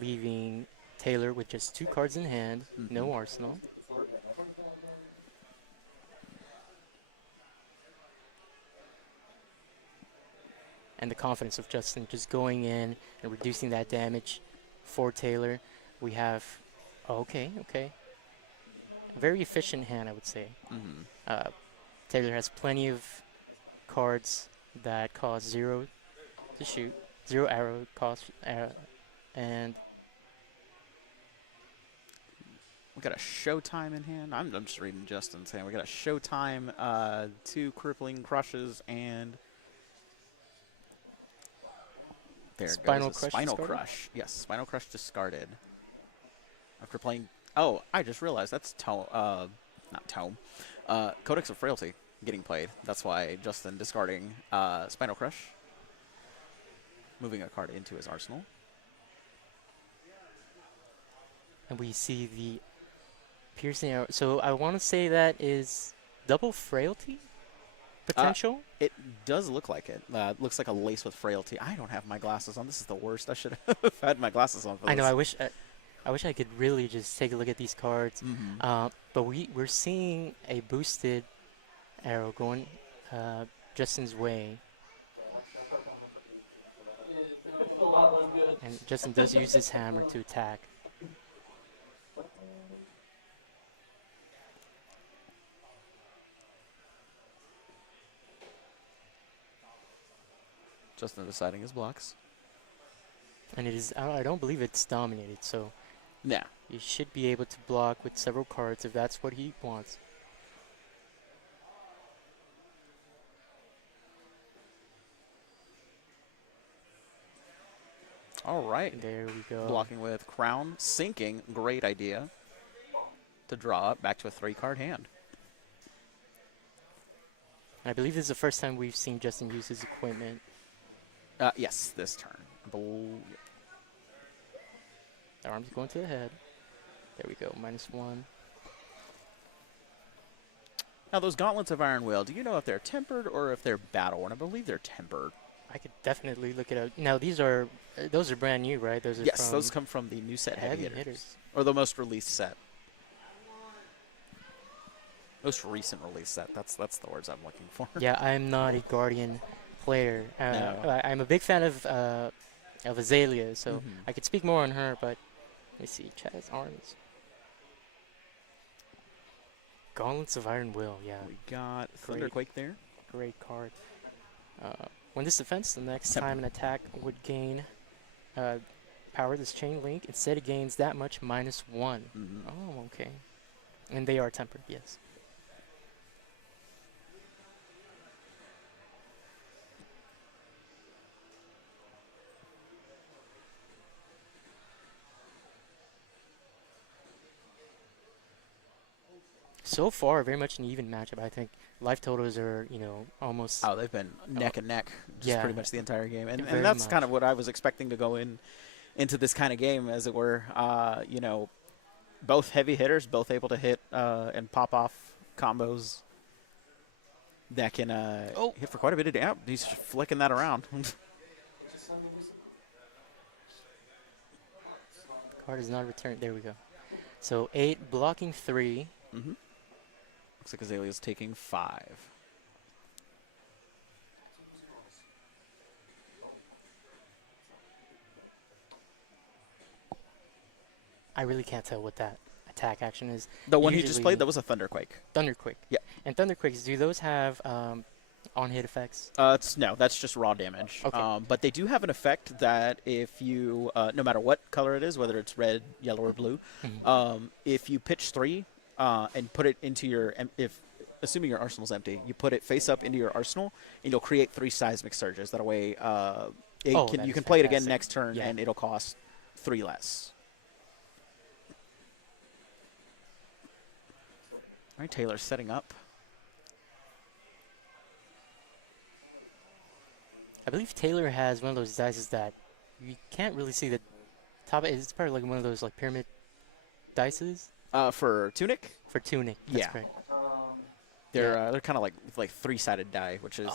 leaving Taylor with just 2 cards in hand, no Mhm. arsenal. And the confidence of Justin just going in and reducing that damage for Taylor. We have, okay. A very efficient hand, I would say. Mm-hmm. Taylor has plenty of cards that cost 0 to shoot, 0 arrow cost, and We got a Showtime in hand. I'm just reading Justin's hand. We got a Showtime, 2 crippling crushes, and there Spinal goes a Crush Spinal discarded? Crush. Yes, Spinal Crush discarded. After playing, oh, I just realized that's not Tome. Codex of Frailty getting played. That's why Justin discarding Spinal Crush, moving a card into his arsenal. and we see the piercing arrow. So I want to say that is double frailty, potential. It does look like it. Looks like a lace with frailty. I don't have my glasses on. This is the worst. I should have had my glasses on for this. I know. I wish I could really just take a look at these cards. But we're seeing a boosted arrow going Justin's way, and Justin does use his hammer to attack. Justin deciding his blocks. And it is, I don't believe it's dominated, so Yeah. you should be able to block with several cards if that's what he wants. All right. There we go. Blocking with Crown, sinking, great idea. To draw up back to a 3-card hand. I believe this is the first time we've seen Justin use his equipment. Yes, this turn. The arm's going to the head. There we go, -1. Now, those gauntlets of Iron Will, do you know if they're tempered or if they're battle-worn? I believe they're tempered. I could definitely look it up. Now, those are brand new, right? Those are Yes, from those come from the new set Heavy Heavy Hitters. Hitters. Or the most released set. Most recent release set. That's the words I'm looking for. Yeah, I'm not a Guardian player. No. I'm a big fan of Aelia, so I could speak more on her, but let me see. Chaz arms. Gauntlets of Iron Will, yeah. We got Great. Thunderquake there. Great card. When this defense, the next time an attack would gain power this chain link, instead it gains that much -1. Oh, okay. And they are tempered, yes. So far, very much an even matchup. I think life totals are, almost. Oh, they've been neck and neck just yeah. pretty much the entire game. And Very that's much. kind of what I was expecting to go into this kind of game, as it were. Both heavy hitters, both able to hit and pop off combos that can hit for quite a bit of damage. He's flicking that around. Card is not returned. There we go. So 8, blocking 3. Looks like Aelia's taking 5. I really can't tell what that attack action is. The one he just Usually played, that was a Thunderquake. Thunderquake. Yeah. And Thunderquakes, do those have on-hit effects? No, that's just raw damage. Okay. But they do have an effect that if you, no matter what color it is, whether it's red, yellow, or blue, if you pitch 3 and put it into your, assuming your arsenal's empty, you put it face up into your arsenal, and you'll create 3 seismic surges. That way, you can play it again next turn, and it'll cost 3 less. All right, Taylor's setting up. I believe Taylor has one of those dices that you can't really see the top. It's probably like one of those like pyramid dices. For Tunic? For Tunic, that's Yeah. correct. They're kind of like 3-sided die, which is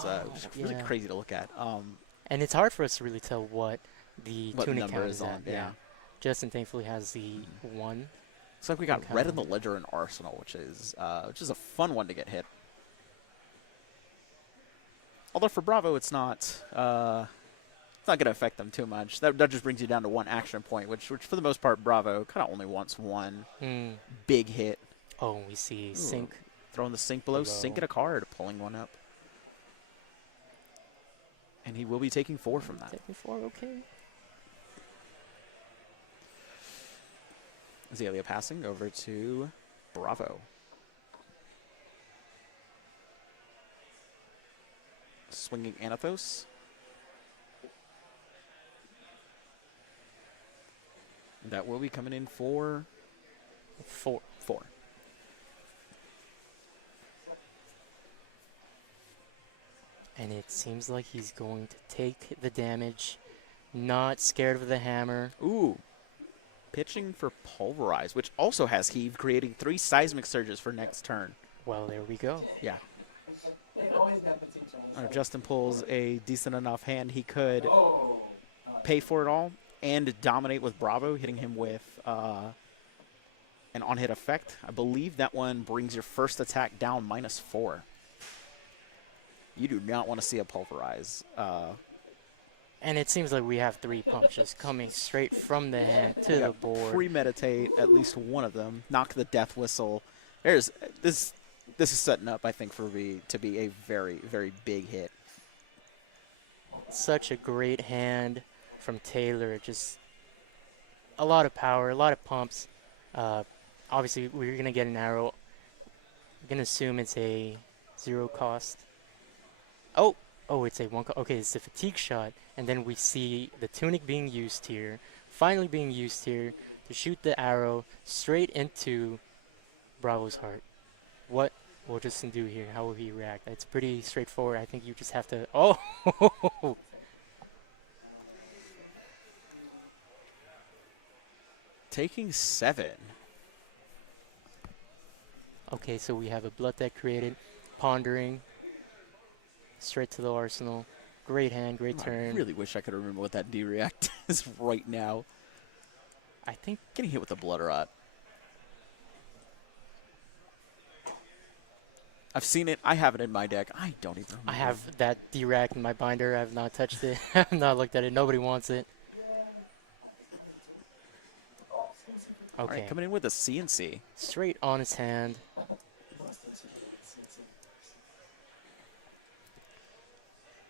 really yeah. crazy to look at. And it's hard for us to really tell what the What Tunic number count is is on, at. yeah. Justin thankfully has the 1. Looks like we got Okay. red in the ledger and arsenal, which is a fun one to get hit. Although for Bravo, it's not going to affect them too much. That just brings you down to 1 action point, which for the most part, Bravo kind of only wants 1 big hit. Oh, we see Sync. Throwing the sink below, sinking a card, pulling 1 up. And he will be taking 4 from that. Taking 4, okay. Aelia passing over to Bravo. Swinging Anathos. That will be coming in for 4. 4. And it seems like he's going to take the damage. Not scared of the hammer. Ooh. Pitching for Pulverize, which also has Heave, creating 3 seismic surges for next turn. Well, there we go. Yeah. They always got the teacher on the side. Justin pulls a decent enough hand. He could Oh. pay for it all and dominate with Bravo, hitting him with an on-hit effect. I believe that one brings your first attack down -4. You do not want to see a pulverize. And it seems like we have 3 pumps just coming straight from the hand to the board. Premeditate at least one of them. Knock the death whistle. There's this. This is setting up, I think, for me to be a very, very big hit. Such a great hand from Taylor. Just a lot of power, a lot of pumps. Obviously, we're going to get an arrow. I'm going to assume it's a 0 cost. Oh, it's a 1 cost. Okay, it's a fatigue shot. And then we see the tunic being used here, finally being used here to shoot the arrow straight into Bravo's heart. What will Justin do here? How will he react? It's pretty straightforward. I think you just have to... Oh! Taking 7. Okay, so we have a blood deck created. Pondering. Straight to the arsenal. Great hand, great turn. I really wish I could remember what that D-React is right now. I think... Getting hit with a Blood Rot. I've seen it. I have it in my deck. I don't even remember. I have that D-Rack in my binder. I have not touched it. I have not looked at it. Nobody wants it. Okay. All right, coming in with a CNC. Straight on his hand.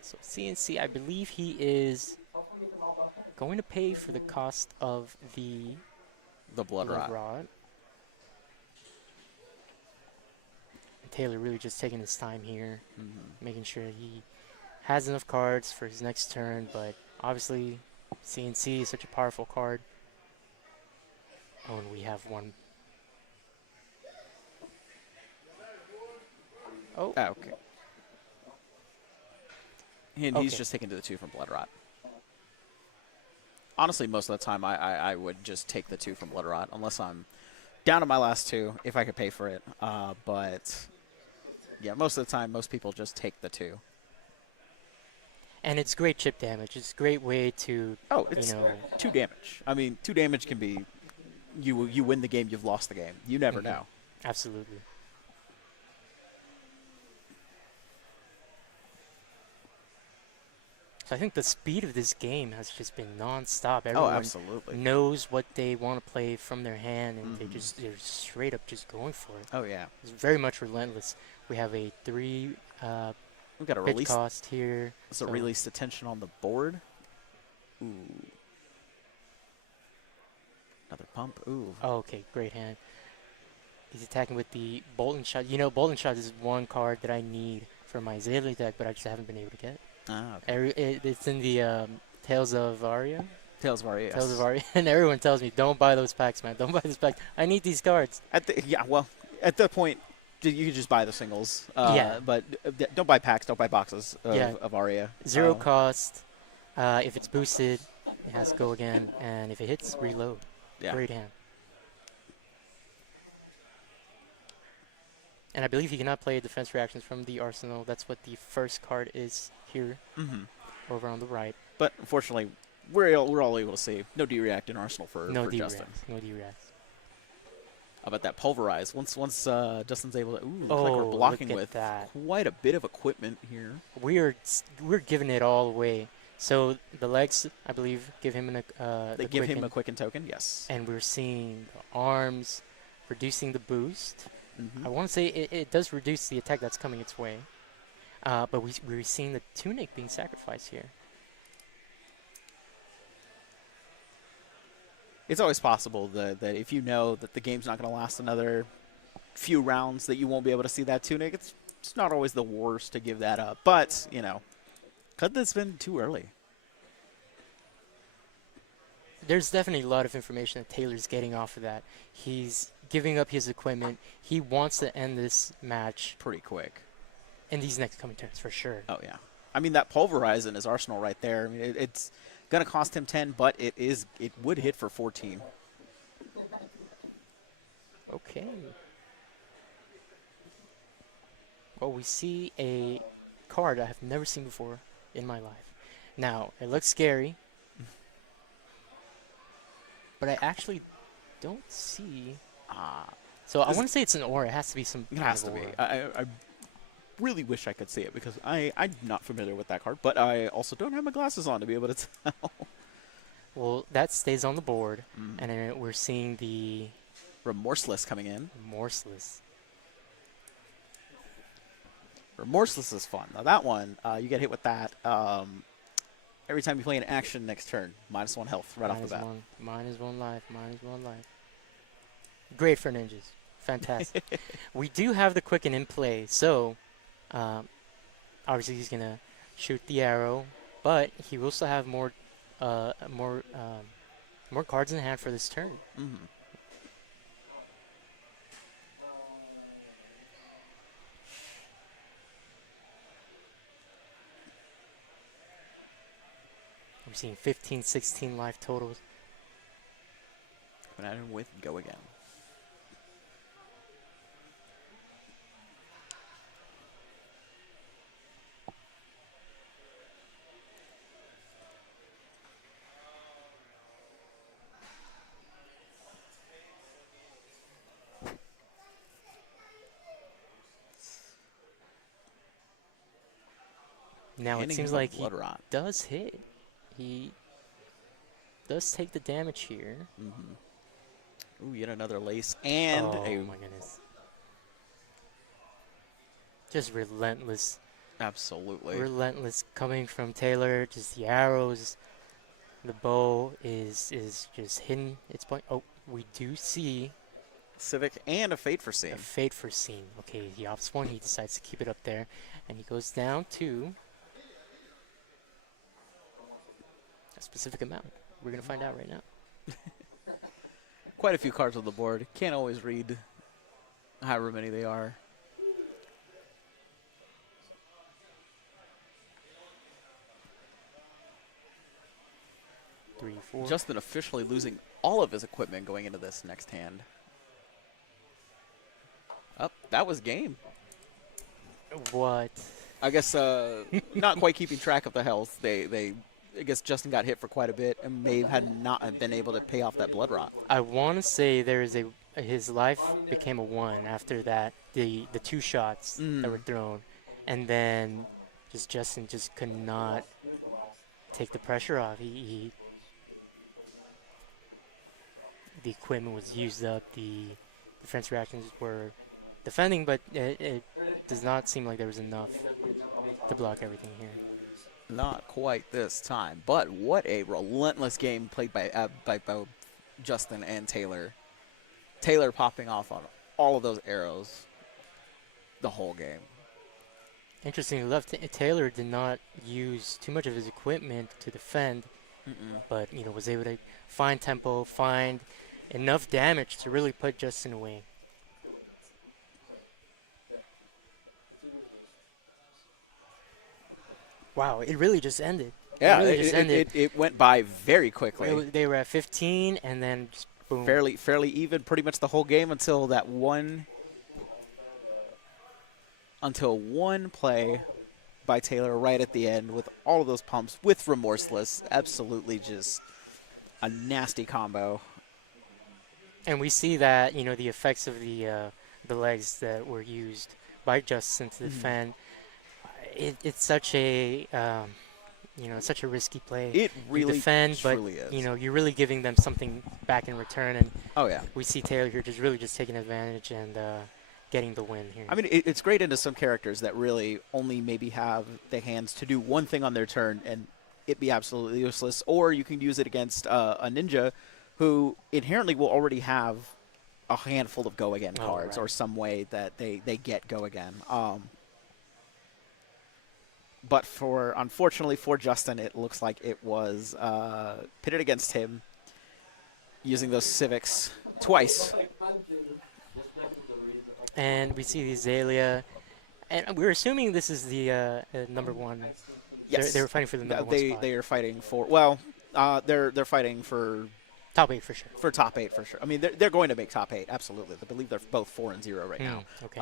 So CNC, I believe he is going to pay for the cost of the Blood Rot. And Taylor really just taking his time here, making sure he has enough cards for his next turn, but obviously CNC is such a powerful card. Oh, and we have one. Oh. Okay. And he's Okay. just taking to the 2 from Blood Rot. Honestly, most of the time, I would just take the 2 from Blood Rot, unless I'm down to my last 2, if I could pay for it. But, yeah, most of the time, most people just take the 2. And it's great chip damage. It's a great way to, Oh, it's you know... 2 damage. I mean, 2 damage can be, you win the game, you've lost the game. You never know. Absolutely. So I think the speed of this game has just been non-stop. Everyone absolutely. knows what they want to play from their hand, and they're straight up just going for it. Oh, yeah. It's very much relentless. We have a 3 We've got a bid release. cost here. So release the tension on the board. Ooh. Another pump. Ooh. Oh, okay, great hand. He's attacking with the Bolt and Shot. You know, Bolt and Shot is one card that I need for my Aelia deck, but I just haven't been able to get. Ah, okay. It's in the Tales of Aria. Tales of Aria, yes. Tales of Aria. And everyone tells me, don't buy those packs, man. Don't buy those packs. I need these cards. At that point, you could just buy the singles. Yeah. But don't buy packs. Don't buy boxes of Aria. 0 cost. If it's boosted, it has to go again. And if it hits, reload. Yeah. Great hand. And I believe he cannot play defense reactions from the arsenal. That's what the first card is here, over on the right. But unfortunately, we're all able to see no D-React in arsenal for Justin. No D-React. How about that pulverize? Once Justin's able to, looks like Oh, we're blocking look at with that. quite a bit of equipment here. We're giving it all away. So the legs, I believe, give him They give him a quicken token, yes. and we're seeing the arms reducing the boost. I want to say it does reduce the attack that's coming its way. But we're seeing the tunic being sacrificed here. It's always possible that if you know that the game's not going to last another few rounds, that you won't be able to see that tunic. It's not always the worst to give that up. But, could this have been too early? There's definitely a lot of information that Taylor's getting off of that. He's giving up his equipment. He wants to end this match Pretty quick. in these next coming turns, for sure. Oh, yeah. I mean, that pulverize in his arsenal right there, I mean, it's going to cost him 10, but it would hit for 14. Okay. Well, we see a card I have never seen before in my life. Now, it looks scary, but I actually don't see. So I Is want to say it's an aura. It has to be some. It kind has of to be. aura. I really wish I could see it because I'm not familiar with that card, but I also don't have my glasses on to be able to tell. Well, that stays on the board, and then we're seeing the Remorseless coming in. Remorseless. Remorseless is fun. Now that one, you get hit with that. Every time you play an action next turn, -1 health right off the bat. -1 life. -1 life. Great for ninjas. Fantastic. We do have the quicken in play, so obviously he's gonna shoot the arrow, but he will still have more cards in hand for this turn. We're seeing 15, 16 life totals. Coming at him with Go Again. Now it Handing seems him a like he Blood Rot. does hit. He does take the damage here. Ooh, yet another lace and Oh a my goodness. Just relentless. absolutely. Relentless coming from Taylor. Just the arrows. The bow is just hitting its point. Oh, we do see Civic and a Fate for Seeing. a fate for scene. Okay, he opts one. He decides to keep it up there. And he goes down to a specific amount. We're going to find out right now. Quite a few cards on the board. Can't always read however many they are. Three, four. Justin officially losing all of his equipment going into this next hand. Oh, that was game. What? I guess not quite keeping track of the health. I guess Justin got hit for quite a bit and may have not been able to pay off that Blood Rot. I want to say there is his life became a 1 after that, the 2 shots that were thrown, and then Justin just could not take the pressure off. The equipment was used up. The defense reactions were defending, but it does not seem like there was enough to block everything here. Not quite this time, but what a relentless game played by both Justin and Taylor. Taylor popping off on all of those arrows the whole game. Interestingly enough, Taylor did not use too much of his equipment to defend, but was able to find tempo, find enough damage to really put Justin away. Wow, it really just ended. Yeah, really just ended. It went by very quickly. They were at 15, and then just boom. Fairly even pretty much the whole game until one play by Taylor right at the end with all of those pumps with Remorseless. Absolutely just a nasty combo. And we see that, the effects of the legs that were used by Justin to defend. It's such a such a risky play. It really you defend, truly but is. You're really giving them something back in return. And Oh yeah. we see Taylor here just taking advantage and getting the win here. I mean, it's great into some characters that really only maybe have the hands to do one thing on their turn and it be absolutely useless. Or you can use it against a ninja who inherently will already have a handful of Go Again cards or some way that they get Go Again. But unfortunately for Justin, it looks like it was pitted against him using those civics twice. And we see the Aelia, and we're assuming this is the number one. Yes, they were fighting for the number one spot. They are fighting for they're fighting for top 8 for sure. For top 8 for sure. I mean, they're going to make top 8 absolutely. I believe they're both 4-0 right now. Okay.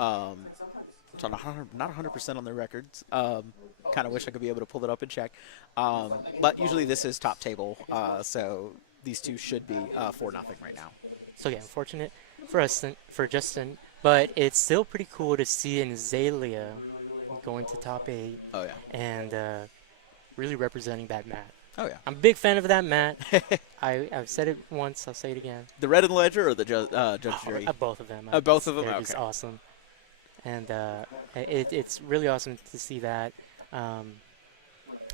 which I'm not 100% on their records. Kind of wish I could be able to pull it up and check. But usually this is top table, so these two should be 4-0 right now. So yeah, unfortunate for us, for Justin, but it's still pretty cool to see an Aelia going to top 8 Oh, yeah. and really representing that mat. Oh, yeah. I'm a big fan of that mat. I've said it once, I'll say it again. The red and ledger or the judge jury? Both of them. Both of them? They're Okay. just awesome. And it's really awesome to see that.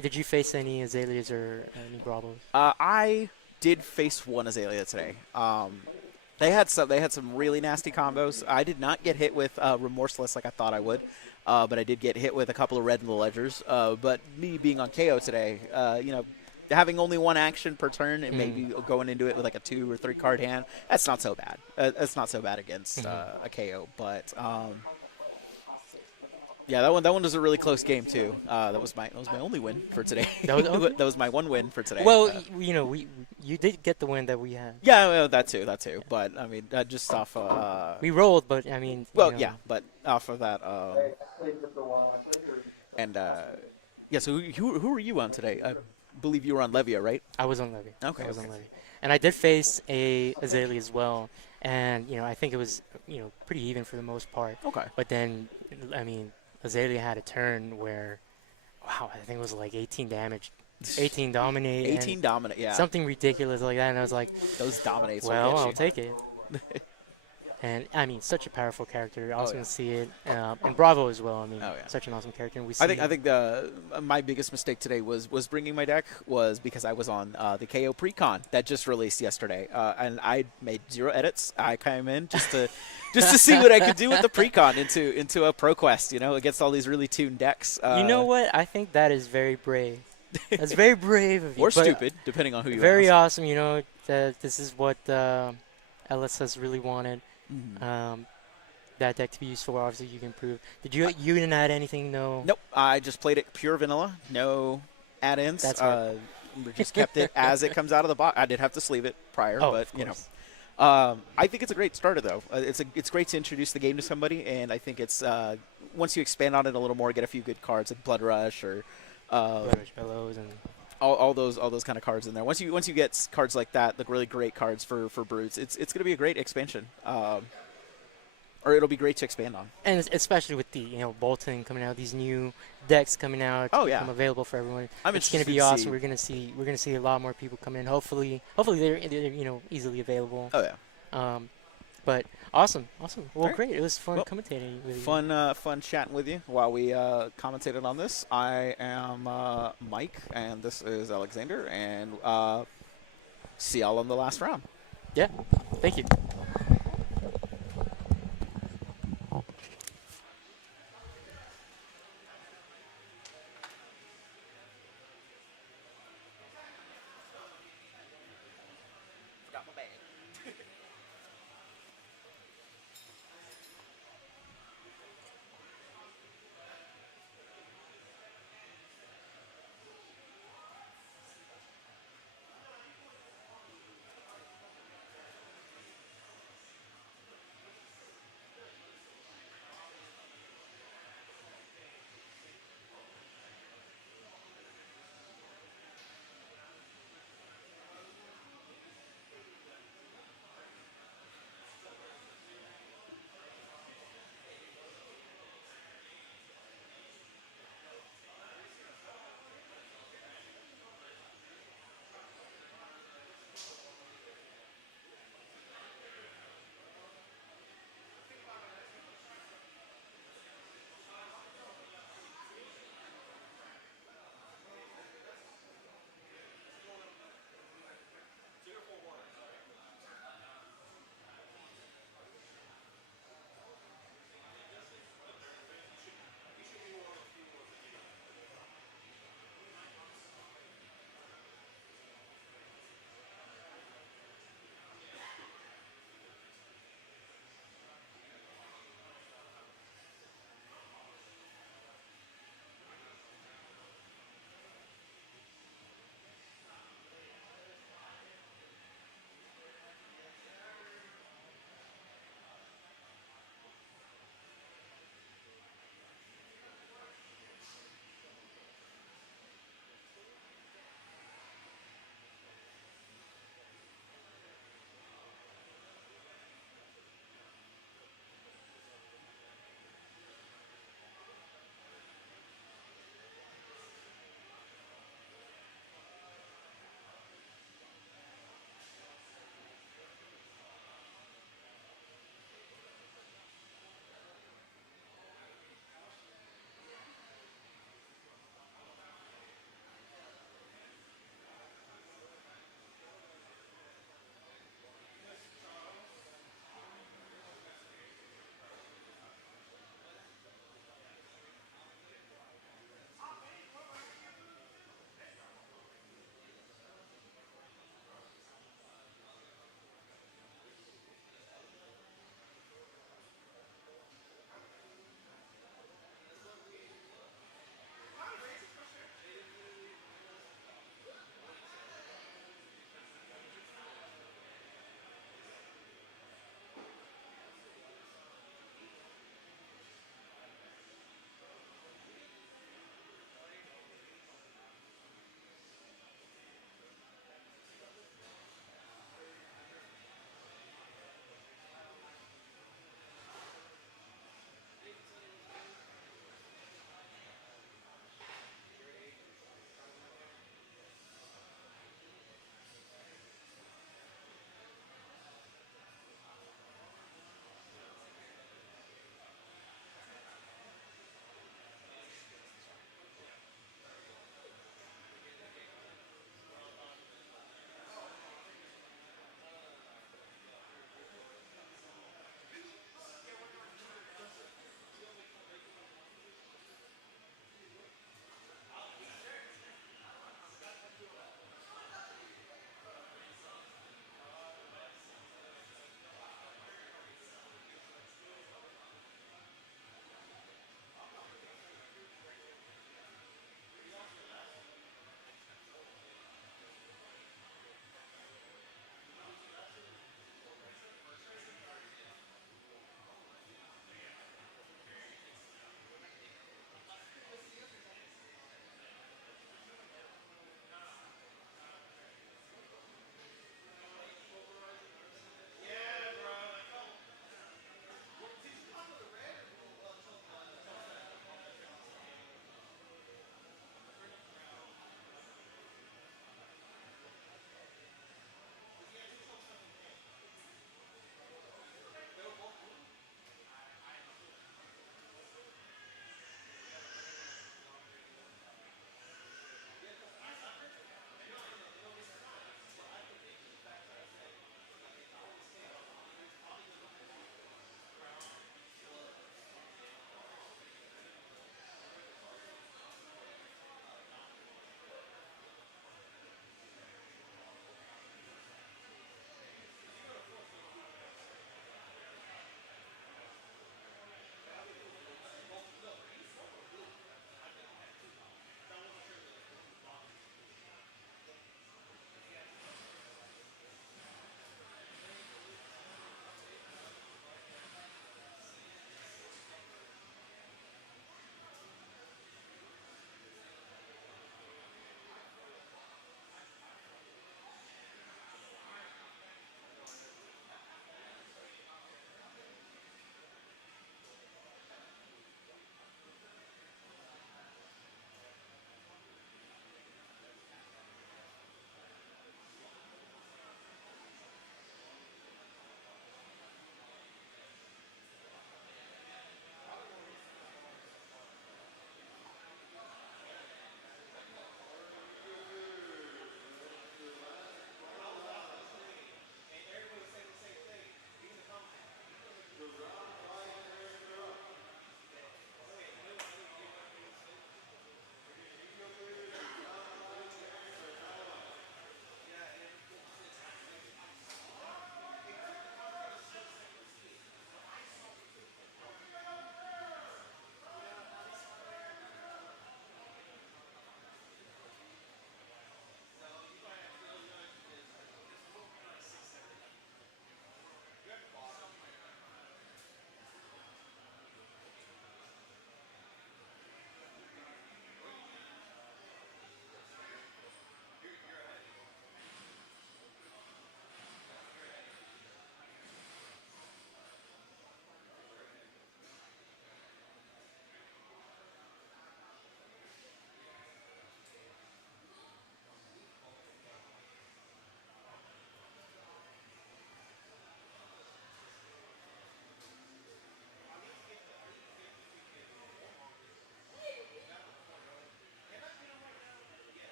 Did you face any Azaleas or any Bravos? I did face one Aelia today. They had some really nasty combos. I did not get hit with Remorseless like I thought I would, but I did get hit with a couple of red in the ledgers. But me being on KO today, having only one action per turn and maybe going into it with like a 2 or 3 card hand, that's not so bad. That's not so bad against a KO. But yeah, that one was a really close game too. That was my only win for today. That was my one win for today. Well, you did get the win that we had. Yeah, well, that too. But I mean, just off. We rolled, but I mean. Well, yeah, but off of that. And yeah. So who were you on today? I believe you were on Levia, right? I was on Levy. Okay. I was on Levy, and I did face a Azalia as well, and I think it was pretty even for the most part. Okay. But then, I mean, Azalia had a turn where, wow, I think it was like 18 damage, 18 dominate, 18 dominate, yeah. something ridiculous like that, and I was like, those dominates. well, I'll take it. And I mean, such a powerful character. Awesome to see it, and Bravo as well. I mean, such an awesome character. And we see I think my biggest mistake today was bringing my deck was because I was on the KO Precon that just released yesterday, and I made 0 edits. I came in just to see what I could do with the Precon into a ProQuest, against all these really tuned decks. You know what? I think that is very brave. That's very brave of you. Or stupid, depending on who you ask. Very awesome. That this is what Ellis has really wanted. That deck to be useful. Obviously, you can improve. Did you didn't add anything? No. Nope. I just played it pure vanilla. No add-ins. That's right. We just kept it as it comes out of the box. I did have to sleeve it prior, but I think it's a great starter though. It's great to introduce the game to somebody, and I think it's once you expand on it a little more, get a few good cards like Blood Rush or Blood Rush Bellows and all those kind of cards in there. Once you get cards like that, the really great cards for brutes, it's going to be a great expansion. Or it'll be great to expand on. And especially with the Bolton coming out, these new decks coming out, become available for everyone. It's going to be awesome. We're going to see a lot more people come in. Hopefully they're easily available. Oh yeah. But awesome. Well, great. It was fun commentating with you. Fun chatting with you while we commentated on this. I am Mike, and this is Alexander, and see y'all on the last round. Yeah. Thank you.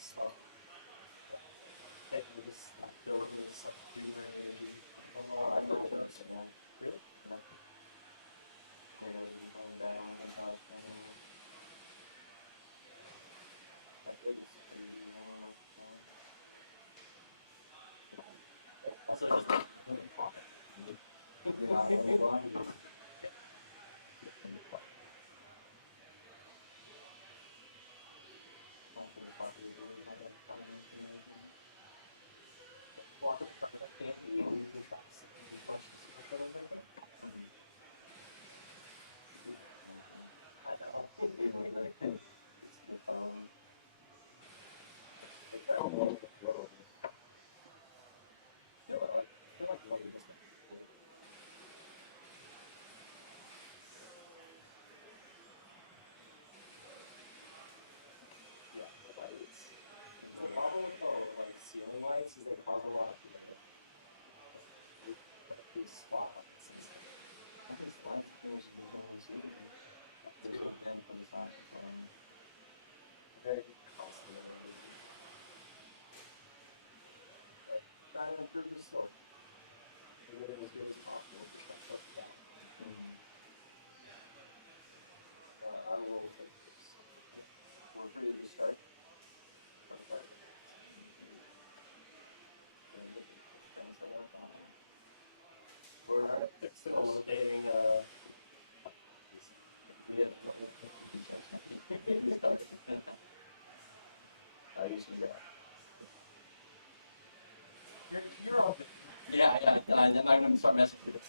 slow. Techo just building this like leader energy. Oh, I know that. So, yeah. Really? We're gonna be going down and out and Also just the problem with the like ceiling lights is they cause a lot of these spot lights. Very costly. Not even through the slope. They get it as good as possible. Just like push it down. I will take this. We're free to start. We're still dating I usually do. You're on. Yeah. I'm not gonna start messing with it.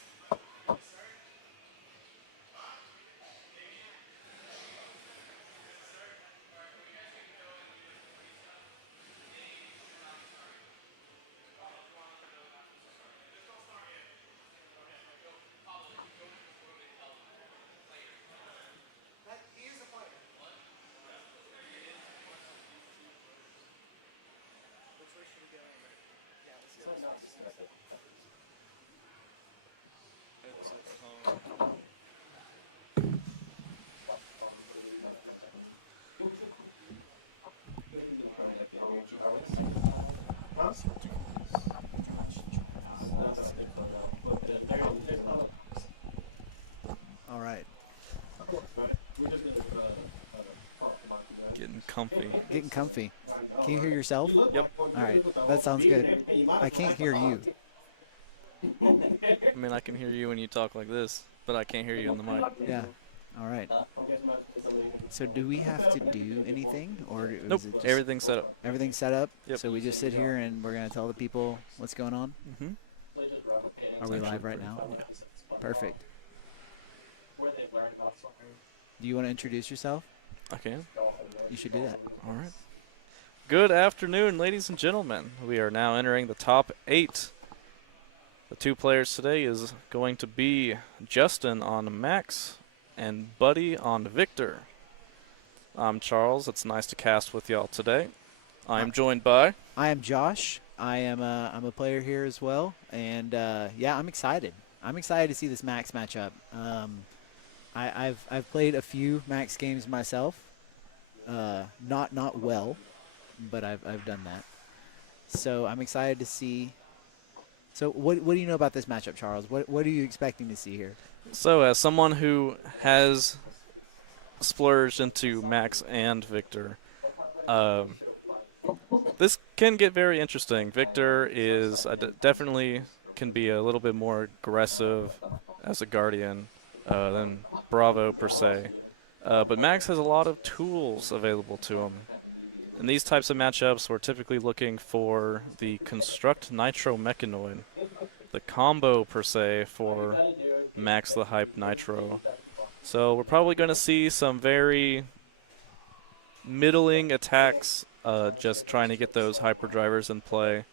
All right. Getting comfy. Getting comfy. Can you hear yourself? Yep. All right. That sounds good. I can't hear you. I mean, I can hear you when you talk like this, but I can't hear you on the mic. Yeah. All right. So do we have to do anything, or Nope. is it just Everything's set up. everything's set up? Yep. So we just sit here and we're gonna tell the people what's going on. Mm-hmm. Are we actually live right pretty now? fun, Perfect. where they learned about soccer. Do you want to introduce yourself? I can. You should do that. All right. Good afternoon, ladies and gentlemen. We are now entering the top 8. The 2 players today is going to be Justin on Max and Buddy on Victor. I'm Charles. It's nice to cast with y'all today. I'm joined by... I am Josh. I'm a player here as well, and yeah, I'm excited. I'm excited to see this Max matchup. I've played a few Max games myself. Not well, but I've done that. So I'm excited to see. So what do you know about this matchup, Charles? What are you expecting to see here? So, as someone who has splurged into Max and Victor, this can get very interesting. Victor is definitely can be a little bit more aggressive as a Guardian than Bravo per se. But Max has a lot of tools available to him. In these types of matchups, we're typically looking for the Construct Nitro Mechanoid, the combo per se for Max the Hype Nitro. So we're probably going to see some very middling attacks, just trying to get those hyperdrivers in play.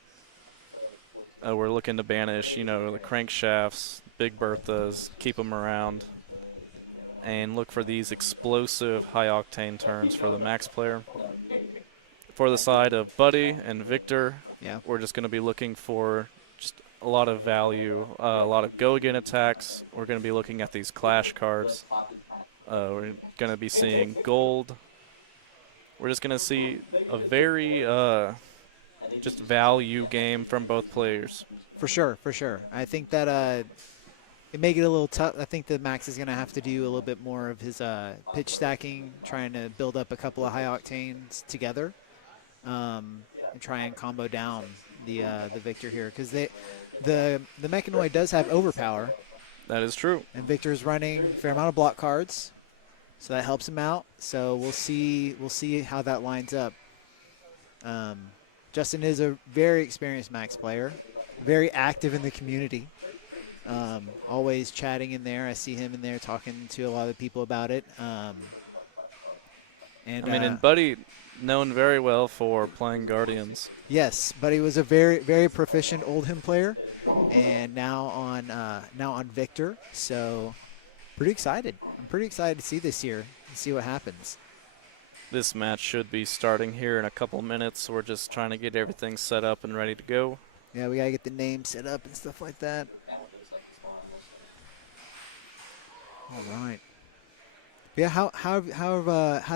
We're looking to banish, the crankshafts, Big Berthas, keep them around, and look for these explosive high-octane turns for the Max player. For the side of Buddy and Victor, we're just going to be looking for just a lot of value, a lot of go-again attacks. We're going to be looking at these clash cards. We're going to be seeing gold, we're just going to see a very just value game from both players. For sure, for sure. I think that it make it a little tough. I think that Max is going to have to do a little bit more of his pitch stacking, trying to build up a couple of high octanes together, and try and combo down the Victor here, because the Mechanoid does have overpower. That is true. And Victor's running a fair amount of block cards, so that helps him out. So we'll see how that lines up. Justin is a very experienced Max player, very active in the community. Always chatting in there. I see him in there talking to a lot of people about it. And Buddy, known very well for playing Guardians. Yes, Buddy was a very, very proficient Oldhim player, and now on Victor. So pretty excited. I'm pretty excited to see this year and see what happens. This match should be starting here in a couple minutes. We're just trying to get everything set up and ready to go. Yeah, we gotta get the name set up and stuff like that. All right. Yeah, how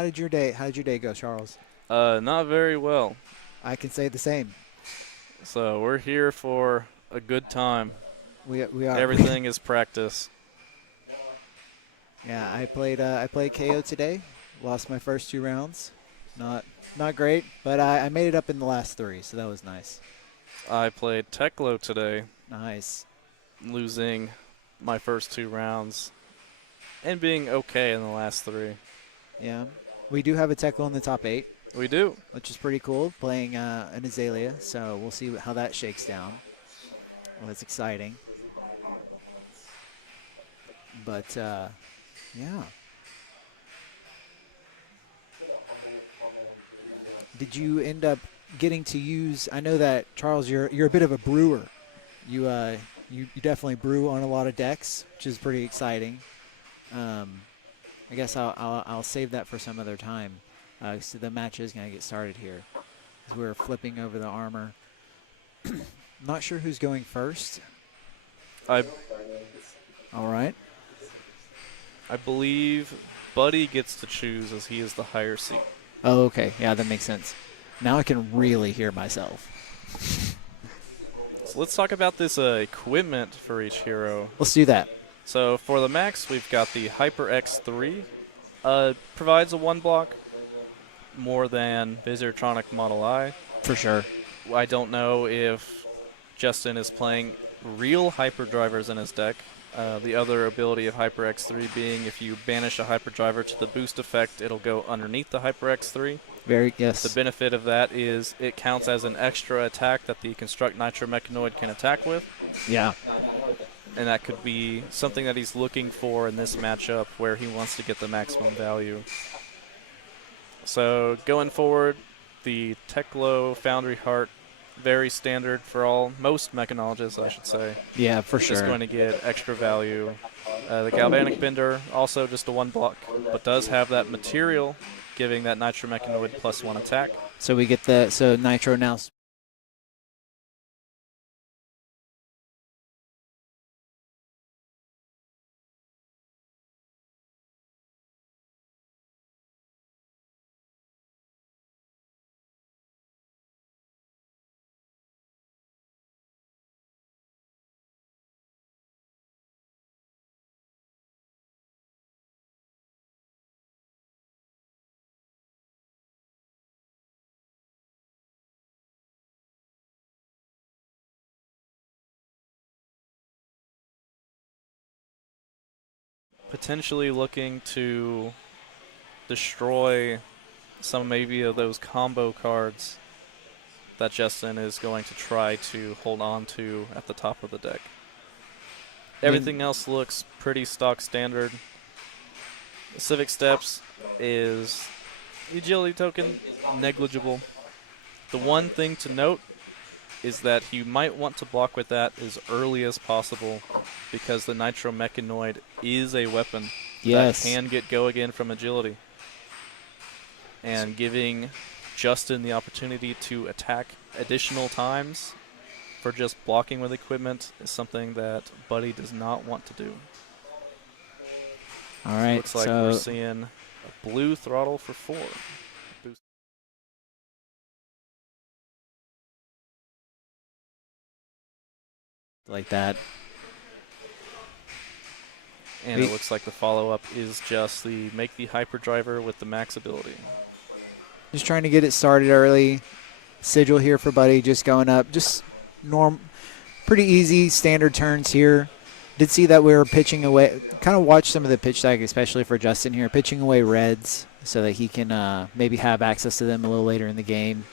did your day go, Charles? Not very well. I can say the same. So we're here for a good time. We are. Everything is practice. Yeah, I played KO today. Lost my first 2 rounds. Not great, but I made it up in the last 3, so that was nice. I played Techo today. Nice. Losing my first 2 rounds and being okay in the last 3. Yeah. We do have a Techo in the top 8. We do. Which is pretty cool, playing an Aelia, so we'll see how that shakes down. Well, that's exciting. But, yeah. Did you end up getting to use, I know that, Charles, you're a bit of a brewer. You definitely brew on a lot of decks, which is pretty exciting. I guess I'll save that for some other time. So the match is going to get started here. As we're flipping over the armor. Not sure who's going first. All right. I believe Buddy gets to choose as he is the higher seat. Oh, okay. Yeah, that makes sense. Now I can really hear myself. So let's talk about this equipment for each hero. Let's do that. So for the Max, we've got the Hyper X3. Provides a 1 block more than Viscertronic Model I. For sure. I don't know if Justin is playing real hyperdrivers in his deck. The other ability of Hyper X3 being if you banish a hyperdriver to the boost effect, it'll go underneath the Hyper X3. Yes. The benefit of that is it counts as an extra attack that the Construct Nitro Mechanoid can attack with. Yeah. And that could be something that he's looking for in this matchup where he wants to get the maximum value. So going forward, the Techo Foundry Heart, very standard for most mechanologists, I should say. Yeah, for sure. Just going to get extra value. The Galvanic Bender, also just a 1 block, but does have that material, giving that Nitro Mechanoid +1 attack. So we get Nitro now. Potentially looking to destroy some maybe of those combo cards that Justin is going to try to hold on to at the top of the deck. Everything else looks pretty stock standard. Civic Steps is agility token, negligible. The one thing to note is that you might want to block with that as early as possible because the Nitro Mechanoid is a weapon that can get go again from agility. And giving Justin the opportunity to attack additional times for just blocking with equipment is something that Buddy does not want to do. All right, so looks like we're seeing a blue throttle for 4. like that. And it looks like the follow-up is just make the hyperdriver with the max ability. Just trying to get it started early. Sigil here for Buddy, just going up. Just pretty easy standard turns here. Did see that we were pitching away. Kind of watched some of the pitch stack, especially for Justin here, pitching away reds so that he can maybe have access to them a little later in the game.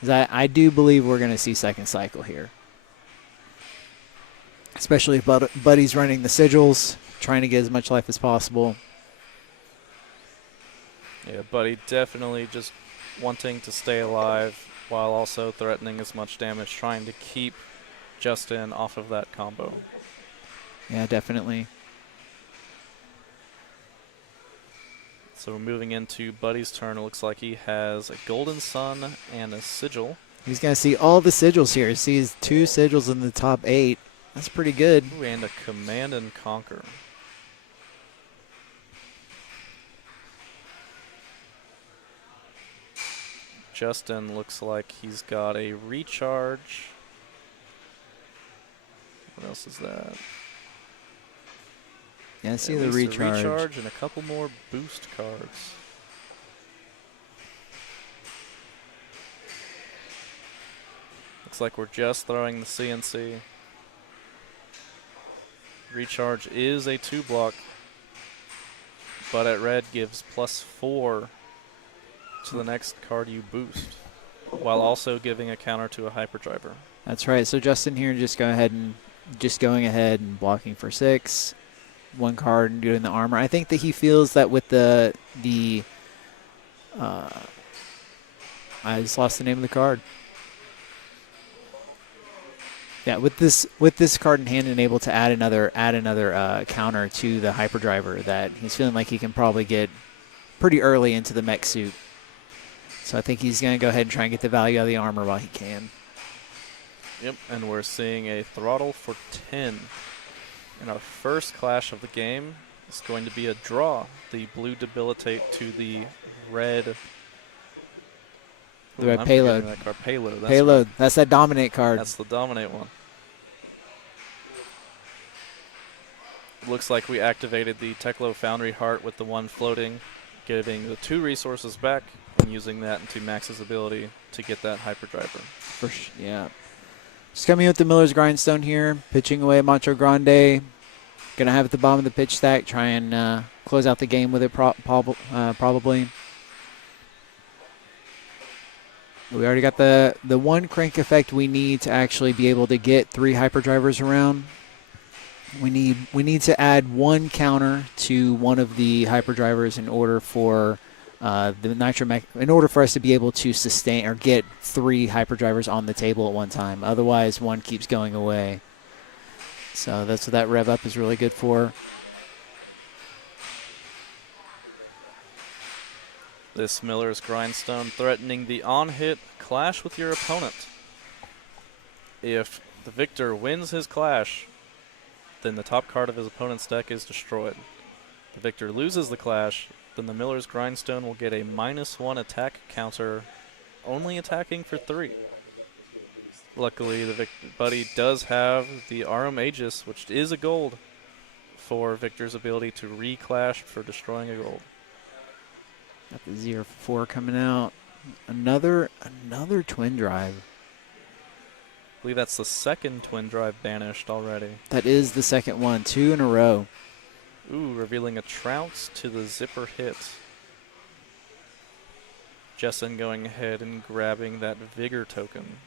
'Cause I do believe we're going to see second cycle here. Especially if Buddy's running the sigils, trying to get as much life as possible. Yeah, Buddy definitely just wanting to stay alive while also threatening as much damage, trying to keep Justin off of that combo. Yeah, definitely. So moving into Buddy's turn, it looks like he has a Golden Sun and a Sigil. He's going to see all the sigils here. He sees 2 sigils in the top 8. That's pretty good. Ooh, and a Command and Conquer. Justin looks like he's got a Recharge. What else is that? Yeah, I see At the least a recharge. Recharge and a couple more boost cards. Looks like we're just throwing the CNC. Recharge is a 2-block, but at red gives +4 to the next card you boost, while also giving a counter to a hyperdriver. That's right. So Justin here just going ahead and blocking for 6. 1 card and doing the armor. I think that he feels that with I just lost the name of the card. Yeah, with this card in hand and able to add another counter to the hyperdriver, that he's feeling like he can probably get pretty early into the mech suit. So I think he's going to go ahead and try and get the value out of the armor while he can. Yep, and we're seeing a throttle for 10. And our first clash of the game is going to be a draw. The blue debilitate to the red. The red I'm payload. forgetting that card. Payload. That's Payload. right. That's that dominate card. That's the dominate one. Looks like we activated the Techo Foundry Heart with the 1 floating, giving the 2 resources back and using that into Max's ability to get that hyperdriver. Yeah. Just coming in with the Miller's Grindstone here, pitching away Macho Grande. Gonna have at the bottom of the pitch stack, try and close out the game with it probably. We already got the 1 crank effect we need to actually be able to get 3 hyperdrivers around. We need to add 1 counter to one of the hyperdrivers in order for in order for us to be able to sustain or get 3 hyperdrivers on the table at one time. Otherwise, 1 keeps going away. So that's what that rev up is really good for. This Miller's Grindstone threatening the on-hit clash with your opponent. If the victor wins his clash, then the top card of his opponent's deck is destroyed. If the victor loses the clash, then the Miller's Grindstone will get a -1 attack counter, only attacking for 3. Luckily, the Buddy does have the Arum Aegis, which is a gold, for Victor's ability to re-clash for destroying a gold. Got the 0-4 coming out. Another twin drive. I believe that's the 2nd twin drive banished already. That is the 2nd one, 2 in a row. Ooh, revealing a Trounce to the Zipper hit. Justin going ahead and grabbing that Vigor token.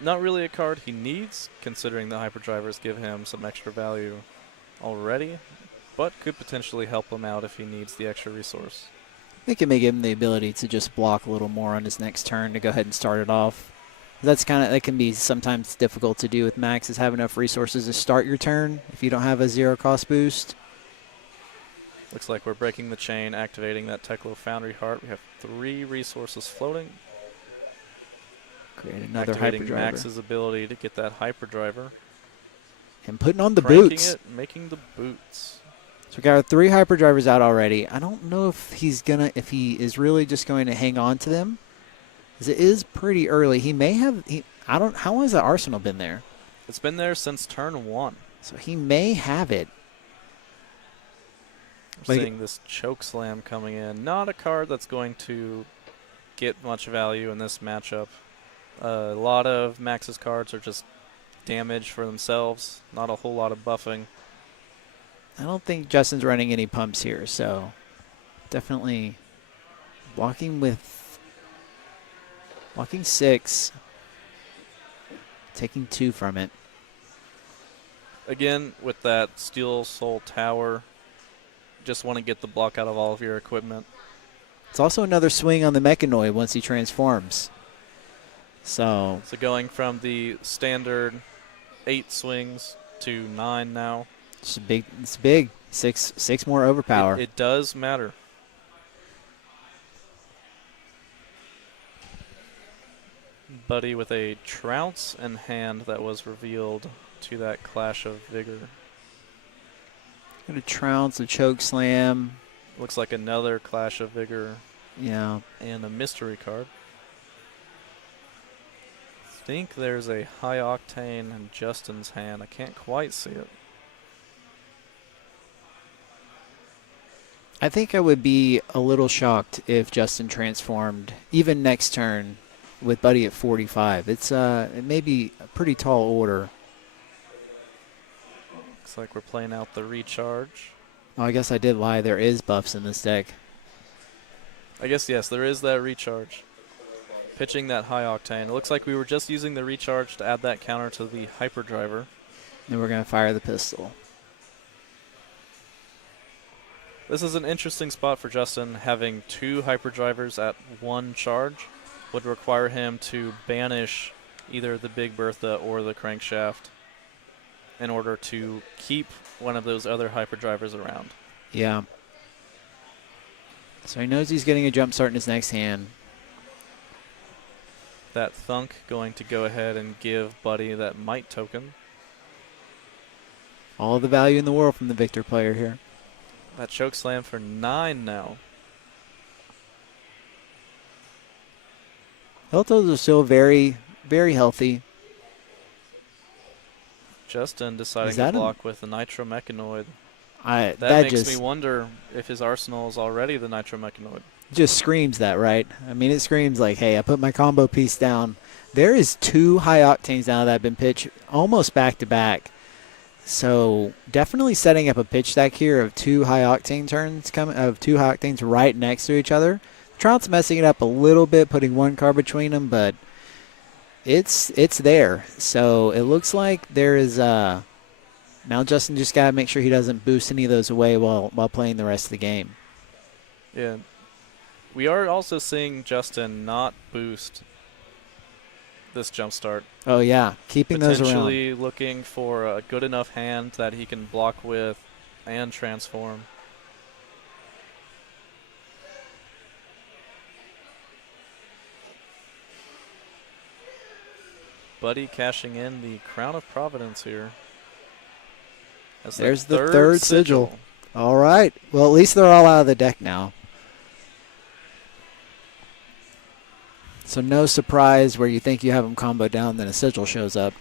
Not really a card he needs, considering the hyperdrivers give him some extra value already, but could potentially help him out if he needs the extra resource. I think it may give him the ability to just block a little more on his next turn to go ahead and start it off. That can be sometimes difficult to do with Max, is have enough resources to start your turn if you don't have a 0 cost boost. Looks like we're breaking the chain, activating that Techo Foundry Heart. We have 3 resources floating. Create another activating hyperdriver. Max's ability to get that hyperdriver. And putting on the Cranking boots. it, making the boots. So we got our 3 hyperdrivers out already. I don't know if he is really just going to hang on to them, because it is pretty early. He may have. How long has the Arsenal been there? It's been there since turn 1. So he may have it. We're Like- seeing this choke slam coming in. Not a card that's going to get much value in this matchup. A lot of Max's cards are just damage for themselves. Not a whole lot of buffing. I don't think Justin's running any pumps here, so definitely blocking 6, taking 2 from it. Again, with that Steel Soul Tower, just want to get the block out of all of your equipment. It's also another swing on the Mechanoid once he transforms. So So going from the standard 8 swings to 9 now. it's big. It's big. 6 more overpower. It does matter. Buddy with a trounce in hand that was revealed to that Clash of Vigor. Got a trounce, a choke slam. Looks like another Clash of Vigor Yeah. and a mystery card. Think there's a high octane in Justin's hand. I can't quite see it. I think I would be a little shocked if Justin transformed even next turn with Buddy at 45. It may be a pretty tall order. Looks like we're playing out the recharge. Oh, I guess I did lie. There is buffs in this deck. I guess, yes, there is that recharge. Pitching that high octane. It looks like we were just using the recharge to add that counter to the hyperdriver. Then we're going to fire the pistol. This is an interesting spot for Justin. Having 2 hyperdrivers at 1 charge would require him to banish either the Big Bertha or the crankshaft in order to keep one of those other hyperdrivers around. Yeah. So he knows he's getting a jump start in his next hand. That Thunk going to go ahead and give Buddy that Might token. All the value in the world from the Victor player here. That choke slam for 9 now. Hiltos are still very, very healthy. Justin deciding Is to that a- block with the Nitro Mechanoid. That That makes just me wonder if his arsenal is already the Nitro Mechanoid. just screams that, right? I mean, it screams like, hey, I put my combo piece down. There is 2 high octanes now that have been pitched almost back to back. So definitely setting up a pitch stack here of 2 high octane turns of 2 high octanes right next to each other. Trout's messing it up a little bit, putting 1 card between them, but it's there. So it looks like there is now Justin just got to make sure he doesn't boost any of those away while playing the rest of the game. Yeah. We are also seeing Justin not boost this jump start. Oh, yeah, keeping those around. Potentially looking for a good enough hand that he can block with and transform. Buddy cashing in the Crown of Providence here. That's There's the third sigil. All right. Well, at least they're all out of the deck now. So no surprise where you think you have them combo down, then a sigil shows up.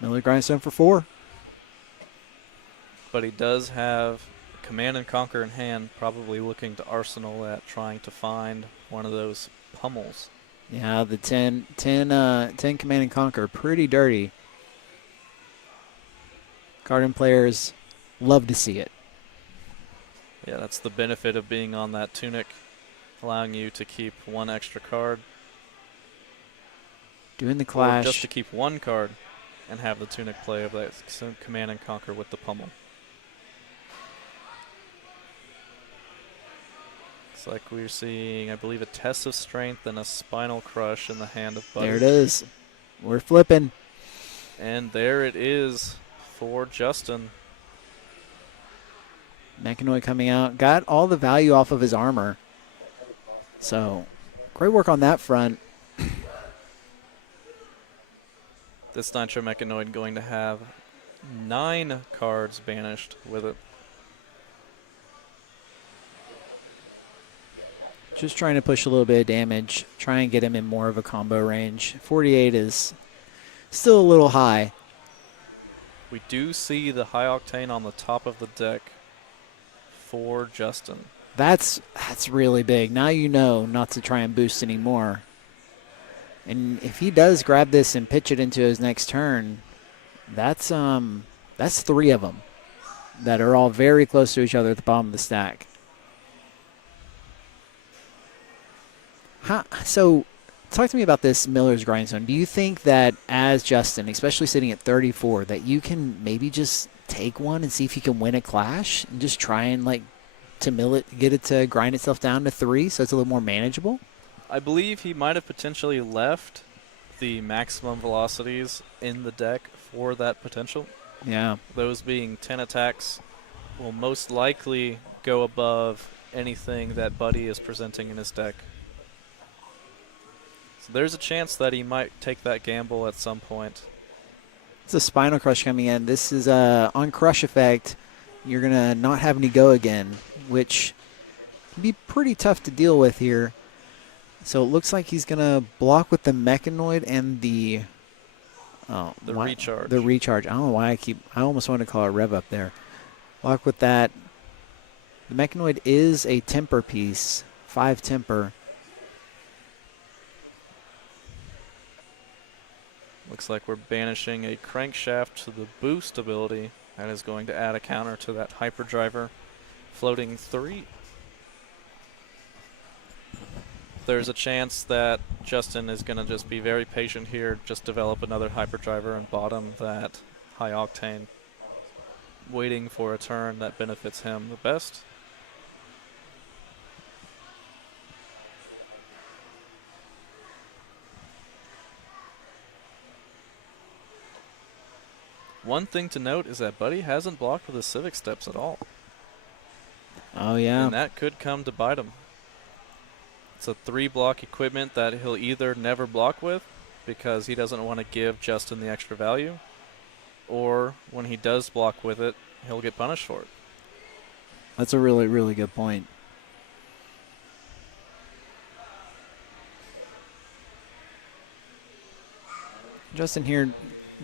Miller Grindstone for 4. But he does have Command and Conquer in hand, probably looking to arsenal at trying to find one of those pummels. Yeah, the 10 Command and Conquer, pretty dirty. Garden players love to see it. Yeah, that's the benefit of being on that tunic, allowing you to keep 1 extra card. Doing the Or clash. just to keep 1 card and have the tunic play of that Command and Conquer with the pummel. Looks like we're seeing, I believe, a Test of Strength and a Spinal Crush in the hand of Buddy. There it is. We're flipping. And there it is for Justin. Mechanoid coming out. Got all the value off of his armor. So, great work on that front. This Nitro Mechanoid going to have 9 cards banished with it. Just trying to push a little bit of damage, try and get him in more of a combo range. 48 is still a little high. We do see the high octane on the top of the deck for Justin. That's really big. Now you know not to try and boost anymore. And if he does grab this and pitch it into his next turn, that's 3 of them that are all very close to each other at the bottom of the stack. So talk to me about this Miller's Grindstone. Do you think that as Justin, especially sitting at 34, that you can maybe just take one and see if you can win a clash and just try and to mill it, get it to grind itself down to 3 so it's a little more manageable? I believe he might have potentially left the maximum velocities in the deck for that potential. Yeah. Those being 10 attacks will most likely go above anything that Buddy is presenting in his deck. So there's a chance that he might take that gamble at some point. It's a Spinal Crush coming in. This is on Crush Effect. You're going to not have any go again, which can be pretty tough to deal with here. So it looks like he's going to block with the Mechanoid and the recharge. The recharge. I don't know why I almost wanted to call it Rev Up there. Block with that. The Mechanoid is a temper piece, 5 temper. Looks like we're banishing a crankshaft to the boost ability. That is going to add a counter to that hyperdriver. Floating 3. There's a chance that Justin is going to just be very patient here, just develop another hyperdriver and bottom that high octane, waiting for a turn that benefits him the best. One thing to note is that Buddy hasn't blocked with his Civic Steps at all. Oh, yeah. And that could come to bite him. It's a 3-block equipment that he'll either never block with because he doesn't want to give Justin the extra value, or when he does block with it, he'll get punished for it. That's a really, really good point. Justin here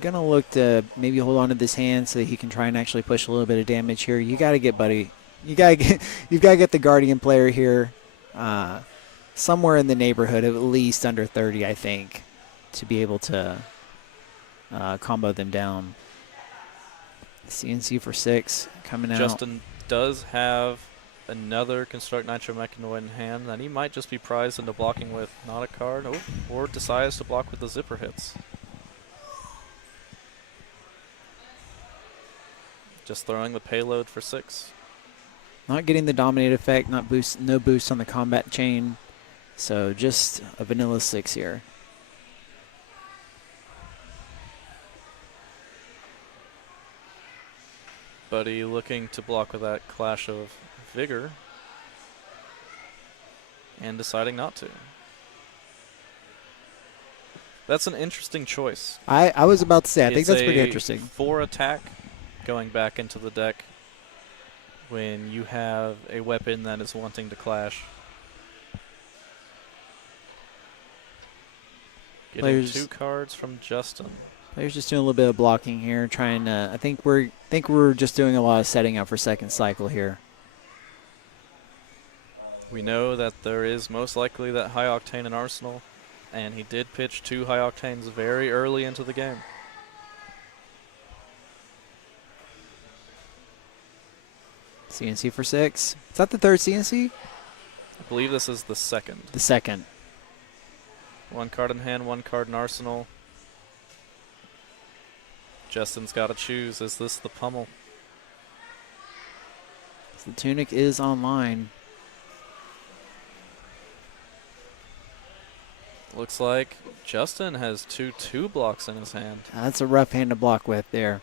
going to look to maybe hold on to this hand so that he can try and actually push a little bit of damage here. You got to get Buddy. You've got to get the Guardian player here somewhere in the neighborhood of at least under 30, I think, to be able to combo them down. CNC for 6 coming out. Justin does have another Construct Nitro Mechanoid in hand that he might just be prized into blocking with not a card, or decides to block with the zipper hits. Just throwing the payload for 6. Not getting the dominate effect, no boost on the combat chain. So just a vanilla 6 here. Buddy looking to block with that Clash of Vigor and deciding not to. That's an interesting choice. I was about to say, I think that's pretty interesting. 4 attack going back into the deck when you have a weapon that is wanting to clash. Getting Players, 2 cards from Justin. Players just doing a little bit of blocking here, trying to. I think we're just doing a lot of setting up for second cycle here. We know that there is most likely that high octane in Arsenal, and he did pitch 2 high octanes very early into the game. CNC for 6. Is that the third CNC? I believe this is the second. The second. 1 card in hand, 1 card in Arsenal. Justin's got to choose. Is this the pummel? The Tunic is online. Looks like Justin has 2 blocks in his hand. That's a rough hand to block with there.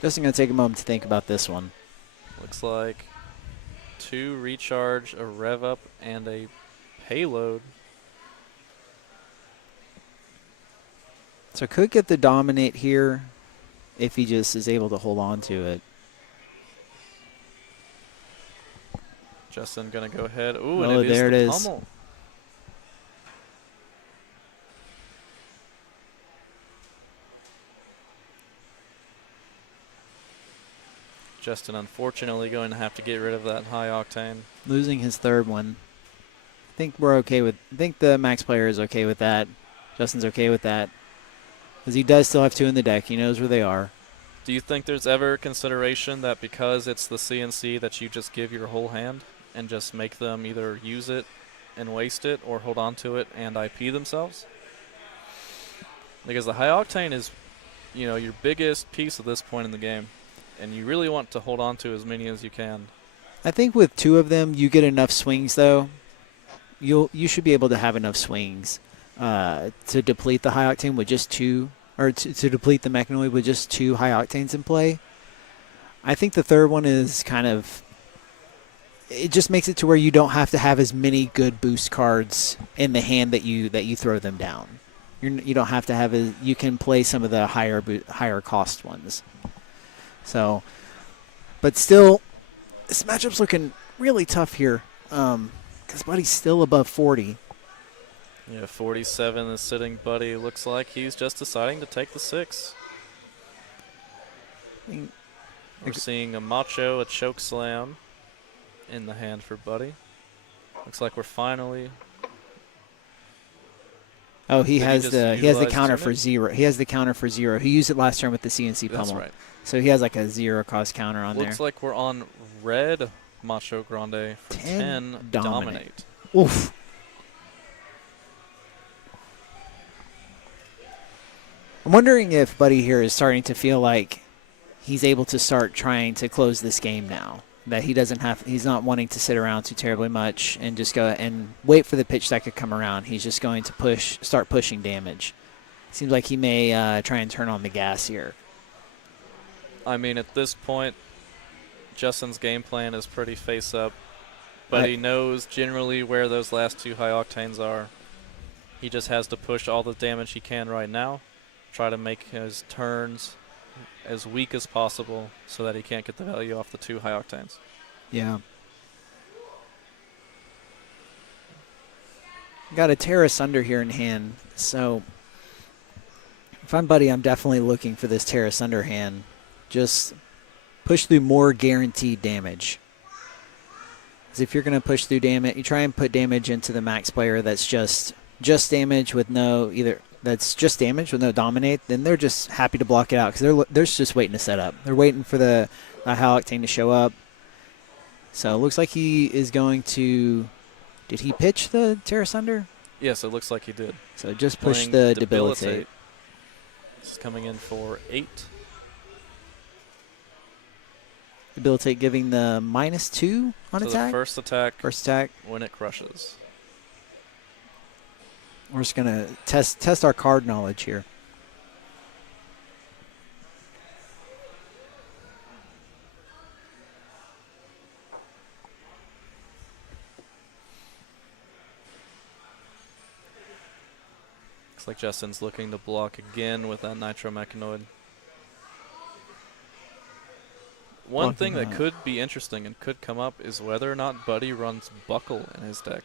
Justin going to take a moment to think about this one. Looks like 2 recharge, a rev up, and a payload. So could get the dominate here if he just is able to hold on to it. Justin gonna go ahead. Ooh, Oh, and it is there the it is. pummel. Justin unfortunately going to have to get rid of that high octane. Losing his third one. I think we're okay with. I think the max player is okay with that. Justin's okay with that, because he does still have 2 in the deck. He knows where they are. Do you think there's ever consideration that because it's the CNC that you just give your whole hand and just make them either use it and waste it or hold on to it and IP themselves? Because the high octane is, you know, your biggest piece at this point in the game, and you really want to hold on to as many as you can. I think with 2 of them, you get enough swings though. You should be able to have enough swings to deplete the high octane with just 2, or to deplete the mechanoid with just 2 high octanes in play. I think the third one is kind of, it just makes it to where you don't have to have as many good boost cards in the hand that you throw them down. You don't have to have you can play some of the higher cost ones. So, but still, this matchup's looking really tough here. Because Buddy's still above 40. Yeah, 47 is sitting Buddy. Looks like he's just deciding to take the 6. We're seeing a macho, a choke slam in the hand for Buddy. Looks like we're finally. Oh, he has the counter for it? 0. He has the counter for 0. He used it last turn with the CNC pummel. That's right. So he has like a 0 cost counter on Looks there. like we're on red Macho Grande for 10 dominate. Oof. I'm wondering if Buddy here is starting to feel like he's able to start trying to close this game now. That he's not wanting to sit around too terribly much and just go and wait for the pitch that could come around. He's just going to start pushing damage. Seems like he may try and turn on the gas here. I mean, at this point, Justin's game plan is pretty face up, but he knows generally where those last 2 high octanes are. He just has to push all the damage he can right now, try to make his turns as weak as possible so that he can't get the value off the 2 high octanes. Yeah. Got a Terrace Under here in hand, so if I'm Buddy, I'm definitely looking for this Terrace Under hand. Just push through more guaranteed damage. Because if you're going to push through damage, you try and put damage into the max player that's just damage with no dominate, then they're just happy to block it out because they're just waiting to set up. They're waiting for the high octane to show up. So it looks like he is going to. Did he pitch the Terrace Under? Yes, it looks like he did. So just push the debilitate. This is coming in for 8. Debilitate giving the -2 on so attack. The first attack. When it crushes. We're just gonna test our card knowledge here. Looks like Justin's looking to block again with that Nitro Mechanoid. One thing that could be interesting and could come up is whether or not Buddy runs Buckle in his deck.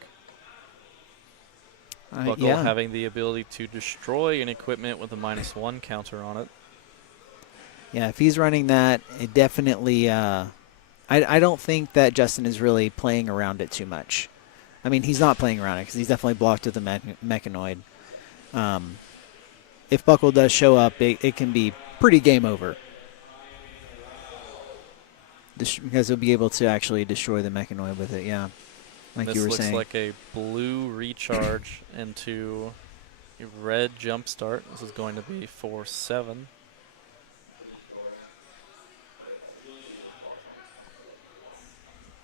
Buckle having the ability to destroy an equipment with a -1 counter on it. Yeah, if he's running that, it definitely. I don't think that Justin is really playing around it too much. I mean, he's not playing around it because he's definitely blocked with the Mechanoid. If Buckle does show up, it can be pretty game over. Because he'll be able to actually destroy the Mechanoid with it, yeah. Like you were saying. This looks like a blue recharge into a red jump start. This is going to be 4-7.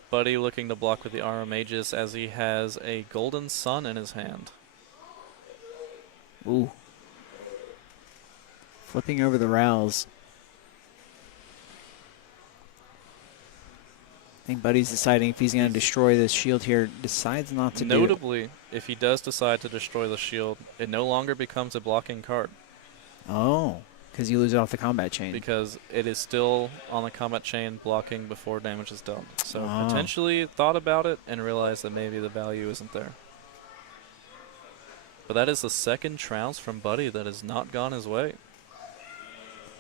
Buddy looking to block with the Aura Magus as he has a Golden Sun in his hand. Ooh. Flipping over the Rouse. I think Buddy's deciding if he's going to destroy this shield here. Decides not to do it. Notably, if he does decide to destroy the shield, it no longer becomes a blocking card. Oh. because you lose it off the combat chain. because it is still on the combat chain blocking before damage is done. So Oh. potentially thought about it and realized that maybe the value isn't there. But that is the second trounce from Buddy that has not gone his way.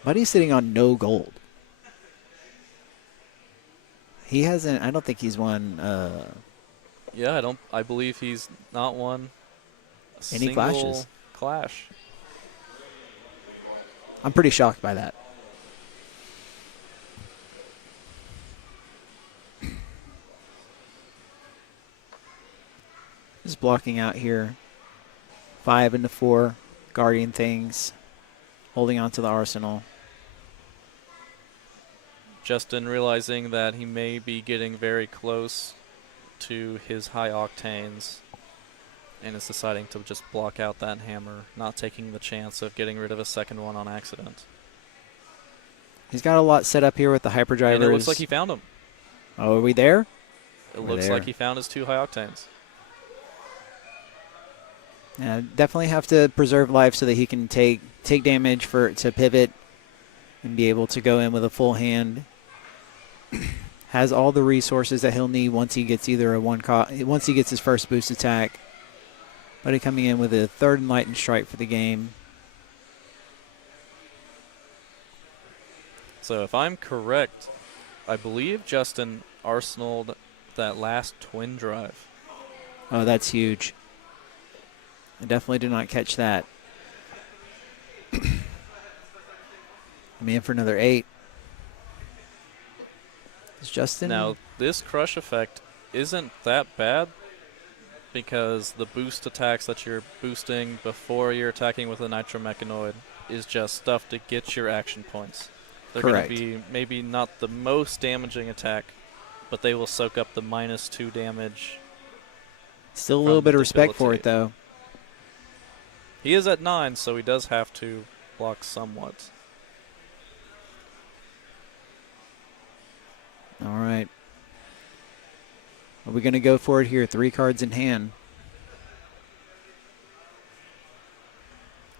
Buddy's sitting on no gold. He hasn't. I don't think he's won. Yeah, I believe he's not won a Any single clashes? clash. I'm pretty shocked by that. Just blocking out here. 5 into 4, guarding things, holding on to the arsenal. Justin realizing that he may be getting very close to his high octanes and is deciding to just block out that hammer, not taking the chance of getting rid of a second one on accident. He's got a lot set up here with the hyperdrivers. And it looks like he found them. Oh, are we there? It We're looks there. like he found his 2 high octanes. Yeah, definitely have to preserve life so that he can take damage to pivot and be able to go in with a full hand. Has all the resources that he'll need once he gets either once he gets his first boost attack. Buddy coming in with a 3rd enlightened strike for the game. So if I'm correct, I believe Justin arsenaled that last twin drive. Oh, that's huge. I definitely did not catch that. I'm in for another 8. Is Justin? Now, this crush effect isn't that bad because the boost attacks that you're boosting before you're attacking with a Nitromechanoid is just stuff to get your action points. They're going to Correct. be maybe not the most damaging attack, but they will soak up the -2 damage. Still a little bit of respect for debilitate. it, though. He is at 9, so he does have to block somewhat. All right. Are we going to go for it here? 3 cards in hand.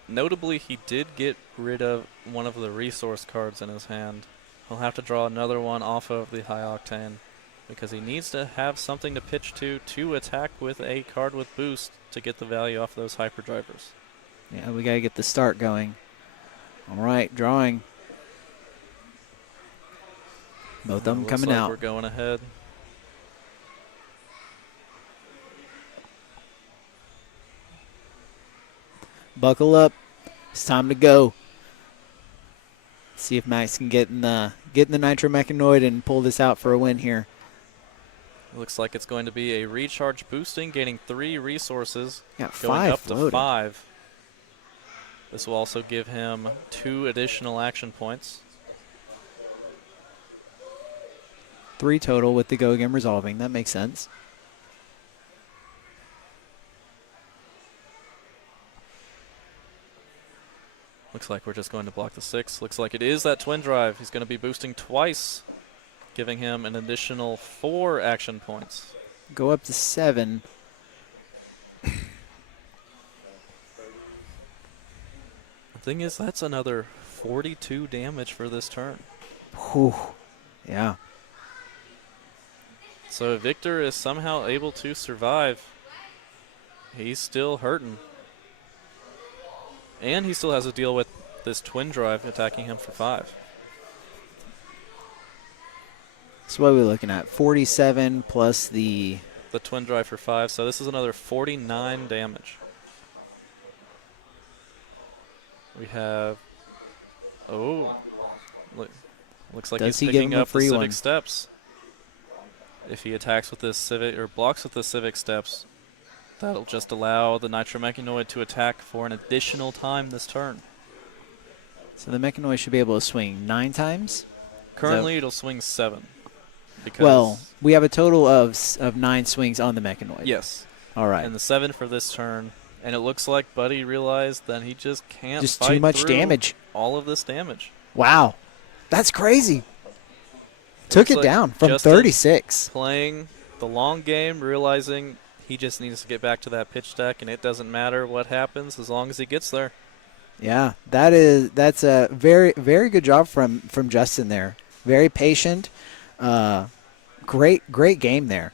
Notably, he did get rid of one of the resource cards in his hand. He'll have to draw another one off of the high octane because he needs to have something to pitch to attack with a card with boost to get the value off those hyperdrivers. Yeah, we got to get the start going. All right, drawing. Both of them Looks coming like out. We're going ahead. Buckle up. It's time to go. See if Max can get in the Nitromechanoid and pull this out for a win here. Looks like it's going to be a recharge boosting, gaining 3 resources, Got going 5 up to floating. 5. This will also give him 2 additional action points. 3 total with the go again resolving. That makes sense. Looks like we're just going to block the 6. Looks like it is that twin drive. He's going to be boosting twice, giving him an additional 4 action points. Go up to 7. The thing is, that's another 42 damage for this turn. Whew. Yeah. So if Victor is somehow able to survive, he's still hurting. And he still has to deal with this twin drive attacking him for 5. So what are we looking at? 47 plus the... The twin drive for 5, so this is another 49 damage. We have... Oh. Looks like Does he's he give picking him a up the free civic one? steps. If he attacks with this civic, or blocks with the civic steps, that'll just allow the Nitromechanoid to attack for an additional time this turn. So the Mechanoid should be able to swing 9 times? Currently, it'll swing 7. Because Well, we have a total of 9 swings on the Mechanoid. yes, All right. and the 7 for this turn. And it looks like Buddy realized that he just can't Just fight too much through damage. all of this damage. Wow. That's crazy. Took Looks it like down from Justin 36. Playing the long game, realizing he just needs to get back to that pitch deck, and it doesn't matter what happens as long as he gets there. Yeah, that's a very good job from Justin there. Very patient. Great game there.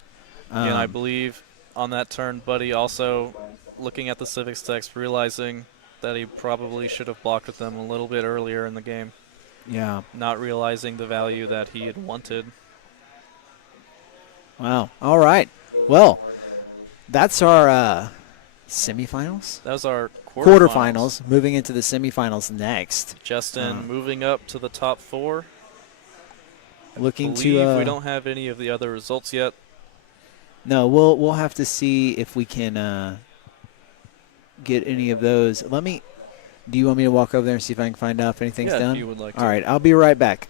Again, I believe on that turn, Buddy also looking at the Civics text, realizing that he probably should have blocked with them a little bit earlier in the game. Yeah. Not realizing the value that he had wanted. Wow. All right. Well, that's our semifinals. That was our Quarterfinals. Moving into the semifinals next. Justin moving up to the top 4. Looking believe to. We don't have any of the other results yet. No, we'll have to see if we can get any of those. Do you want me to walk over there and see if I can find out if anything's done? If you would like to. All right, I'll be right back.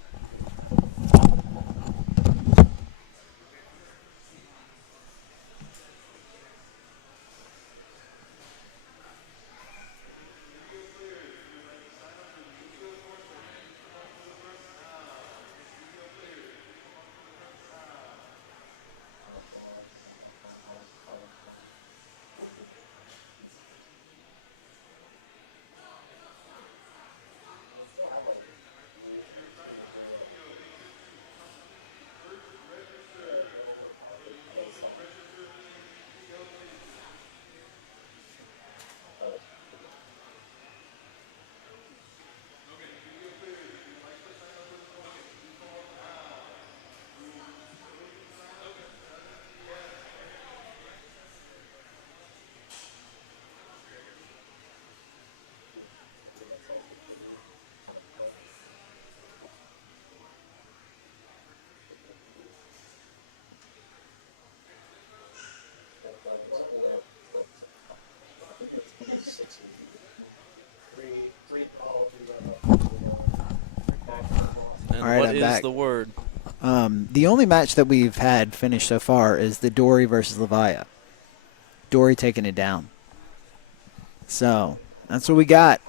And All right, what I'm is back. the word? The only match that we've had finished so far is the Dory versus Levia. Dory taking it down. So that's what we got.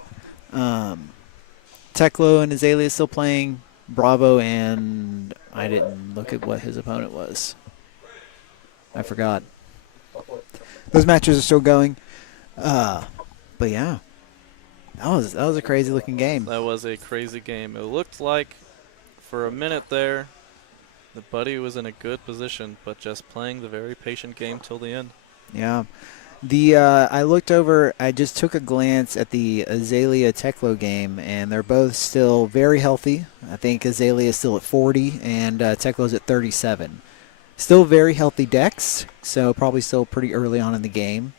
Techo and Aelia still playing. Bravo, and I didn't look at what his opponent was. I forgot. Those matches are still going. But yeah, that was a crazy looking game. That was a crazy game. It looked like for a minute there the Buddy was in a good position, but just playing the very patient game till the end. Yeah. I looked over, I just took a glance at the Aelia Techo game, and they're both still very healthy. I think Aelia is still at 40, and Techo's at 37. Still very healthy decks, so probably still pretty early on in the game.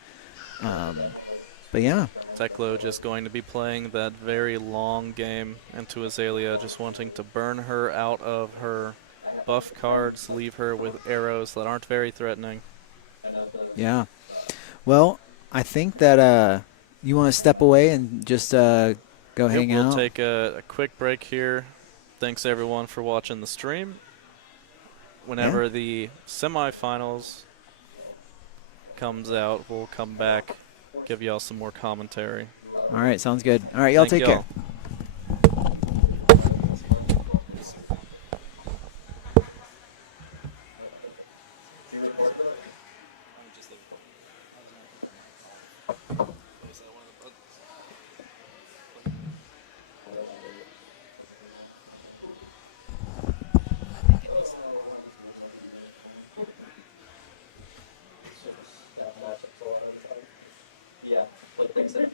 But yeah. Techo just going to be playing that very long game into Aelia, just wanting to burn her out of her buff cards, leave her with arrows that aren't very threatening. Yeah. Well, I think that you want to step away and just go hang out. We'll take a quick break here. Thanks everyone for watching the stream. Whenever the semifinals comes out, we'll come back, give y'all some more commentary. All right, sounds good. All right, y'all take care. Yeah, like things that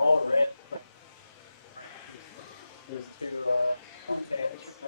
All red. There's two tanks.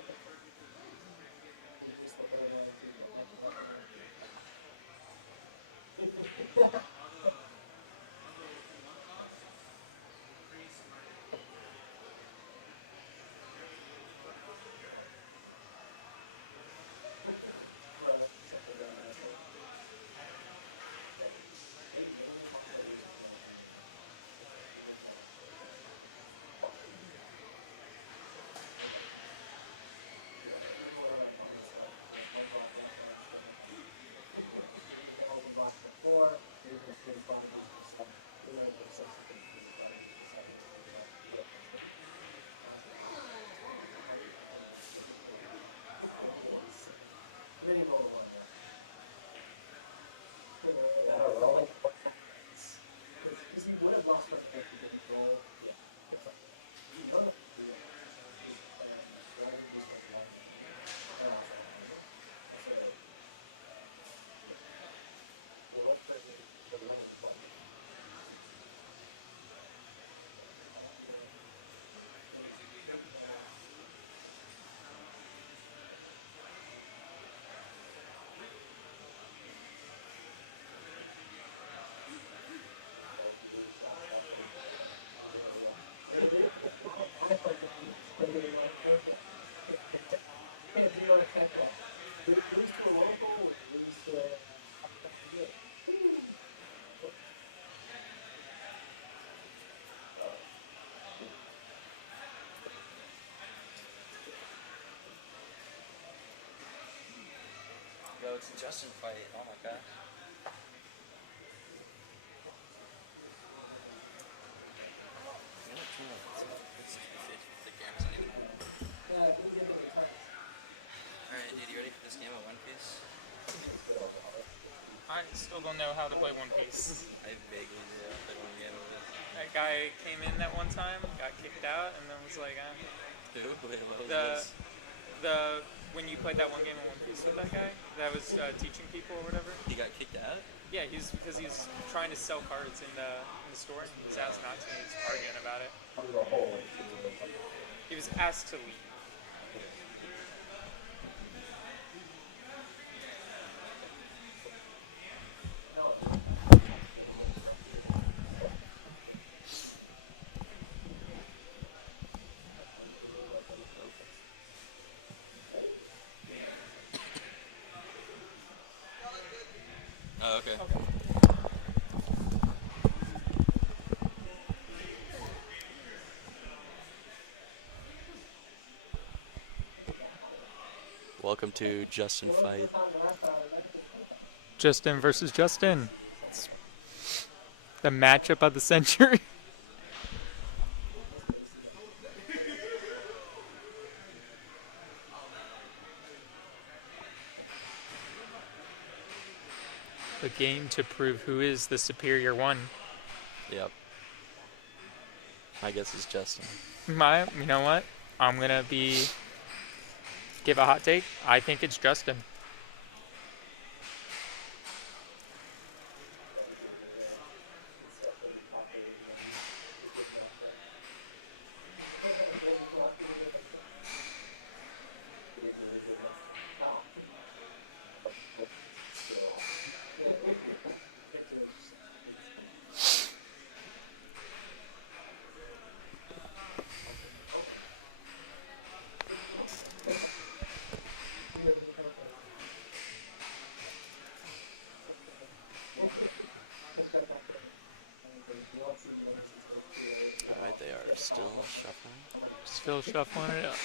Oh, it's a Justin fight. Oh my god. Alright, dude, you ready for this game of One Piece? I still don't know how to play One Piece. I vaguely did. I played one game of it. That guy came in that one time, got kicked out, and then was like, Who? Wait, what was the this? when you played that one game of One Piece with that guy, that was teaching people or whatever. He got kicked out? Yeah, because he's trying to sell cards in the store, and he was asked not to, and he's arguing about it. He was asked to leave. Oh, okay. Welcome to Justin Fight. Justin versus Justin. It's the matchup of the century. The game to prove who is the superior one. Yep. I guess it's Justin. You know what? I'm gonna give a hot take. I think it's Justin. Alright, they are still shuffling. Still shuffling it up.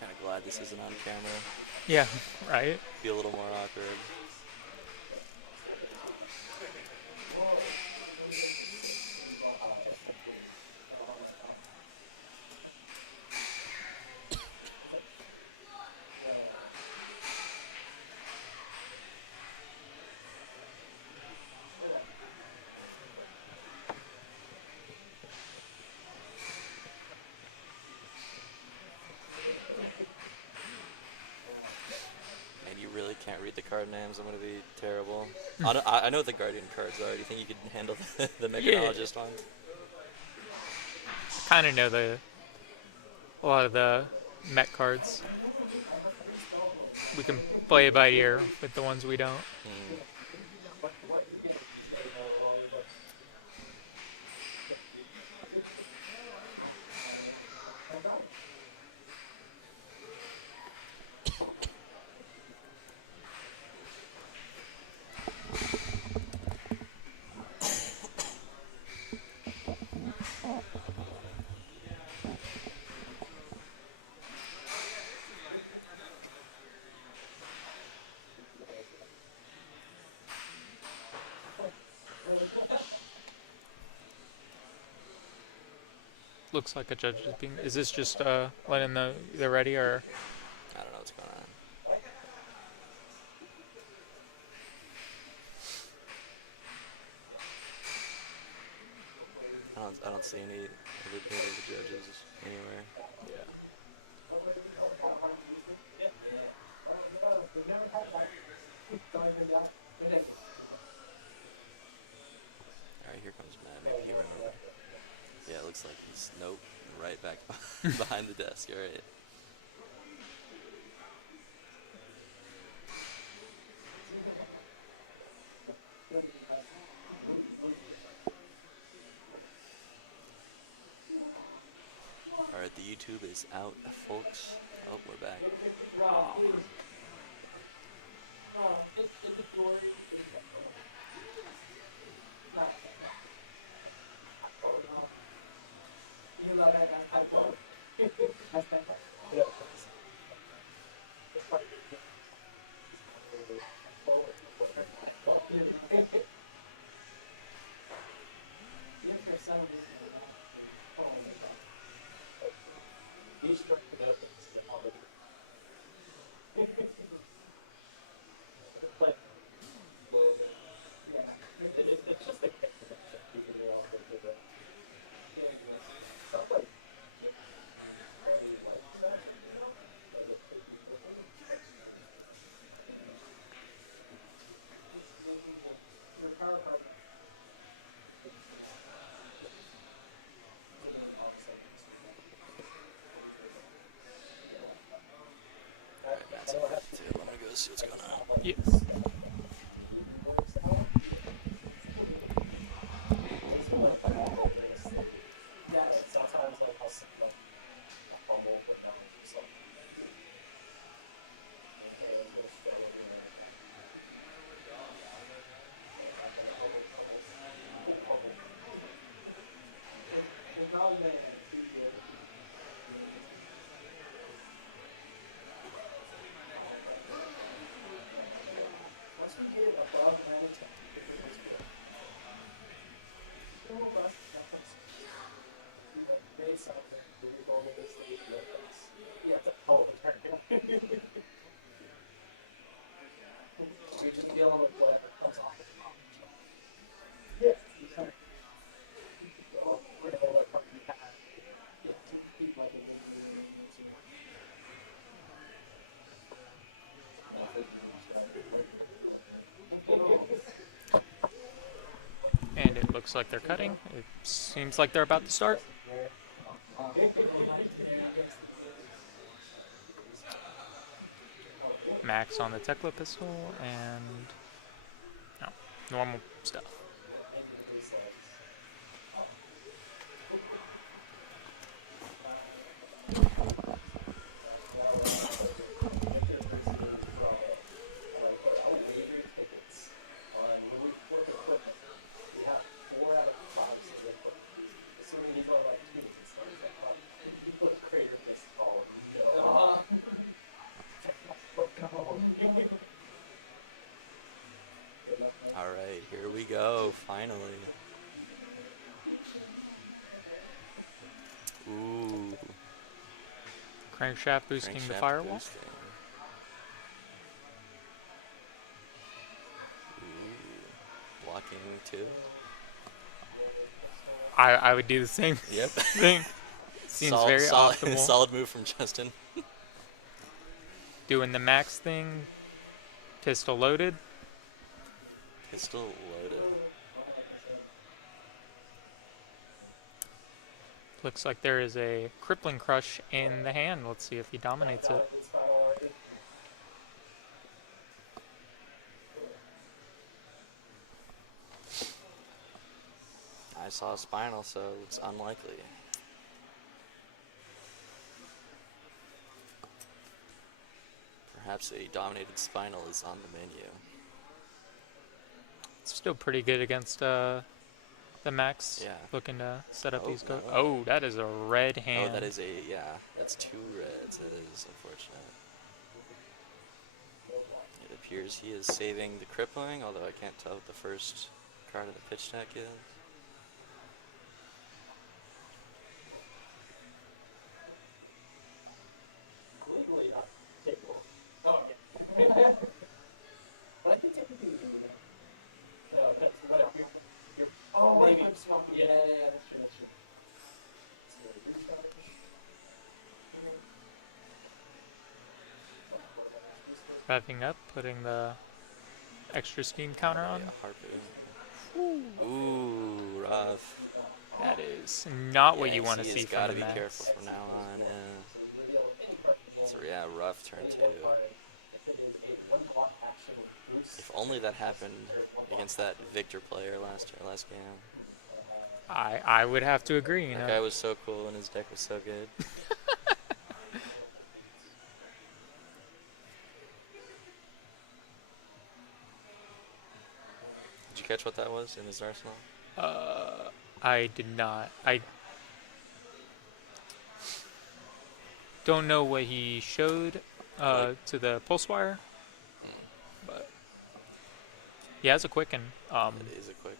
Kinda glad this isn't on camera. Yeah, right? Be a little more awkward. And you really can't read the card names. I'm gonna be terrible. I know what the Guardian cards are. Do you think you could handle the Mechanologist one? Kind of know a lot of the Met cards. We can play it by ear with the ones we don't. Hmm. Looks like a judge is being. Is this just letting they're ready or? I don't know what's going on. I don't see any of the judges anywhere. Yeah. Alright, here comes Matt. Maybe he remembers. Yeah, it looks like he's, nope, right back behind the desk, alright. YouTube is out, folks. Oh, we're back. You love it. That's cool. That's all right, too. I'm gonna go see what's going on. Yes. Sometimes like I'll sit like a fumble with them, just like once we get above 90, made something. We go to this stage, yeah, it's a hell of a turn. You're just dealing with whatever comes off the top. Yeah, you kind of whatever card you have. Yeah, to keep like a And it looks like they're cutting. It seems like they're about to start. Max on the Techo pistol and no, normal stuff. All right, here we go. Finally. Ooh. Crankshaft boosting the Crankshaft firewall. boosting. Ooh. Blocking too. I would do the same Yep. thing. Seems very solid, optimal. solid move from Justin. Doing the max thing. Pistol loaded. Pistol loaded. Looks like there is a crippling crush in the hand. Let's see if he dominates it. I saw a spinal, so it's unlikely. Perhaps a dominated spinal is on the menu. It's still pretty good against the max. Yeah. Looking to set up Oh, these go. no. Oh, that is a red hand. Oh, that is that's 2 reds. That is unfortunate. It appears he is saving the crippling, although I can't tell what the first card of the pitch deck is. legally not capable. Oh, okay. But I think technically we can do that. No, that's whatever. You're Maybe. maybe. Yeah, that's true. Revving up, putting the extra steam counter on. Yeah, harpoon. Ooh, rough. That is not what you want to he see has from got the to be max. careful from now on. Yeah. So yeah, rough turn 2. If only that happened against that Victor player last game. I would have to agree. You That know, guy was so cool and his deck was so good. you catch what that was in his arsenal? I did not. I don't know what he showed to the pulse wire, but he has a quicken. It is a quick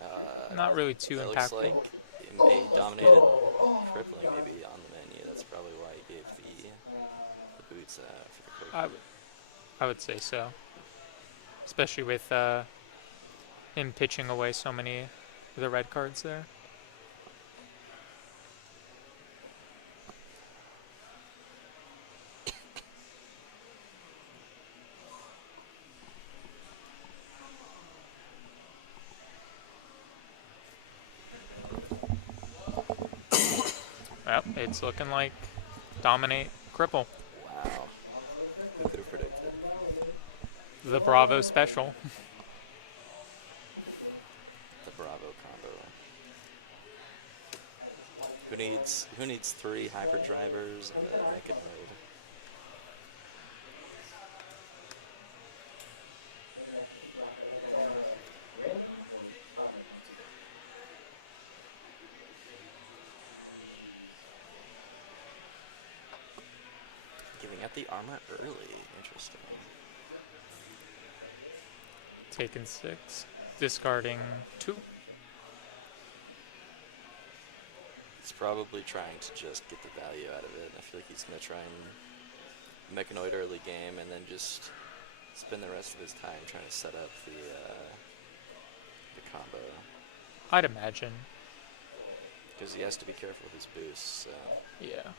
one. Not really too It looks impactful. like a dominated crippling maybe on the menu. That's probably why he gave the boots for the quick. I would say so, especially with him pitching away so many of the red cards there. Well, it's looking like dominate cripple. Wow. Who could have predicted? The Bravo special. The Bravo combo. Who needs 3 hyperdrivers and a mechanoid? Giving up the armor early. Interesting. Taking 6, discarding 2. He's probably trying to just get the value out of it. I feel like he's going to try and mechanoid early game and then just spend the rest of his time trying to set up the combo. I'd imagine. Because he has to be careful with his boosts. So. Yeah.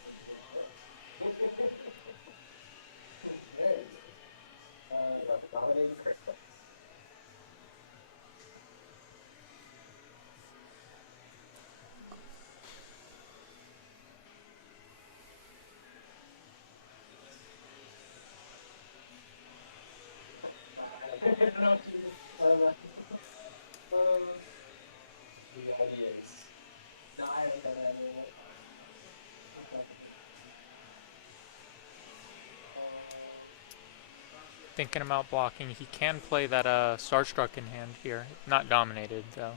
Thinking about blocking, he can play that Starstruck in hand here. Not dominated, though.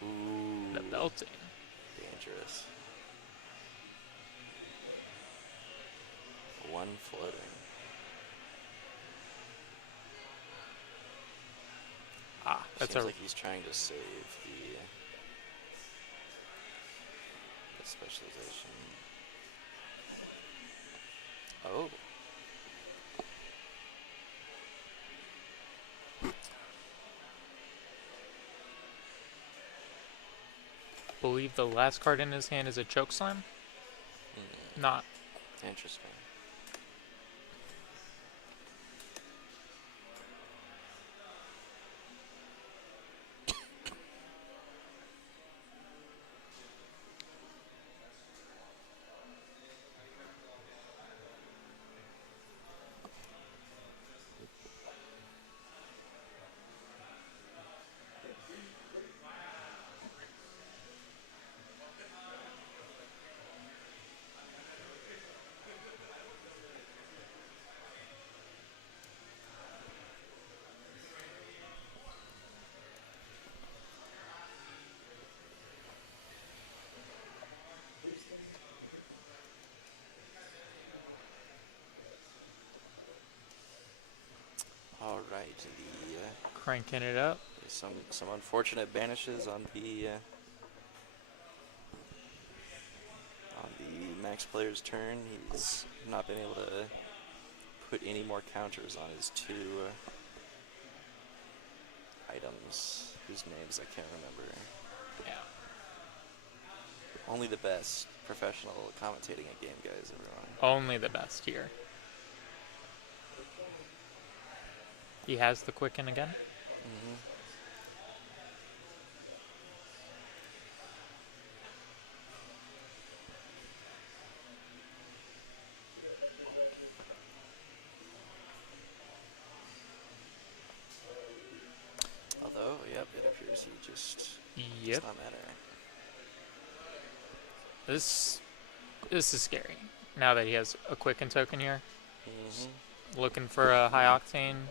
Ooh. The belting. Dangerous. 1 floating. Ah, that's Seems a like he's trying to save the specialization. Oh. believe the last card in his hand is a choke slam. Not. Interesting. All right, Cranking it up. some unfortunate banishes on the max player's turn. He's not been able to put any more counters on his 2 items whose names I can't remember. Yeah. Only the best professional commentating at GameGuys, everyone. Only the best here. He has the Quicken again. does he just Yep. does not matter? This is scary. Now that he has a Quicken token here, looking for a high octane,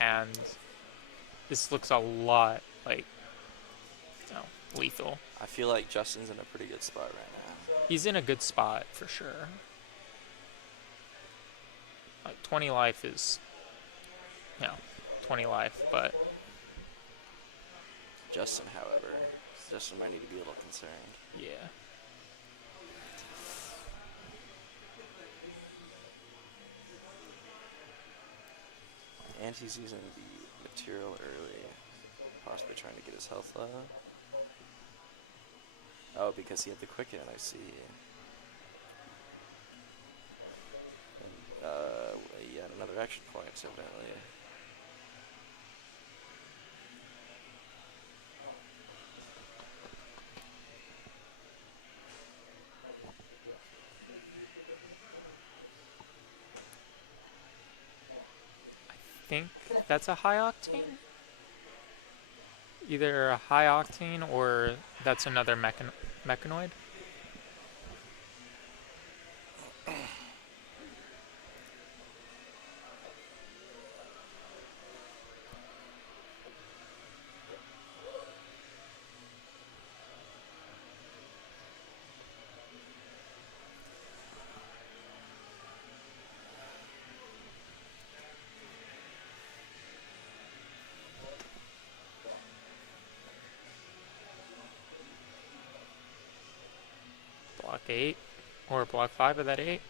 and this looks a lot like lethal. I feel like Justin's in a pretty good spot right now. He's in a good spot for sure. Like 20 life is, 20 life, but Justin, however, might need to be a little concerned. yeah. And he's using the material early, possibly trying to get his health low. Oh, because he had the Quicken, I see. And, he had another action point, evidently. I think that's a high octane. Either a high octane or that's another mechanoid. Block 8 or block 5 of that 8.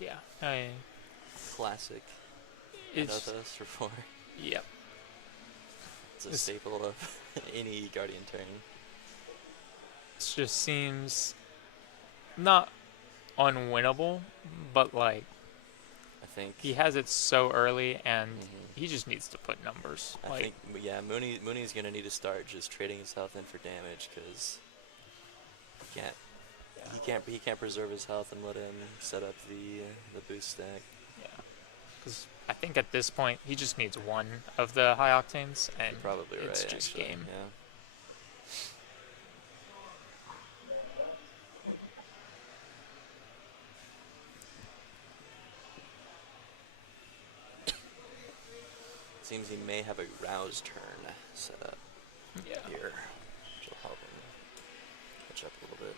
Yeah, Classic. it's Anothos for 4. yep. It's a staple of any Guardian turn. It just seems not unwinnable, but like I think he has it so early, and he just needs to put numbers. I think Mooney's gonna need to start just trading his health in for damage because he can't preserve his health and let him set up the boost stack. Yeah, because I think at this point he just needs one of the high octanes, and You're probably it's right, just actually. game. Yeah. Seems he may have a rouse turn set up Yeah. here, which will help him catch up a little bit.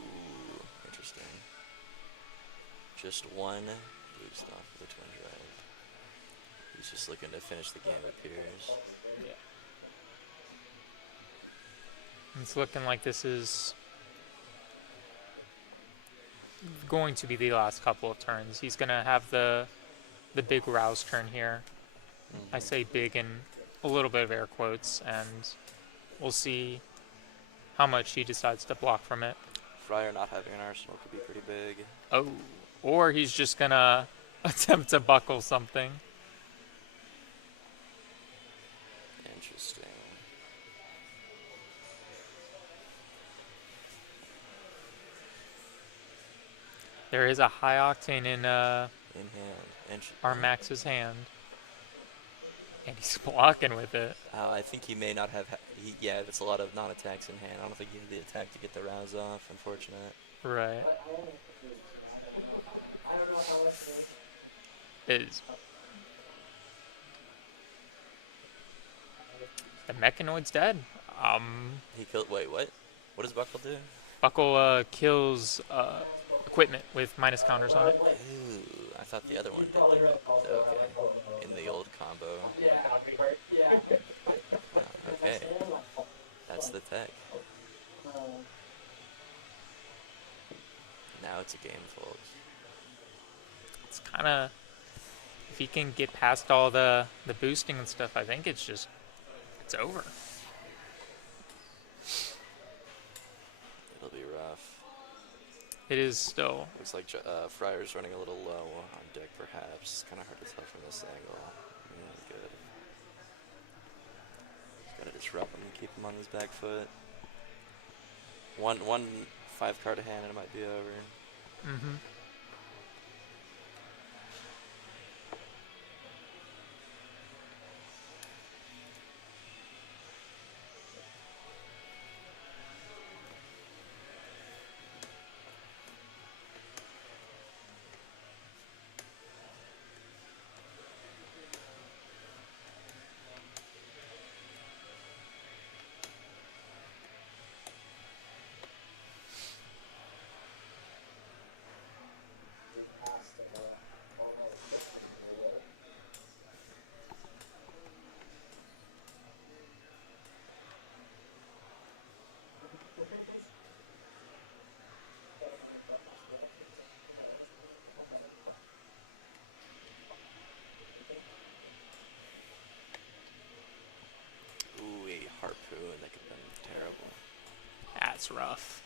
Ooh, interesting. Just one boost off of the twin drive. He's just looking to finish the game, it appears. Yeah. It's looking like this is going to be the last couple of turns. He's going to have the big rouse turn here. I say big in a little bit of air quotes, and we'll see how much he decides to block from it. Fryer not having an arsenal could be pretty big. Oh, or he's just going to attempt to buckle something. Interesting. There is a high octane in In hand. Armax's hand. And he's blocking with it. I think he may not have. Yeah, that's a lot of non-attacks in hand. I don't think he had the attack to get the rouse off. Unfortunate. Right. Is the Mechanoid's dead? He killed. Wait, what? What does Buckle do? Buckle kills equipment with minus counters on it. Ooh, I thought the other one did. Okay. In the old combo. Okay. That's the tech. Now it's a game, folks. It's kind of, if he can get past all the boosting and stuff, I think it's over. It'll be rough. It is still. Looks like Friar's running a little low on deck, perhaps. Kind of hard to tell from this angle. Good. Gotta disrupt him and keep him on his back foot. One 5-card hand and it might be over. Mm-hmm. Ooh, a harpoon. That could have been terrible. That's rough.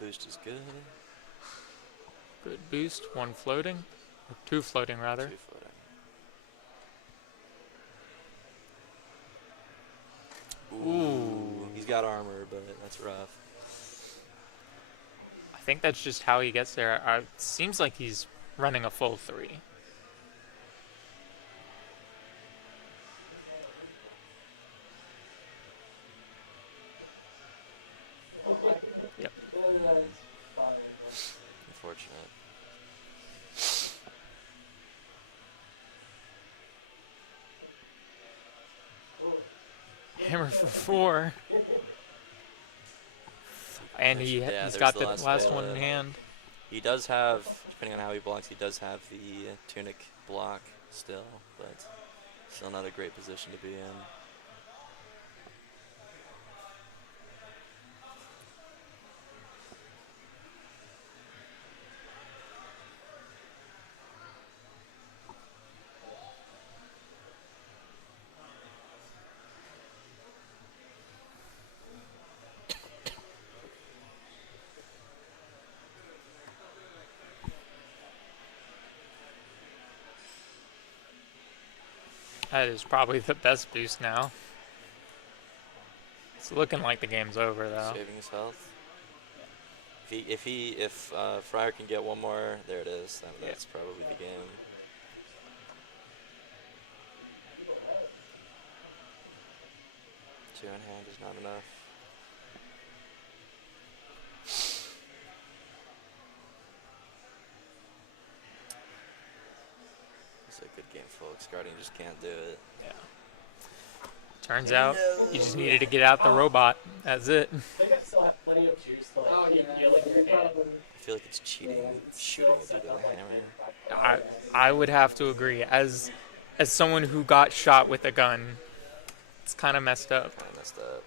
Boost is good. Good boost. One floating. Or two floating, rather. 2 floating. Ooh. He's got armor, but that's rough. I think that's just how he gets there. It seems like he's running a full 3. Yep. Unfortunate. Hammer for 4. And he's there's got the the last last bit. one in hand. He does have, depending on how he blocks, he does have the tunic block still, but still not a great position to be in. That is probably the best boost now. It's looking like the game's over, though. Saving his health. If Friar can get one more, there it is. That's probably the game. Two in hand is not enough. It's a good game, folks. Guardian just can't do it. Yeah. Turns out you just needed to get out the robot. That's it. I think I still have plenty of juice to like keep healing your hand. I feel like it's cheating shooting it through the hammer. I would have to agree. As someone who got shot with a gun, it's kind of messed up. Kinda messed up.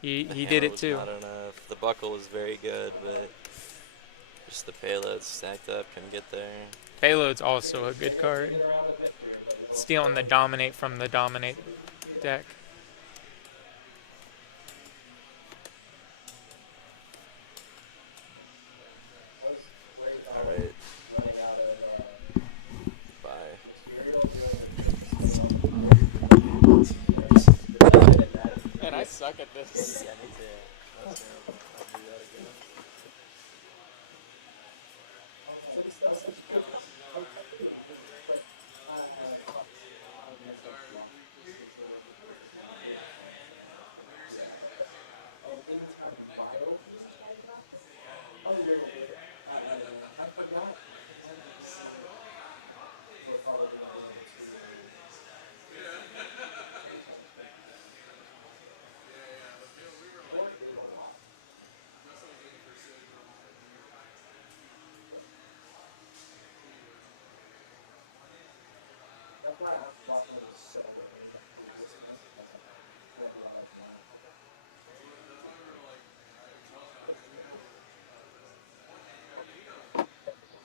He The did hammer it was too. Not enough. The buckle was very good, but just the payload stacked up, couldn't get there. Payload's also a good card. Stealing the dominate from the dominate deck. Alright. Bye. Man, I suck at this. Yeah, me too. I forgot. That's why I thought it was so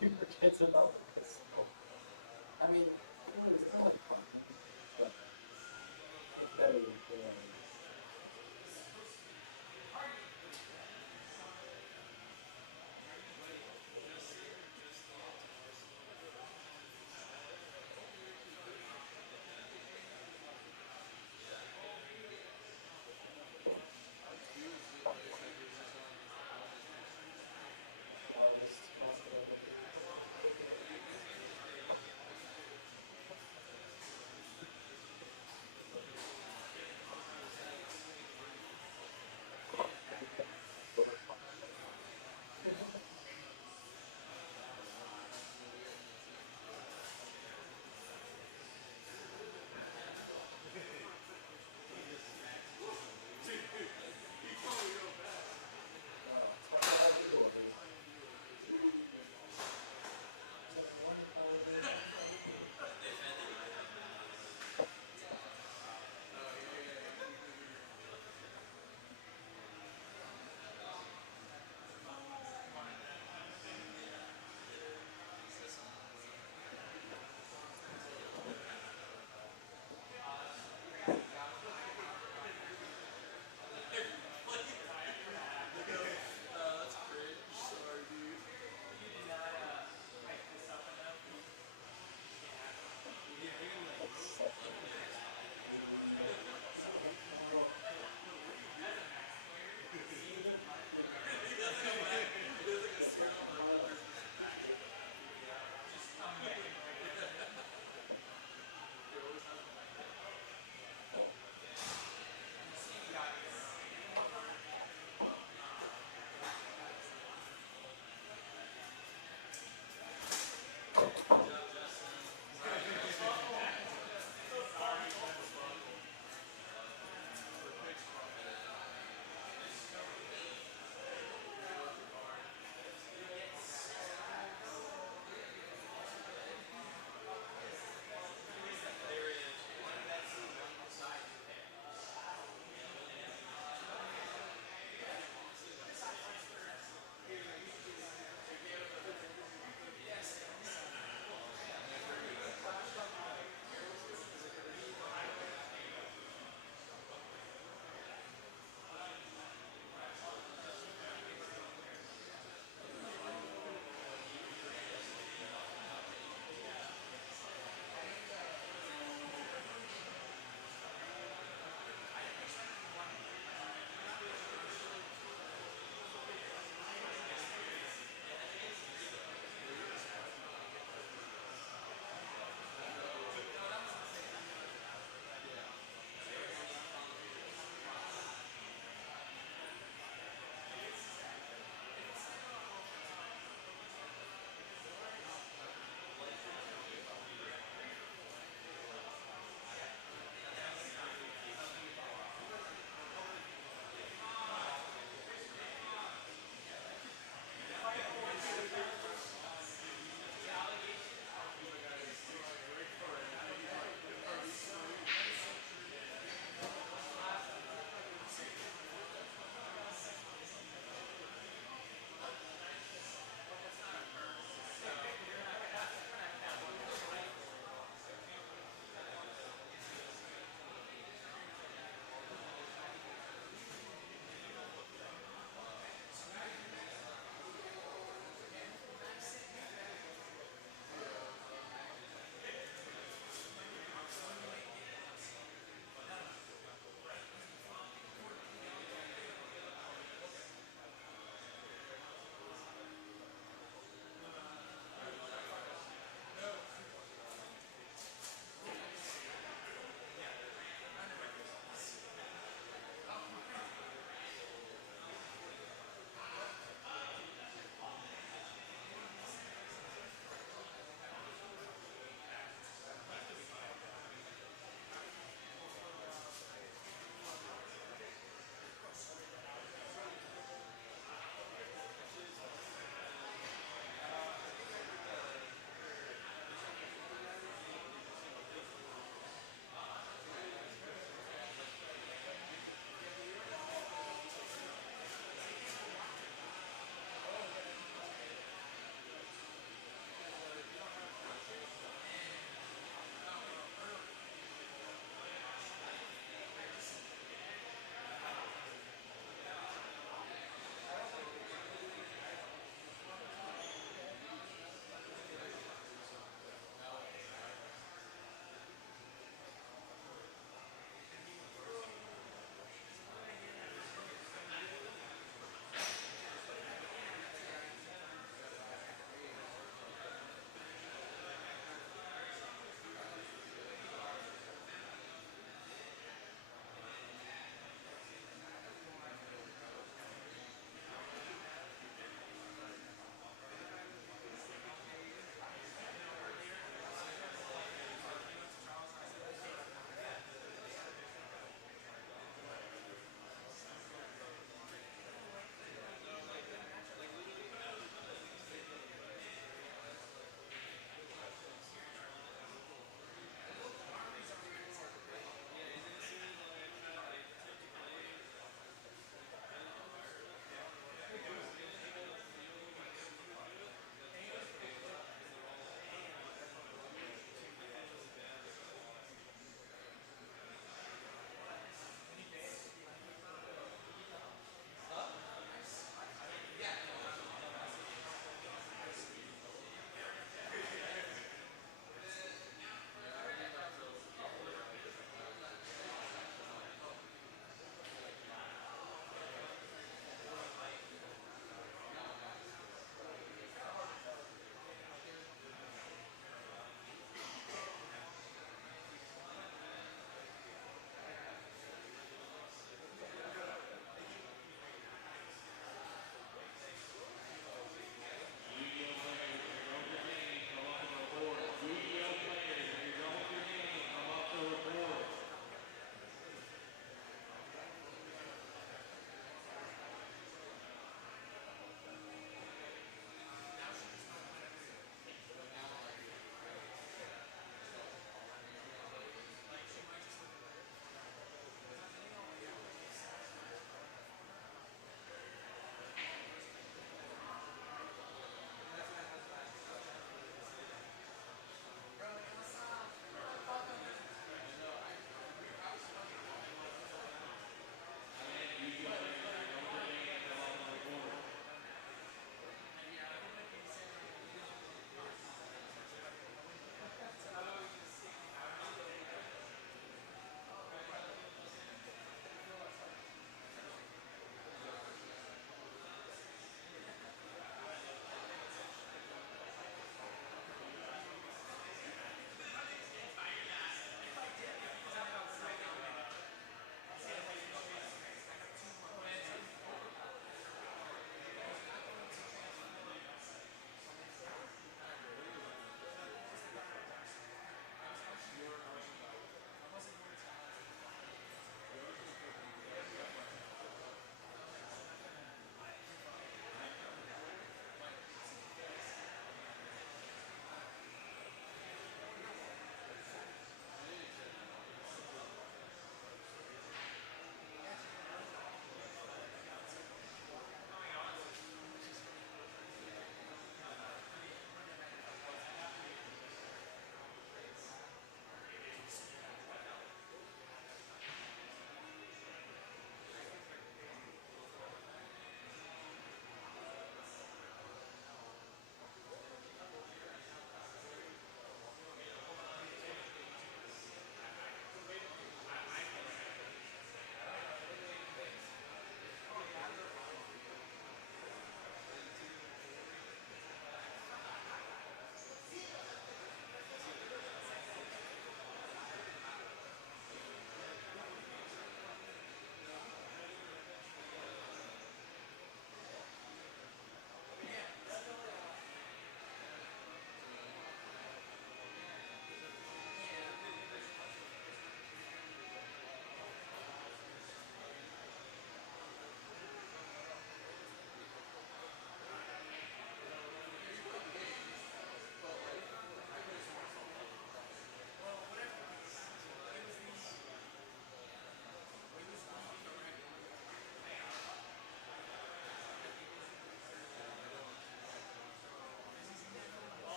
Who forgets about this? I mean, it's kind of fun, but it's better than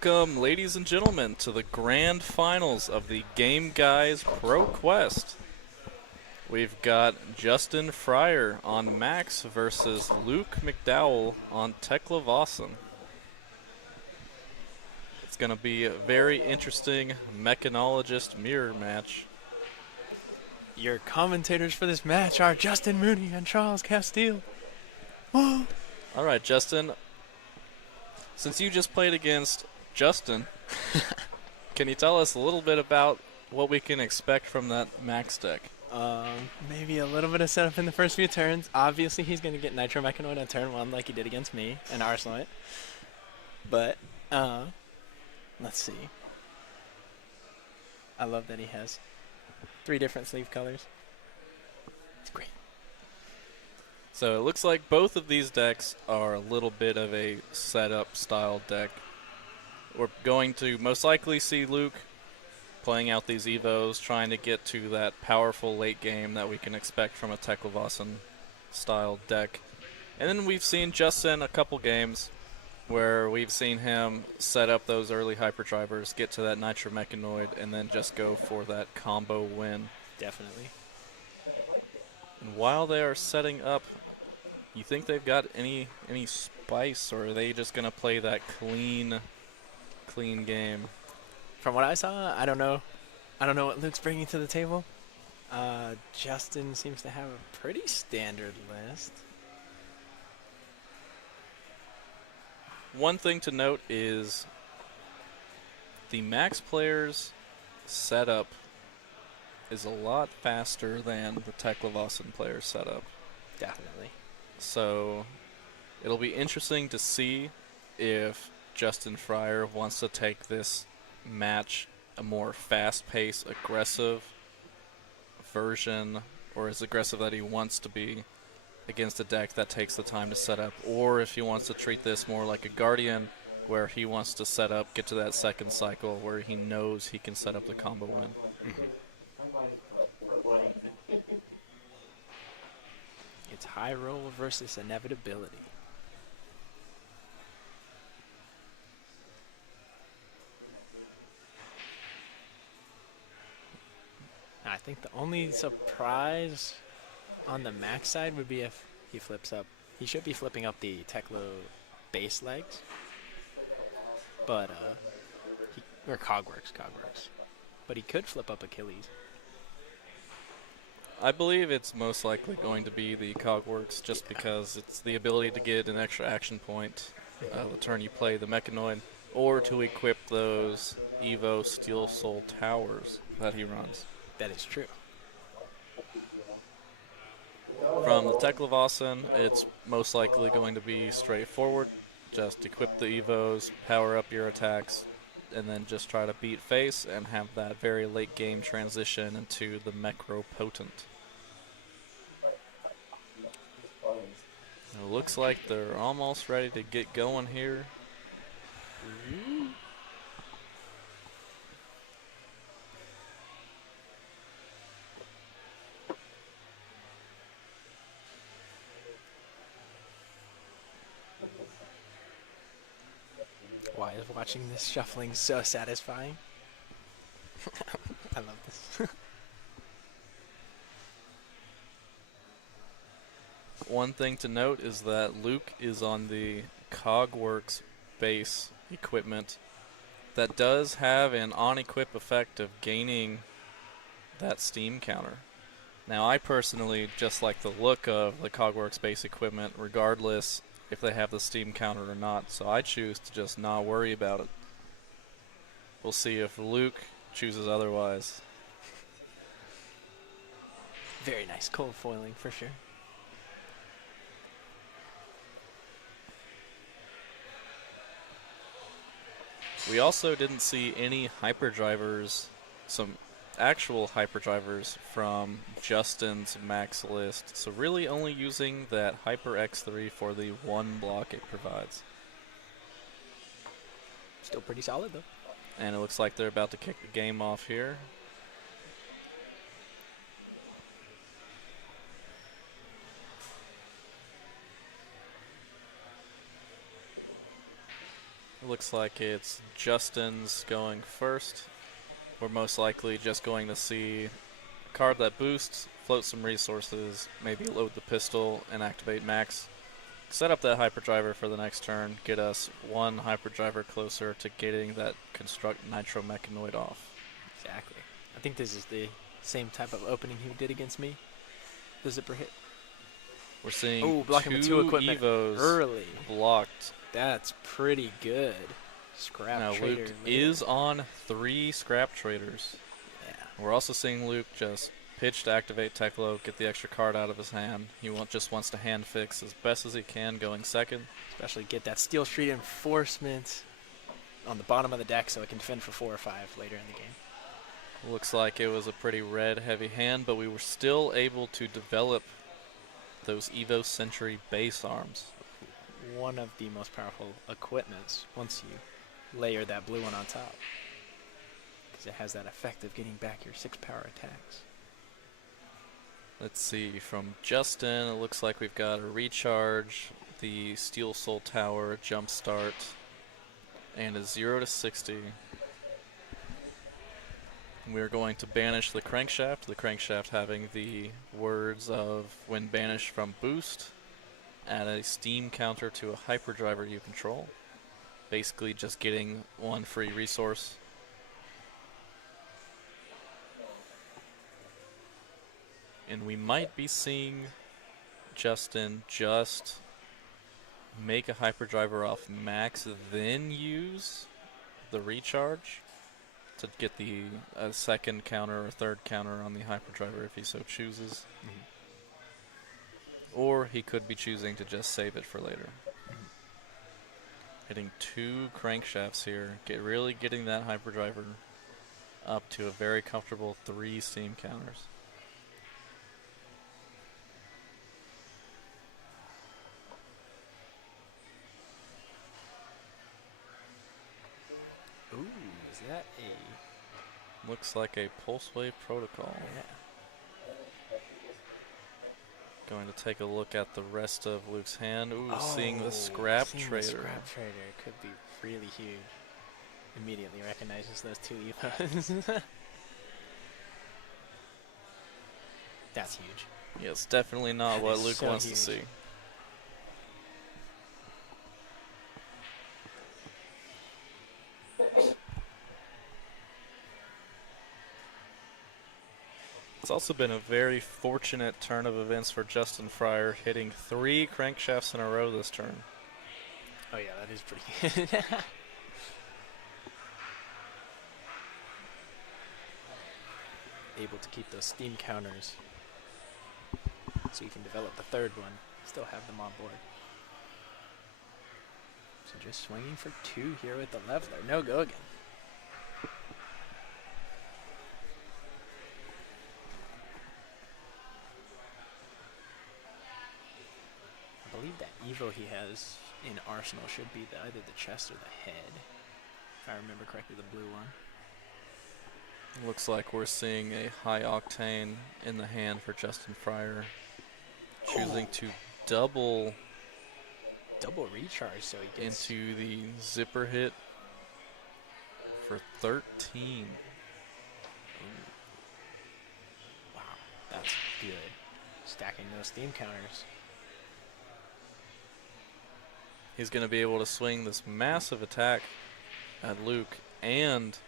Welcome, ladies and gentlemen, to the grand finals of the GameGuys Pro Quest. We've got Justin Fryer on Max versus Luke McDowell on Techo. It's going to be a very interesting mechanologist mirror match. Your commentators for this match are Justin Mooney and Charles Castile. All right, Justin. Since you just played against Justin, can you tell us a little bit about what we can expect from that Max deck? Maybe a little bit of setup in the first few turns. Obviously, he's going to get Nitro Mechanoid on turn 1 like he did against me and Arsenoid. But, let's see. I love that he has 3 different sleeve colors. It's great. So it looks like both of these decks are a little bit of a setup style deck. We're going to most likely see Luke playing out these Evos, trying to get to that powerful late game that we can expect from a Techo style deck. And then we've seen Justin a couple games where we've seen him set up those early hyperdrivers, get to that Nitro Mechanoid, and then just go for that combo win. Definitely. And while they are setting up, you think they've got any spice, or are they just going to play that clean game? From what I saw, I don't know. I don't know what Luke's bringing to the table. Justin seems to have a pretty standard list. One thing to note is the Max players' setup is a lot faster than the Techo players' setup. Definitely. So it'll be interesting to see if Justin Fryer wants to take this match a more fast-paced, aggressive version, or as aggressive that he wants to be against a deck that takes the time to set up, or if he wants to treat this more like a Guardian where he wants to set up, get to that second cycle where he knows he can set up the combo win. Mm-hmm. It's high roll versus inevitability. I think the only surprise on the Max side would be if he flips up. He should be flipping up the Techo base legs. But, or Cogworks. But he could flip up Achilles. I believe it's most likely going to be the Cogworks, just because it's the ability to get an extra action point the turn you play the Mechanoid, or to equip those Evo Steel Soul Towers that he runs. That is true. From the Techo, it's most likely going to be straightforward. Just equip the Evos, power up your attacks, and then just try to beat face and have that very late game transition into the Mecro Potent. It looks like they're almost ready to get going here. Why is watching this shuffling so satisfying? I love this. One thing to note is that Luke is on the Cogworks base equipment that does have an on-equip effect of gaining that Steam counter. Now, I personally just like the look of the Cogworks base equipment, regardless if they have the Steam counter or not, so I choose to just not worry about it. We'll see if Luke chooses otherwise. Very nice cold foiling for sure. We also didn't see any hyperdrivers, some actual hyperdrivers from Justin's Max list, so really only using that Hyper X3 for the one block it provides. Still pretty solid though. And it looks like they're about to kick the game off here. Looks like it's Justin's going first. We're most likely just going to see a card that boosts, float some resources, maybe load the pistol and activate max. Set up that hyperdriver for the next turn, get us one hyperdriver closer to getting that construct nitro mechanoid off. Exactly. I think this is the same type of opening he did against me. The zipper hit. We're seeing blocking with two equipment Evos early. blocked. That's pretty good. Scrap Now trader. Luke is on 3 scrap traders. Yeah. We're also seeing Luke just pitch to activate Techo, get the extra card out of his hand. He just wants to hand fix as best as he can going second. Especially get that Steel Street Enforcement on the bottom of the deck so it can defend for 4 or 5 later in the game. Looks like it was a pretty red heavy hand, but we were still able to develop those Evo Century base arms. One of the most powerful equipments once you layer that blue one on top. Because it has that effect of getting back your 6 power attacks. Let's see, from Justin, it looks like we've got a recharge, the Steel Soul Tower, jump start, and a 0 to 60. We're going to banish the crankshaft having the words of when banished from boost, add a steam counter to a hyperdriver you control. Basically just getting one free resource. And we might be seeing Justin just make a hyperdriver off max, then use the recharge to get the second counter or third counter on the hyperdriver if he so chooses. Or he could be choosing to just save it for later. Hitting 2 crankshafts here, really getting that hyperdriver up to a very comfortable 3 steam counters. Ooh, is that a... Looks like a pulse wave protocol. Yeah. Going to take a look at the rest of Luke's hand. Ooh, seeing the scrap trader. The scrap trader could be really huge. Immediately recognizes those 2 Evos. That's huge. Yeah, it's definitely not That what is Luke so wants huge. to see. It's also been a very fortunate turn of events for Justin Fryer, hitting 3 crankshafts in a row this turn. Oh yeah, that is pretty good. Able to keep those steam counters so you can develop the third one. Still have them on board. So just swinging for 2 here with the leveler. No go again. I believe that Evo he has in Arsenal should be either the chest or the head. If I remember correctly, the blue one. Looks like we're seeing a high octane in the hand for Justin Fryer. Choosing to double recharge, so he gets into the zipper hit for 13. Wow, that's good. Stacking those steam counters. He's going to be able to swing this massive attack at Luke and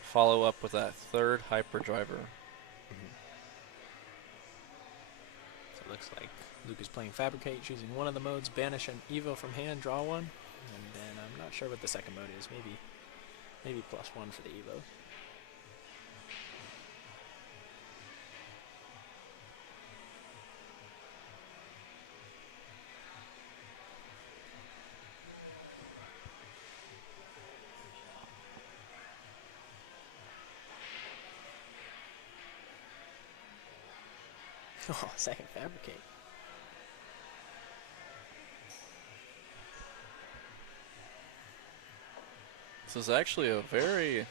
follow up with that third hyperdriver. So it looks like Luke is playing Fabricate, choosing one of the modes, banish an Evo from hand, draw one, and then I'm not sure what the second mode is. Maybe +1 for the Evo. Oh, second Fabricate. This is actually a very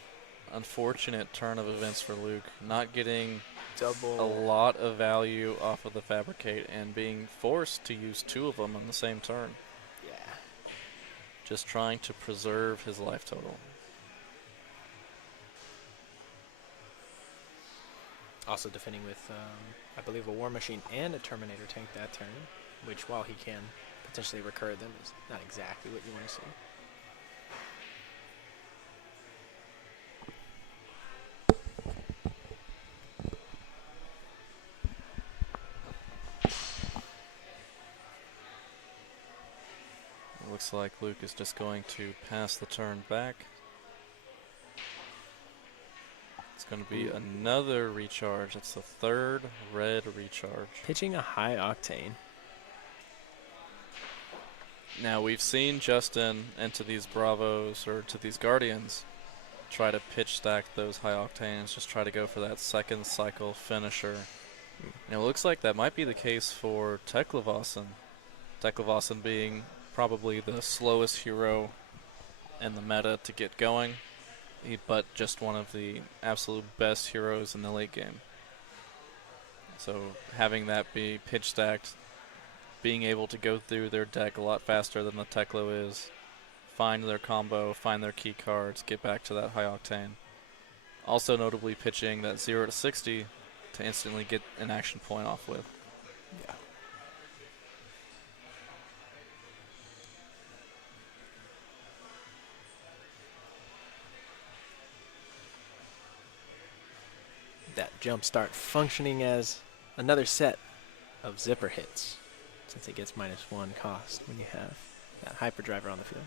unfortunate turn of events for Luke, not getting a lot of value off of the Fabricate and being forced to use 2 of them on the same turn. Yeah. just trying to preserve his life total. Also defending with, I believe, a War Machine and a Terminator tank that turn, which, while he can potentially recur them, is not exactly what you want to see. Looks like Luke is just going to pass the turn back. It's going to be another recharge. It's the third red recharge. Pitching a high octane. Now, we've seen Justin into these Bravos or to these Guardians try to pitch stack those high octanes, just try to go for that second cycle finisher. And it looks like that might be the case for Techo. Techo being probably the slowest hero in the meta to get going, but just one of the absolute best heroes in the late game. So having that be pitch stacked, being able to go through their deck a lot faster than the Techo is, find their combo, find their key cards, get back to that high octane. Also notably pitching that 0 to 60 to instantly get an action point off with. Yeah. That jump start functioning as another set of zipper hits, since it gets -1 cost when you have that hyperdriver on the field.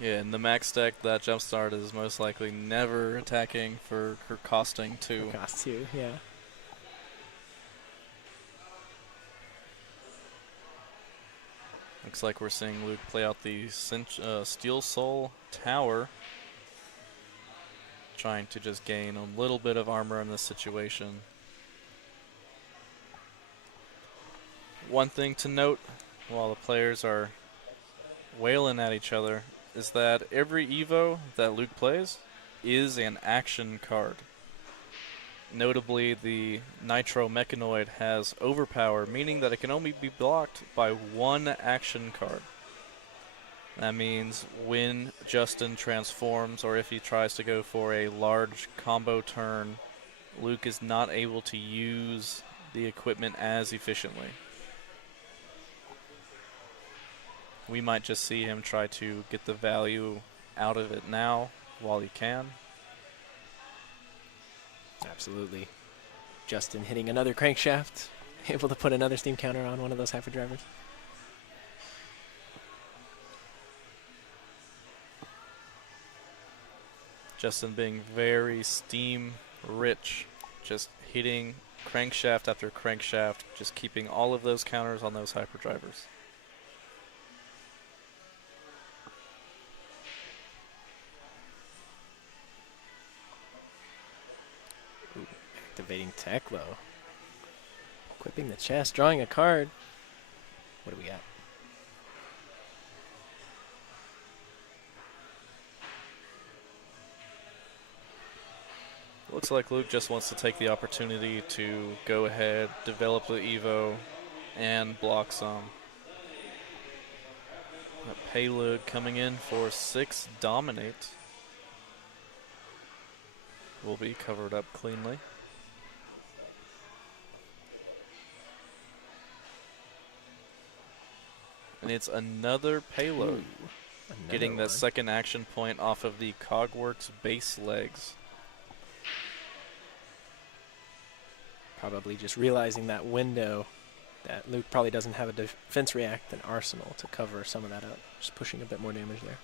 Yeah, in the max deck, that jump start is most likely never attacking for costing 2. Cost 2, yeah. Looks like we're seeing Luke play out the Steel Soul Tower, trying to just gain a little bit of armor in this situation. One thing to note while the players are wailing at each other is that every Evo that Luke plays is an action card. Notably, the Nitro Mechanoid has overpower, meaning that it can only be blocked by 1 action card. That means when Justin transforms, or if he tries to go for a large combo turn, Luke is not able to use the equipment as efficiently. We might just see him try to get the value out of it now while he can. Absolutely. Justin hitting another crankshaft, able to put another steam counter on one of those hyperdrivers. Justin being very steam rich, just hitting crankshaft after crankshaft, just keeping all of those counters on those hyperdrivers. Activating Techo. Equipping the chest, drawing a card. What do we got? Looks like Luke just wants to take the opportunity to go ahead, develop the Evo, and block some. A payload coming in for 6 Dominate. Will be covered up cleanly. And it's another payload. Getting that second action point off of the Cogworks base legs. Probably just realizing that window that Luke probably doesn't have a defense react and arsenal to cover some of that up. Just pushing a bit more damage there.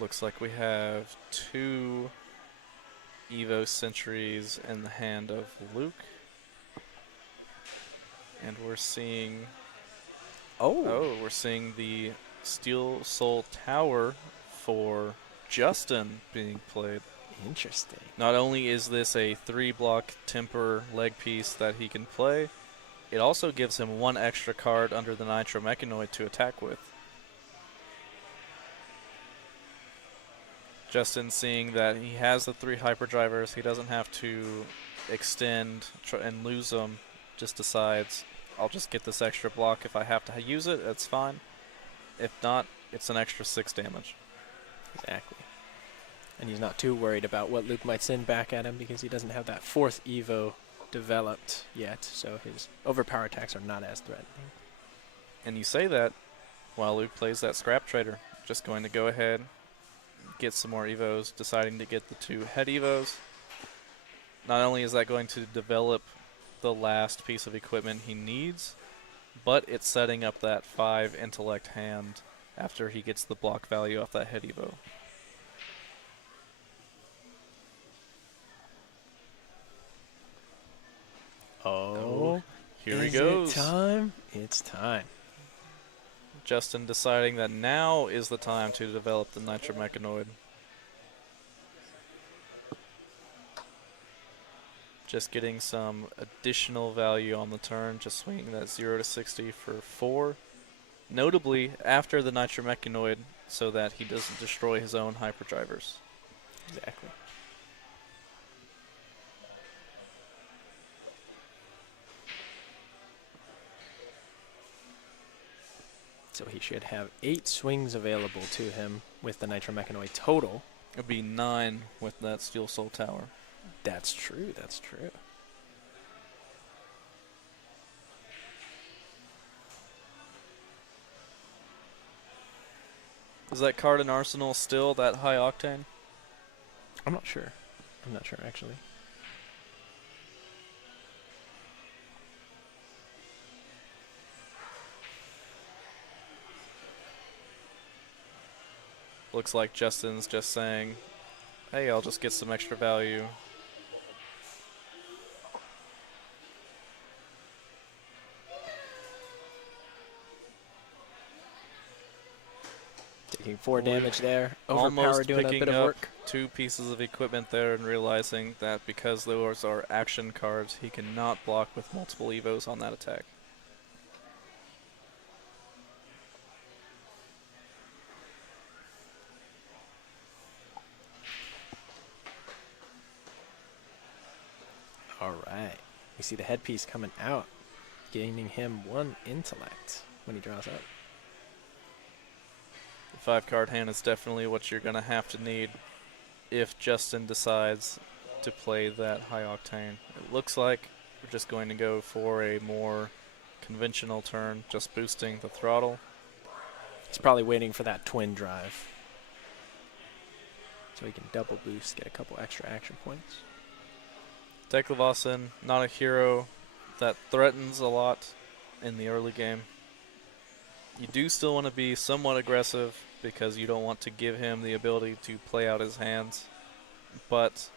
Looks like we have 2 Evo Sentries in the hand of Luke. And we're seeing... we're seeing the Steel Soul Tower for Justin being played. Interesting. Not only is this a 3-block temper leg piece that he can play, it also gives him 1 extra card under the Nitro Mechanoid to attack with. Justin, seeing that he has the 3 hyperdrivers, he doesn't have to extend and lose them, just decides, I'll just get this extra block. If I have to use it, that's fine. If not, it's an extra 6 damage. Exactly. And he's not too worried about what Luke might send back at him because he doesn't have that 4th Evo developed yet, so his overpower attacks are not as threatening. And you say that while Luke plays that Scrap Trader. Just going to go ahead, get some more Evos, deciding to get the 2 head Evos. Not only is that going to develop the last piece of equipment he needs, but it's setting up that 5 intellect hand after he gets the block value off that head Evo. Oh, here he is goes. it time? It's time. Justin deciding that now is the time to develop the Nitro Mechanoid. Just getting some additional value on the turn, just swinging that 0 to 60 for 4. Notably, after the Nitro Mechanoid, so that he doesn't destroy his own hyperdrivers. Exactly. So he should have 8 swings available to him with the Nitro Mechanoid total. It would be 9 with that Steel Soul Tower. That's true, that's true. Is that card in Arsenal still that high octane? I'm not sure. I'm not sure, actually. Looks like Justin's just saying, hey, I'll just get some extra value. Taking 4 damage there. Overpower Almost doing a picking bit of up work. 2 pieces of equipment there and realizing that because those are action cards, he cannot block with multiple Evos on that attack. Alright. We see the headpiece coming out, gaining him 1 intellect when he draws up. The 5-card hand is definitely what you're going to have to need if Justin decides to play that high octane. It looks like we're just going to go for a more conventional turn, just boosting the throttle. He's probably waiting for that twin drive, so he can double boost, get a couple extra action points. Teklevasen, not a hero that threatens a lot in the early game. You do still want to be somewhat aggressive because you don't want to give him the ability to play out his hands, but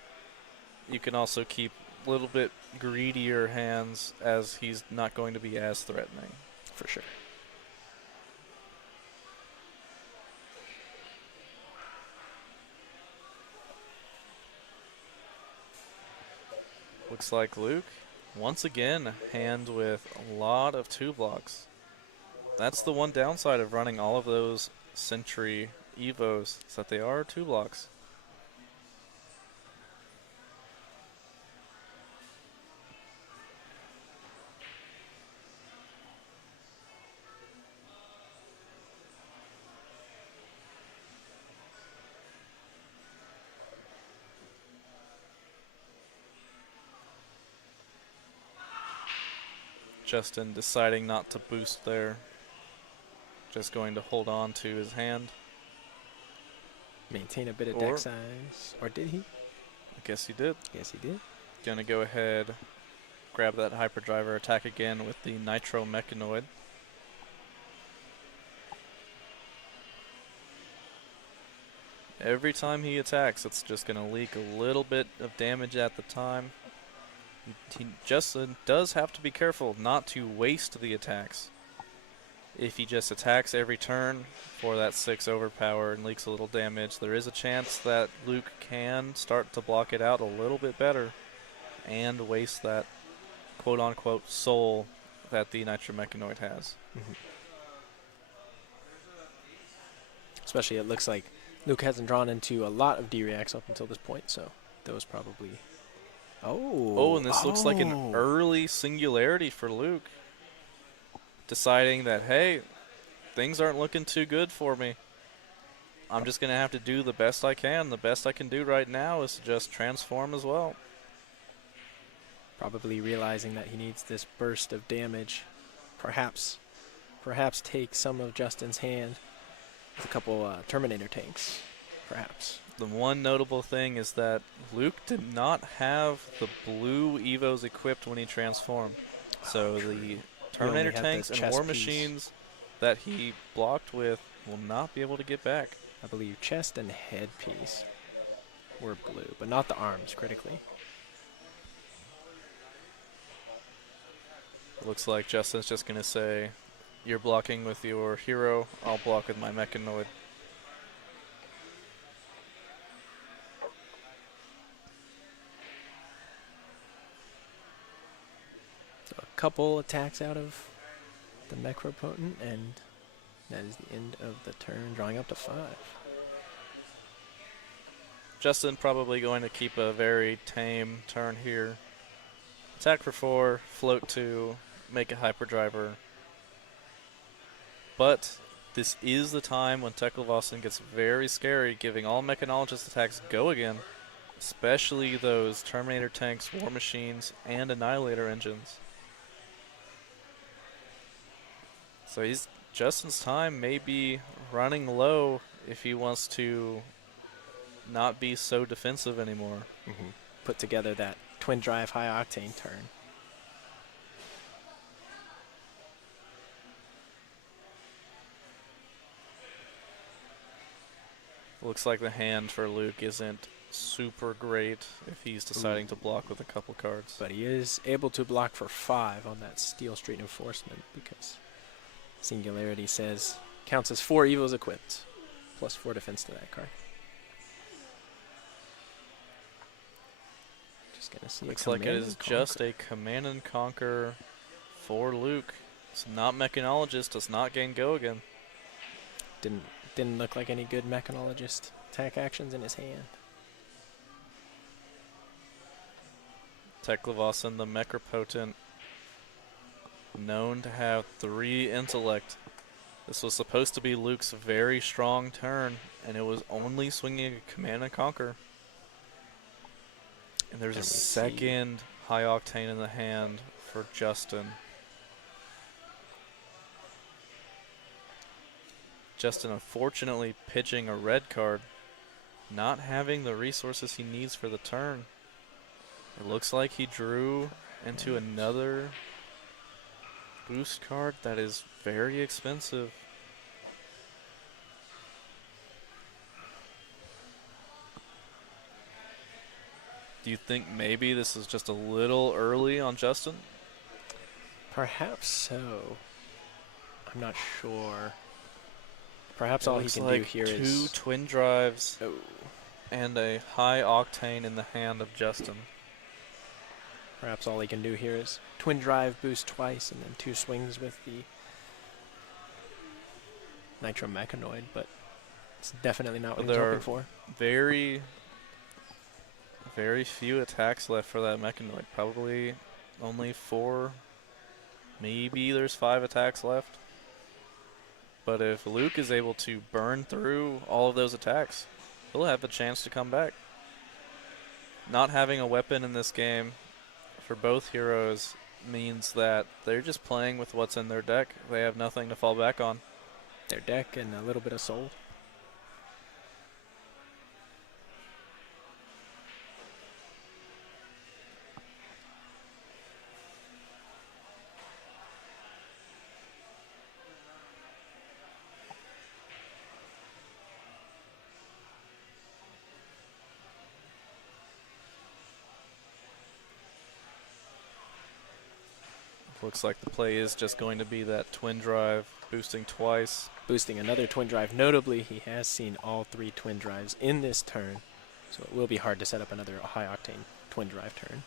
you can also keep a little bit greedier hands as he's not going to be as threatening. For sure. Looks like Luke, once again, hand with a lot of 2 blocks. That's the one downside of running all of those Sentry Evos, is that they are 2 blocks. Justin deciding not to boost there. Just going to hold on to his hand. Maintain a bit of deck size. Or did he? I guess he did. Yes, he did. Gonna go ahead, grab that hyperdriver, attack again with the Nitro Mechanoid. Every time he attacks, it's just gonna leak a little bit of damage at the time. Justin does have to be careful not to waste the attacks. If he just attacks every turn for that 6 overpower and leaks a little damage, there is a chance that Luke can start to block it out a little bit better and waste that quote-unquote soul that the Nitro Mechanoid has. Especially it looks like Luke hasn't drawn into a lot of D-reacts up until this point, so those probably... Oh, and this looks like an early singularity for Luke. Deciding that, hey, things aren't looking too good for me. I'm just going to have to do the best I can. The best I can do right now is to just transform as well. Probably realizing that he needs this burst of damage. Perhaps take some of Justin's hand with a couple Terminator tanks. Perhaps. The one notable thing is that Luke did not have the blue Evos equipped when he transformed. So the Terminator tanks and War Machines that he blocked with will not be able to get back. I believe chest and headpiece were blue, but not the arms critically. Looks like Justin's just going to say, you're blocking with your hero, I'll block with my mechanoid. So a couple attacks out of the Necropotent, and that is the end of the turn, drawing up to 5. Justin probably going to keep a very tame turn here. Attack for 4, float 2, make a hyperdriver. But this is the time when Techo gets very scary, giving all mechanologist attacks go again, especially those Terminator tanks, War Machines, and Annihilator engines. So Justin's time may be running low if he wants to not be so defensive anymore. Put together that twin drive high octane turn. Looks like the hand for Luke isn't super great if he's deciding to block with a couple cards. But he is able to block for 5 on that Steel Street Enforcement because Singularity says counts as 4 evils equipped, plus 4 defense to that card. Just gonna see. Looks like it is just a Command and Conquer for Luke. It's not Mechanologist, does not gain go again. Didn't look like any good Mechanologist attack actions in his hand. Techo, the Mecropotent, known to have 3 intellect. This was supposed to be Luke's very strong turn, and it was only swinging a Command and Conquer. And there's a second high octane in the hand for Justin. Justin unfortunately pitching a red card, not having the resources he needs for the turn. It looks like he drew into another boost card that is very expensive. Do you think maybe this is just a little early on Justin? Perhaps so. I'm not sure. Perhaps all he can do here is 2 twin drives and a high octane in the hand of Justin. Perhaps all he can do here is twin drive, boost twice, and then 2 swings with the Nitro Mechanoid, but it's definitely not what he's hoping for. Very few attacks left for that Mechanoid. Probably only 4, maybe there's 5 attacks left. But if Luke is able to burn through all of those attacks, he'll have a chance to come back. Not having a weapon in this game for both heroes means that they're just playing with what's in their deck. They have nothing to fall back on. Their deck and a little bit of soul. Looks like the play is just going to be that twin drive, boosting twice. Boosting another twin drive. Notably, he has seen all 3 twin drives in this turn, so it will be hard to set up another high-octane twin drive turn.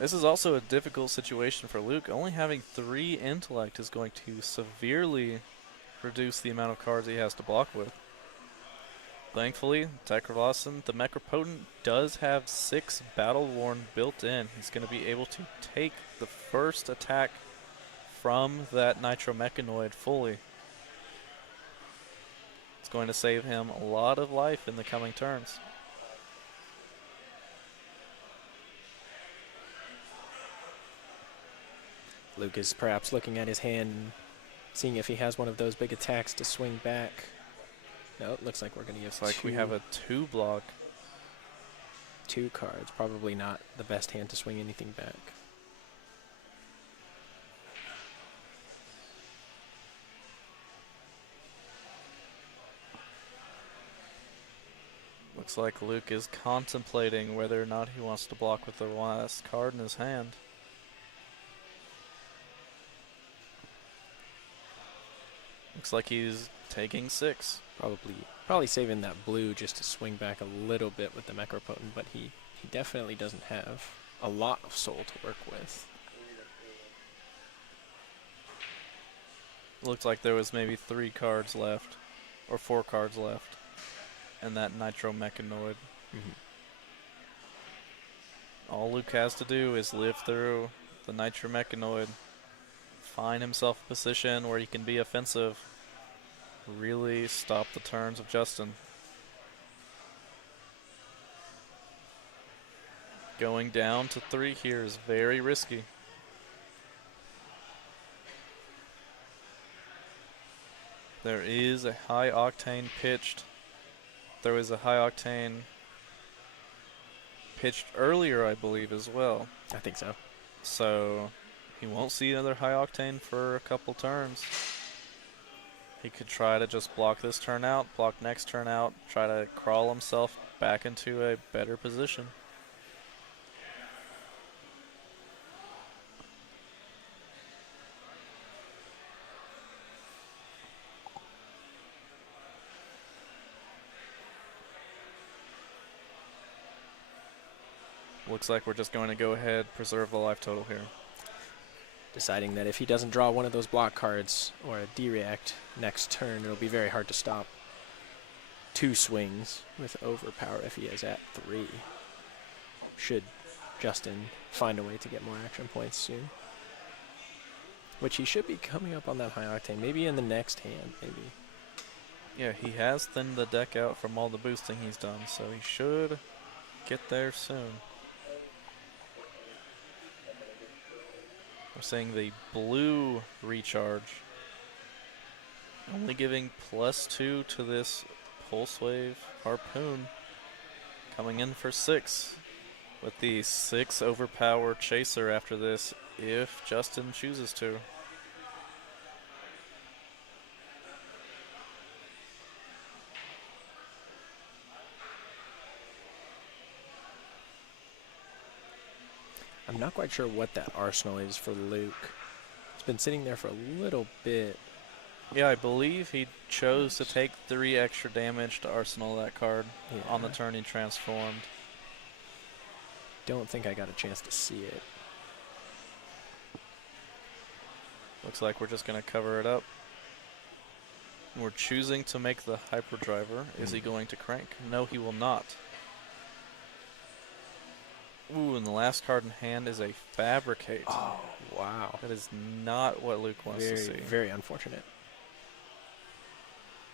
This is also a difficult situation for Luke. Only having 3 intellect is going to severely reduce the amount of cards he has to block with. Thankfully, Techo, the Necropotent, does have 6 Battle Worn built in. He's going to be able to take the first attack from that Nitro Mechanoid fully. It's going to save him a lot of life in the coming turns. Luke is perhaps looking at his hand, seeing if he has one of those big attacks to swing back. No, it looks like we're going to give Like we have a 2 block. 2 cards. Probably not the best hand to swing anything back. Looks like Luke is contemplating whether or not he wants to block with the last card in his hand. Looks like he's taking 6. Probably saving that blue just to swing back a little bit with the Necropotent, but he definitely doesn't have a lot of soul to work with. Looks like there was maybe 3 cards left, or 4 cards left, and that Nitro Mechanoid. All Luke has to do is live through the Nitro Mechanoid, find himself a position where he can be offensive, really stop the turns of Justin. Going down to 3 here is very risky. There is a high octane pitched. There was a high octane pitched earlier, I believe, as well. I think so. So he won't see another high octane for a couple turns. He could try to just block this turn out, block next turn out, try to crawl himself back into a better position. Looks like we're just going to go ahead, preserve the life total here. Deciding that if he doesn't draw one of those block cards or a D-react next turn, it'll be very hard to stop 2 swings with overpower if he is at 3. Should Justin find a way to get more action points soon. Which he should be coming up on that high octane, maybe in the next hand, maybe. Yeah, he has thinned the deck out from all the boosting he's done, so he should get there soon. We're seeing the blue recharge, only giving +2 to this Pulse Wave Harpoon, coming in for 6, with the 6 overpower chaser after this, if Justin chooses to. I'm not quite sure what that arsenal is for Luke. It's been sitting there for a little bit. Yeah, I believe he chose to take 3 extra damage to arsenal that card on the turn he transformed. Don't think I got a chance to see it. Looks like we're just going to cover it up. We're choosing to make the hyperdriver. Is he going to crank? No, he will not. Ooh, and the last card in hand is a Fabricate. Oh, wow. That is not what Luke wants to see. Very unfortunate.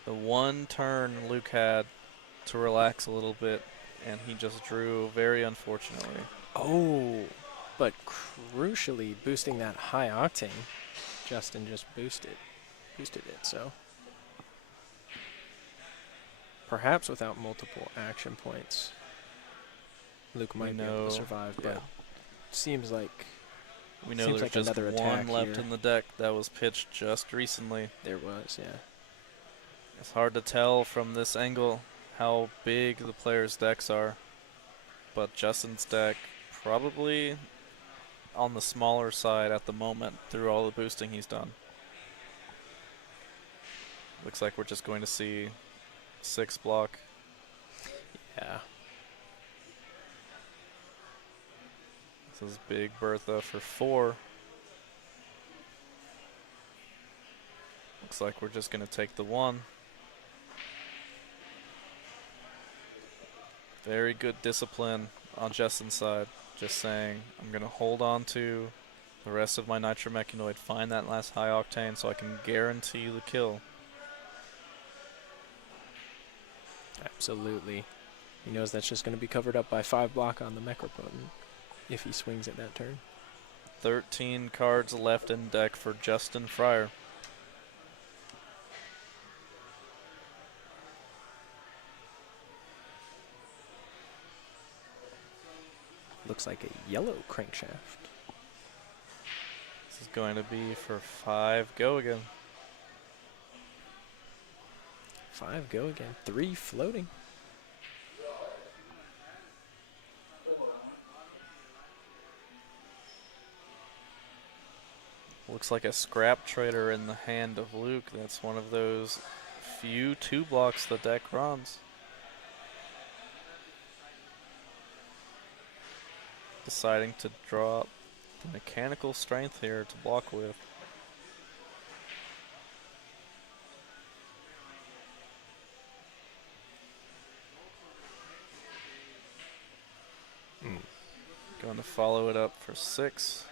The one turn Luke had to relax a little bit, and he just drew very unfortunately. Oh, but crucially, boosting that high octane, Justin just boosted it, so. Perhaps without multiple action points, Luke might be able to survive, but seems like we know there's just another one left here in the deck that was pitched just recently. There was, yeah. It's hard to tell from this angle how big the players' decks are, but Justin's deck probably on the smaller side at the moment through all the boosting he's done. Looks like we're just going to see 6 block. Yeah. This is Big Bertha for 4. Looks like we're just going to take the 1. Very good discipline on Justin's side. Just saying, I'm going to hold on to the rest of my Nitromechanoid, find that last high octane so I can guarantee the kill. Absolutely. He knows that's just going to be covered up by 5 block on the Mechropotent if he swings at that turn. 13 cards left in deck for Justin Fryer. Looks like a yellow crankshaft. This is going to be for 5 go again. 5 go again. 3 floating. Looks like a scrap trader in the hand of Luke. That's one of those few 2 blocks the deck runs. Deciding to drop the mechanical strength here to block with. Going to follow it up for 6.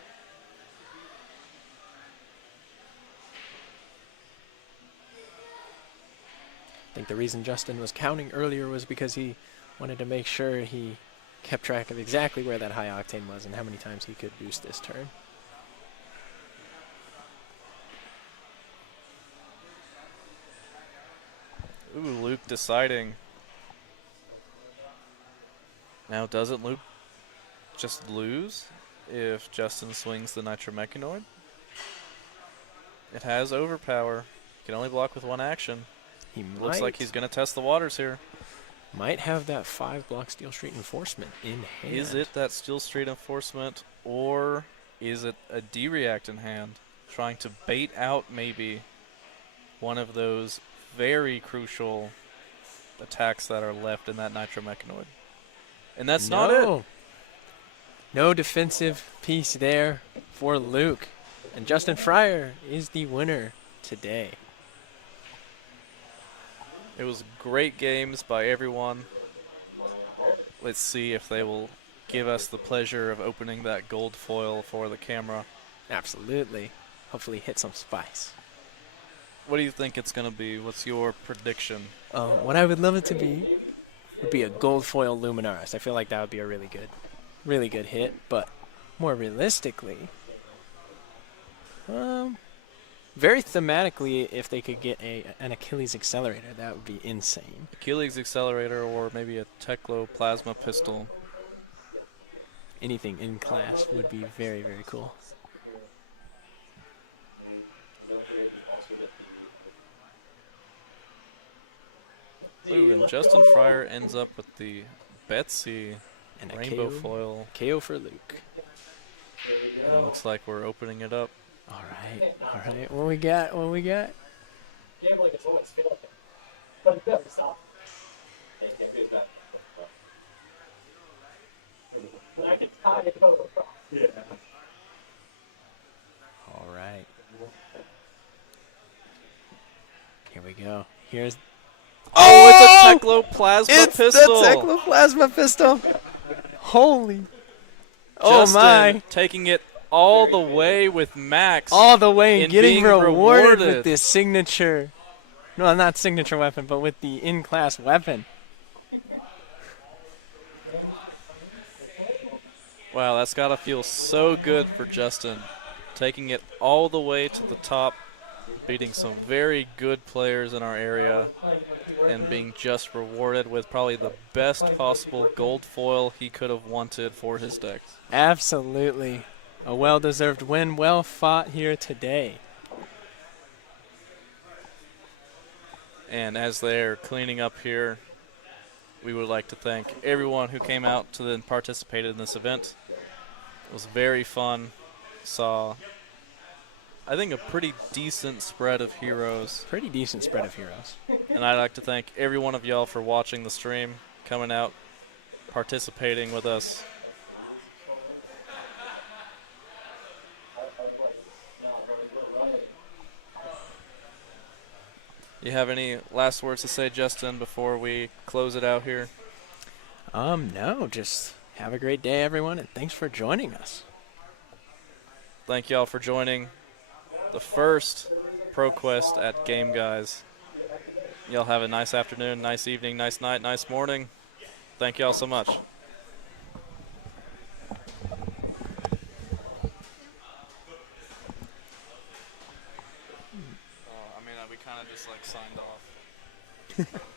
I think the reason Justin was counting earlier was because he wanted to make sure he kept track of exactly where that high octane was and how many times he could boost this turn. Ooh, Luke deciding. Now, doesn't Luke just lose if Justin swings the Nitromechanoid? It has overpower. Can only block with 1 action. He Looks like he's going to test the waters here. might have that 5 block Steel Street Enforcement in hand. Is it that Steel Street Enforcement, or is it a D-React in hand? Trying to bait out maybe one of those very crucial attacks that are left in that Nitromechanoid. And that's not it. No defensive piece there for Luke. And Justin Fryer is the winner today. It was great games by everyone. Let's see if they will give us the pleasure of opening that gold foil for the camera. Absolutely. Hopefully hit some spice. What do you think it's going to be? What's your prediction? What I would love it to be would be a gold foil Luminaris. I feel like that would be a really good hit. But more realistically, very thematically, if they could get an Achilles Accelerator, that would be insane. Achilles Accelerator, or maybe a Techo Plasma Pistol. Anything in class would be very, very cool. Ooh, and Justin Fryer ends up with the Betsy And a Rainbow KO, Foil. KO for Luke. And it looks like we're opening it up. All right. What we got? Gambling is always failing. But it never stops. I can tie it over. Yeah. All right. Here we go. Here's. Oh, it's a Techo Plasma Pistol. It's the Techo Plasma Pistol. Holy. Oh Justin my. taking it all the way with Max. All the way in getting being rewarded with this signature. No, not signature weapon, but with the in-class weapon. Wow, that's got to feel so good for Justin. Taking it all the way to the top, beating some very good players in our area, and being just rewarded with probably the best possible gold foil he could have wanted for his decks. Absolutely. A well-deserved win, well fought here today. And as they're cleaning up here, we would like to thank everyone who came out to and participated in this event. It was very fun. Saw, I think, a pretty decent spread of heroes. Pretty decent spread of heroes. And I'd like to thank every one of y'all for watching the stream, coming out, participating with us. You have any last words to say, Justin, before we close it out here? No, just have a great day, everyone, and thanks for joining us. Thank y'all for joining the first ProQuest at GameGuys. Y'all have a nice afternoon, nice evening, nice night, nice morning. Thank y'all so much. We kind of just like signed off.